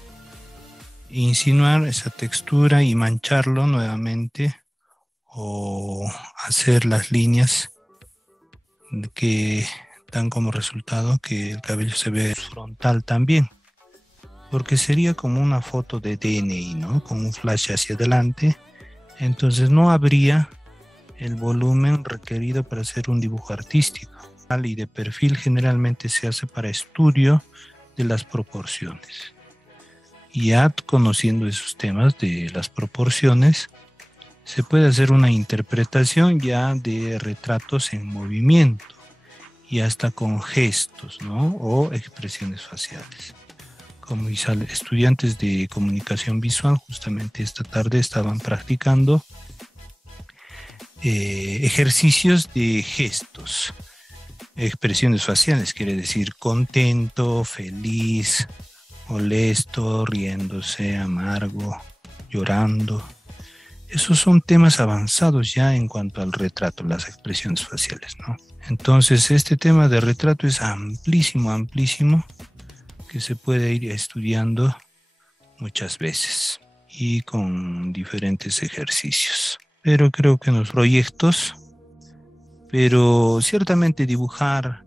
insinuar esa textura y mancharlo nuevamente o hacer las líneas que dan como resultado que el cabello se ve frontal también, porque sería como una foto de DNI, ¿no? Con un flash hacia adelante, entonces no habría el volumen requerido para hacer un dibujo artístico. Y de perfil generalmente se hace para estudio de las proporciones. Y ya conociendo esos temas de las proporciones, se puede hacer una interpretación ya de retratos en movimiento y hasta con gestos, ¿no? O expresiones faciales. Como mis estudiantes de comunicación visual, justamente esta tarde estaban practicando ejercicios de gestos, expresiones faciales, quiere decir contento, feliz, molesto, riéndose, amargo, llorando. Esos son temas avanzados ya en cuanto al retrato, las expresiones faciales, ¿no? Entonces, este tema de retrato es amplísimo, amplísimo, que se puede ir estudiando muchas veces y con diferentes ejercicios. Pero creo que en los proyectos, pero ciertamente dibujar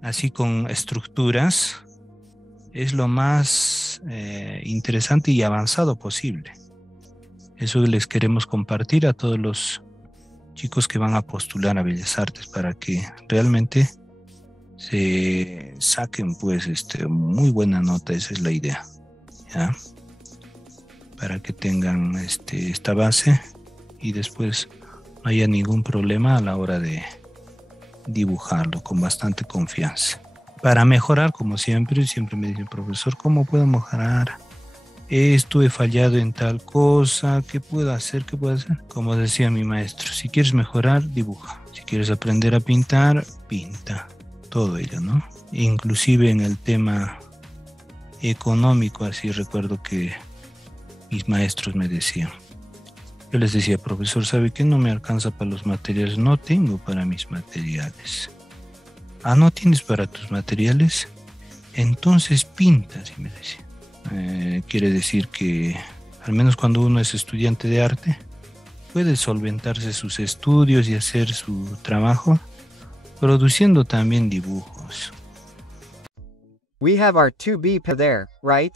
así con estructuras es lo más interesante y avanzado posible. Eso les queremos compartir a todos los chicos que van a postular a Bellas Artes para que realmente se saquen pues muy buena nota. Esa es la idea, ¿ya? Para que tengan esta base y después no haya ningún problema a la hora de dibujarlo con bastante confianza. Para mejorar, como siempre me dice el profesor, ¿cómo puedo mejorar? Esto he fallado en tal cosa, ¿qué puedo hacer? ¿Qué puedo hacer? Como decía mi maestro, si quieres mejorar, dibuja. Si quieres aprender a pintar, pinta. Todo ello, ¿no? Inclusive en el tema económico, así recuerdo que mis maestros me decían. Yo les decía, profesor, ¿sabe qué? No me alcanza para los materiales, no tengo para mis materiales. Ah, ¿no tienes para tus materiales? Entonces pintas, y me decía. Quiere decir que, al menos cuando uno es estudiante de arte, puede solventarse sus estudios y hacer su trabajo, produciendo también dibujos. We have our 2B there, right?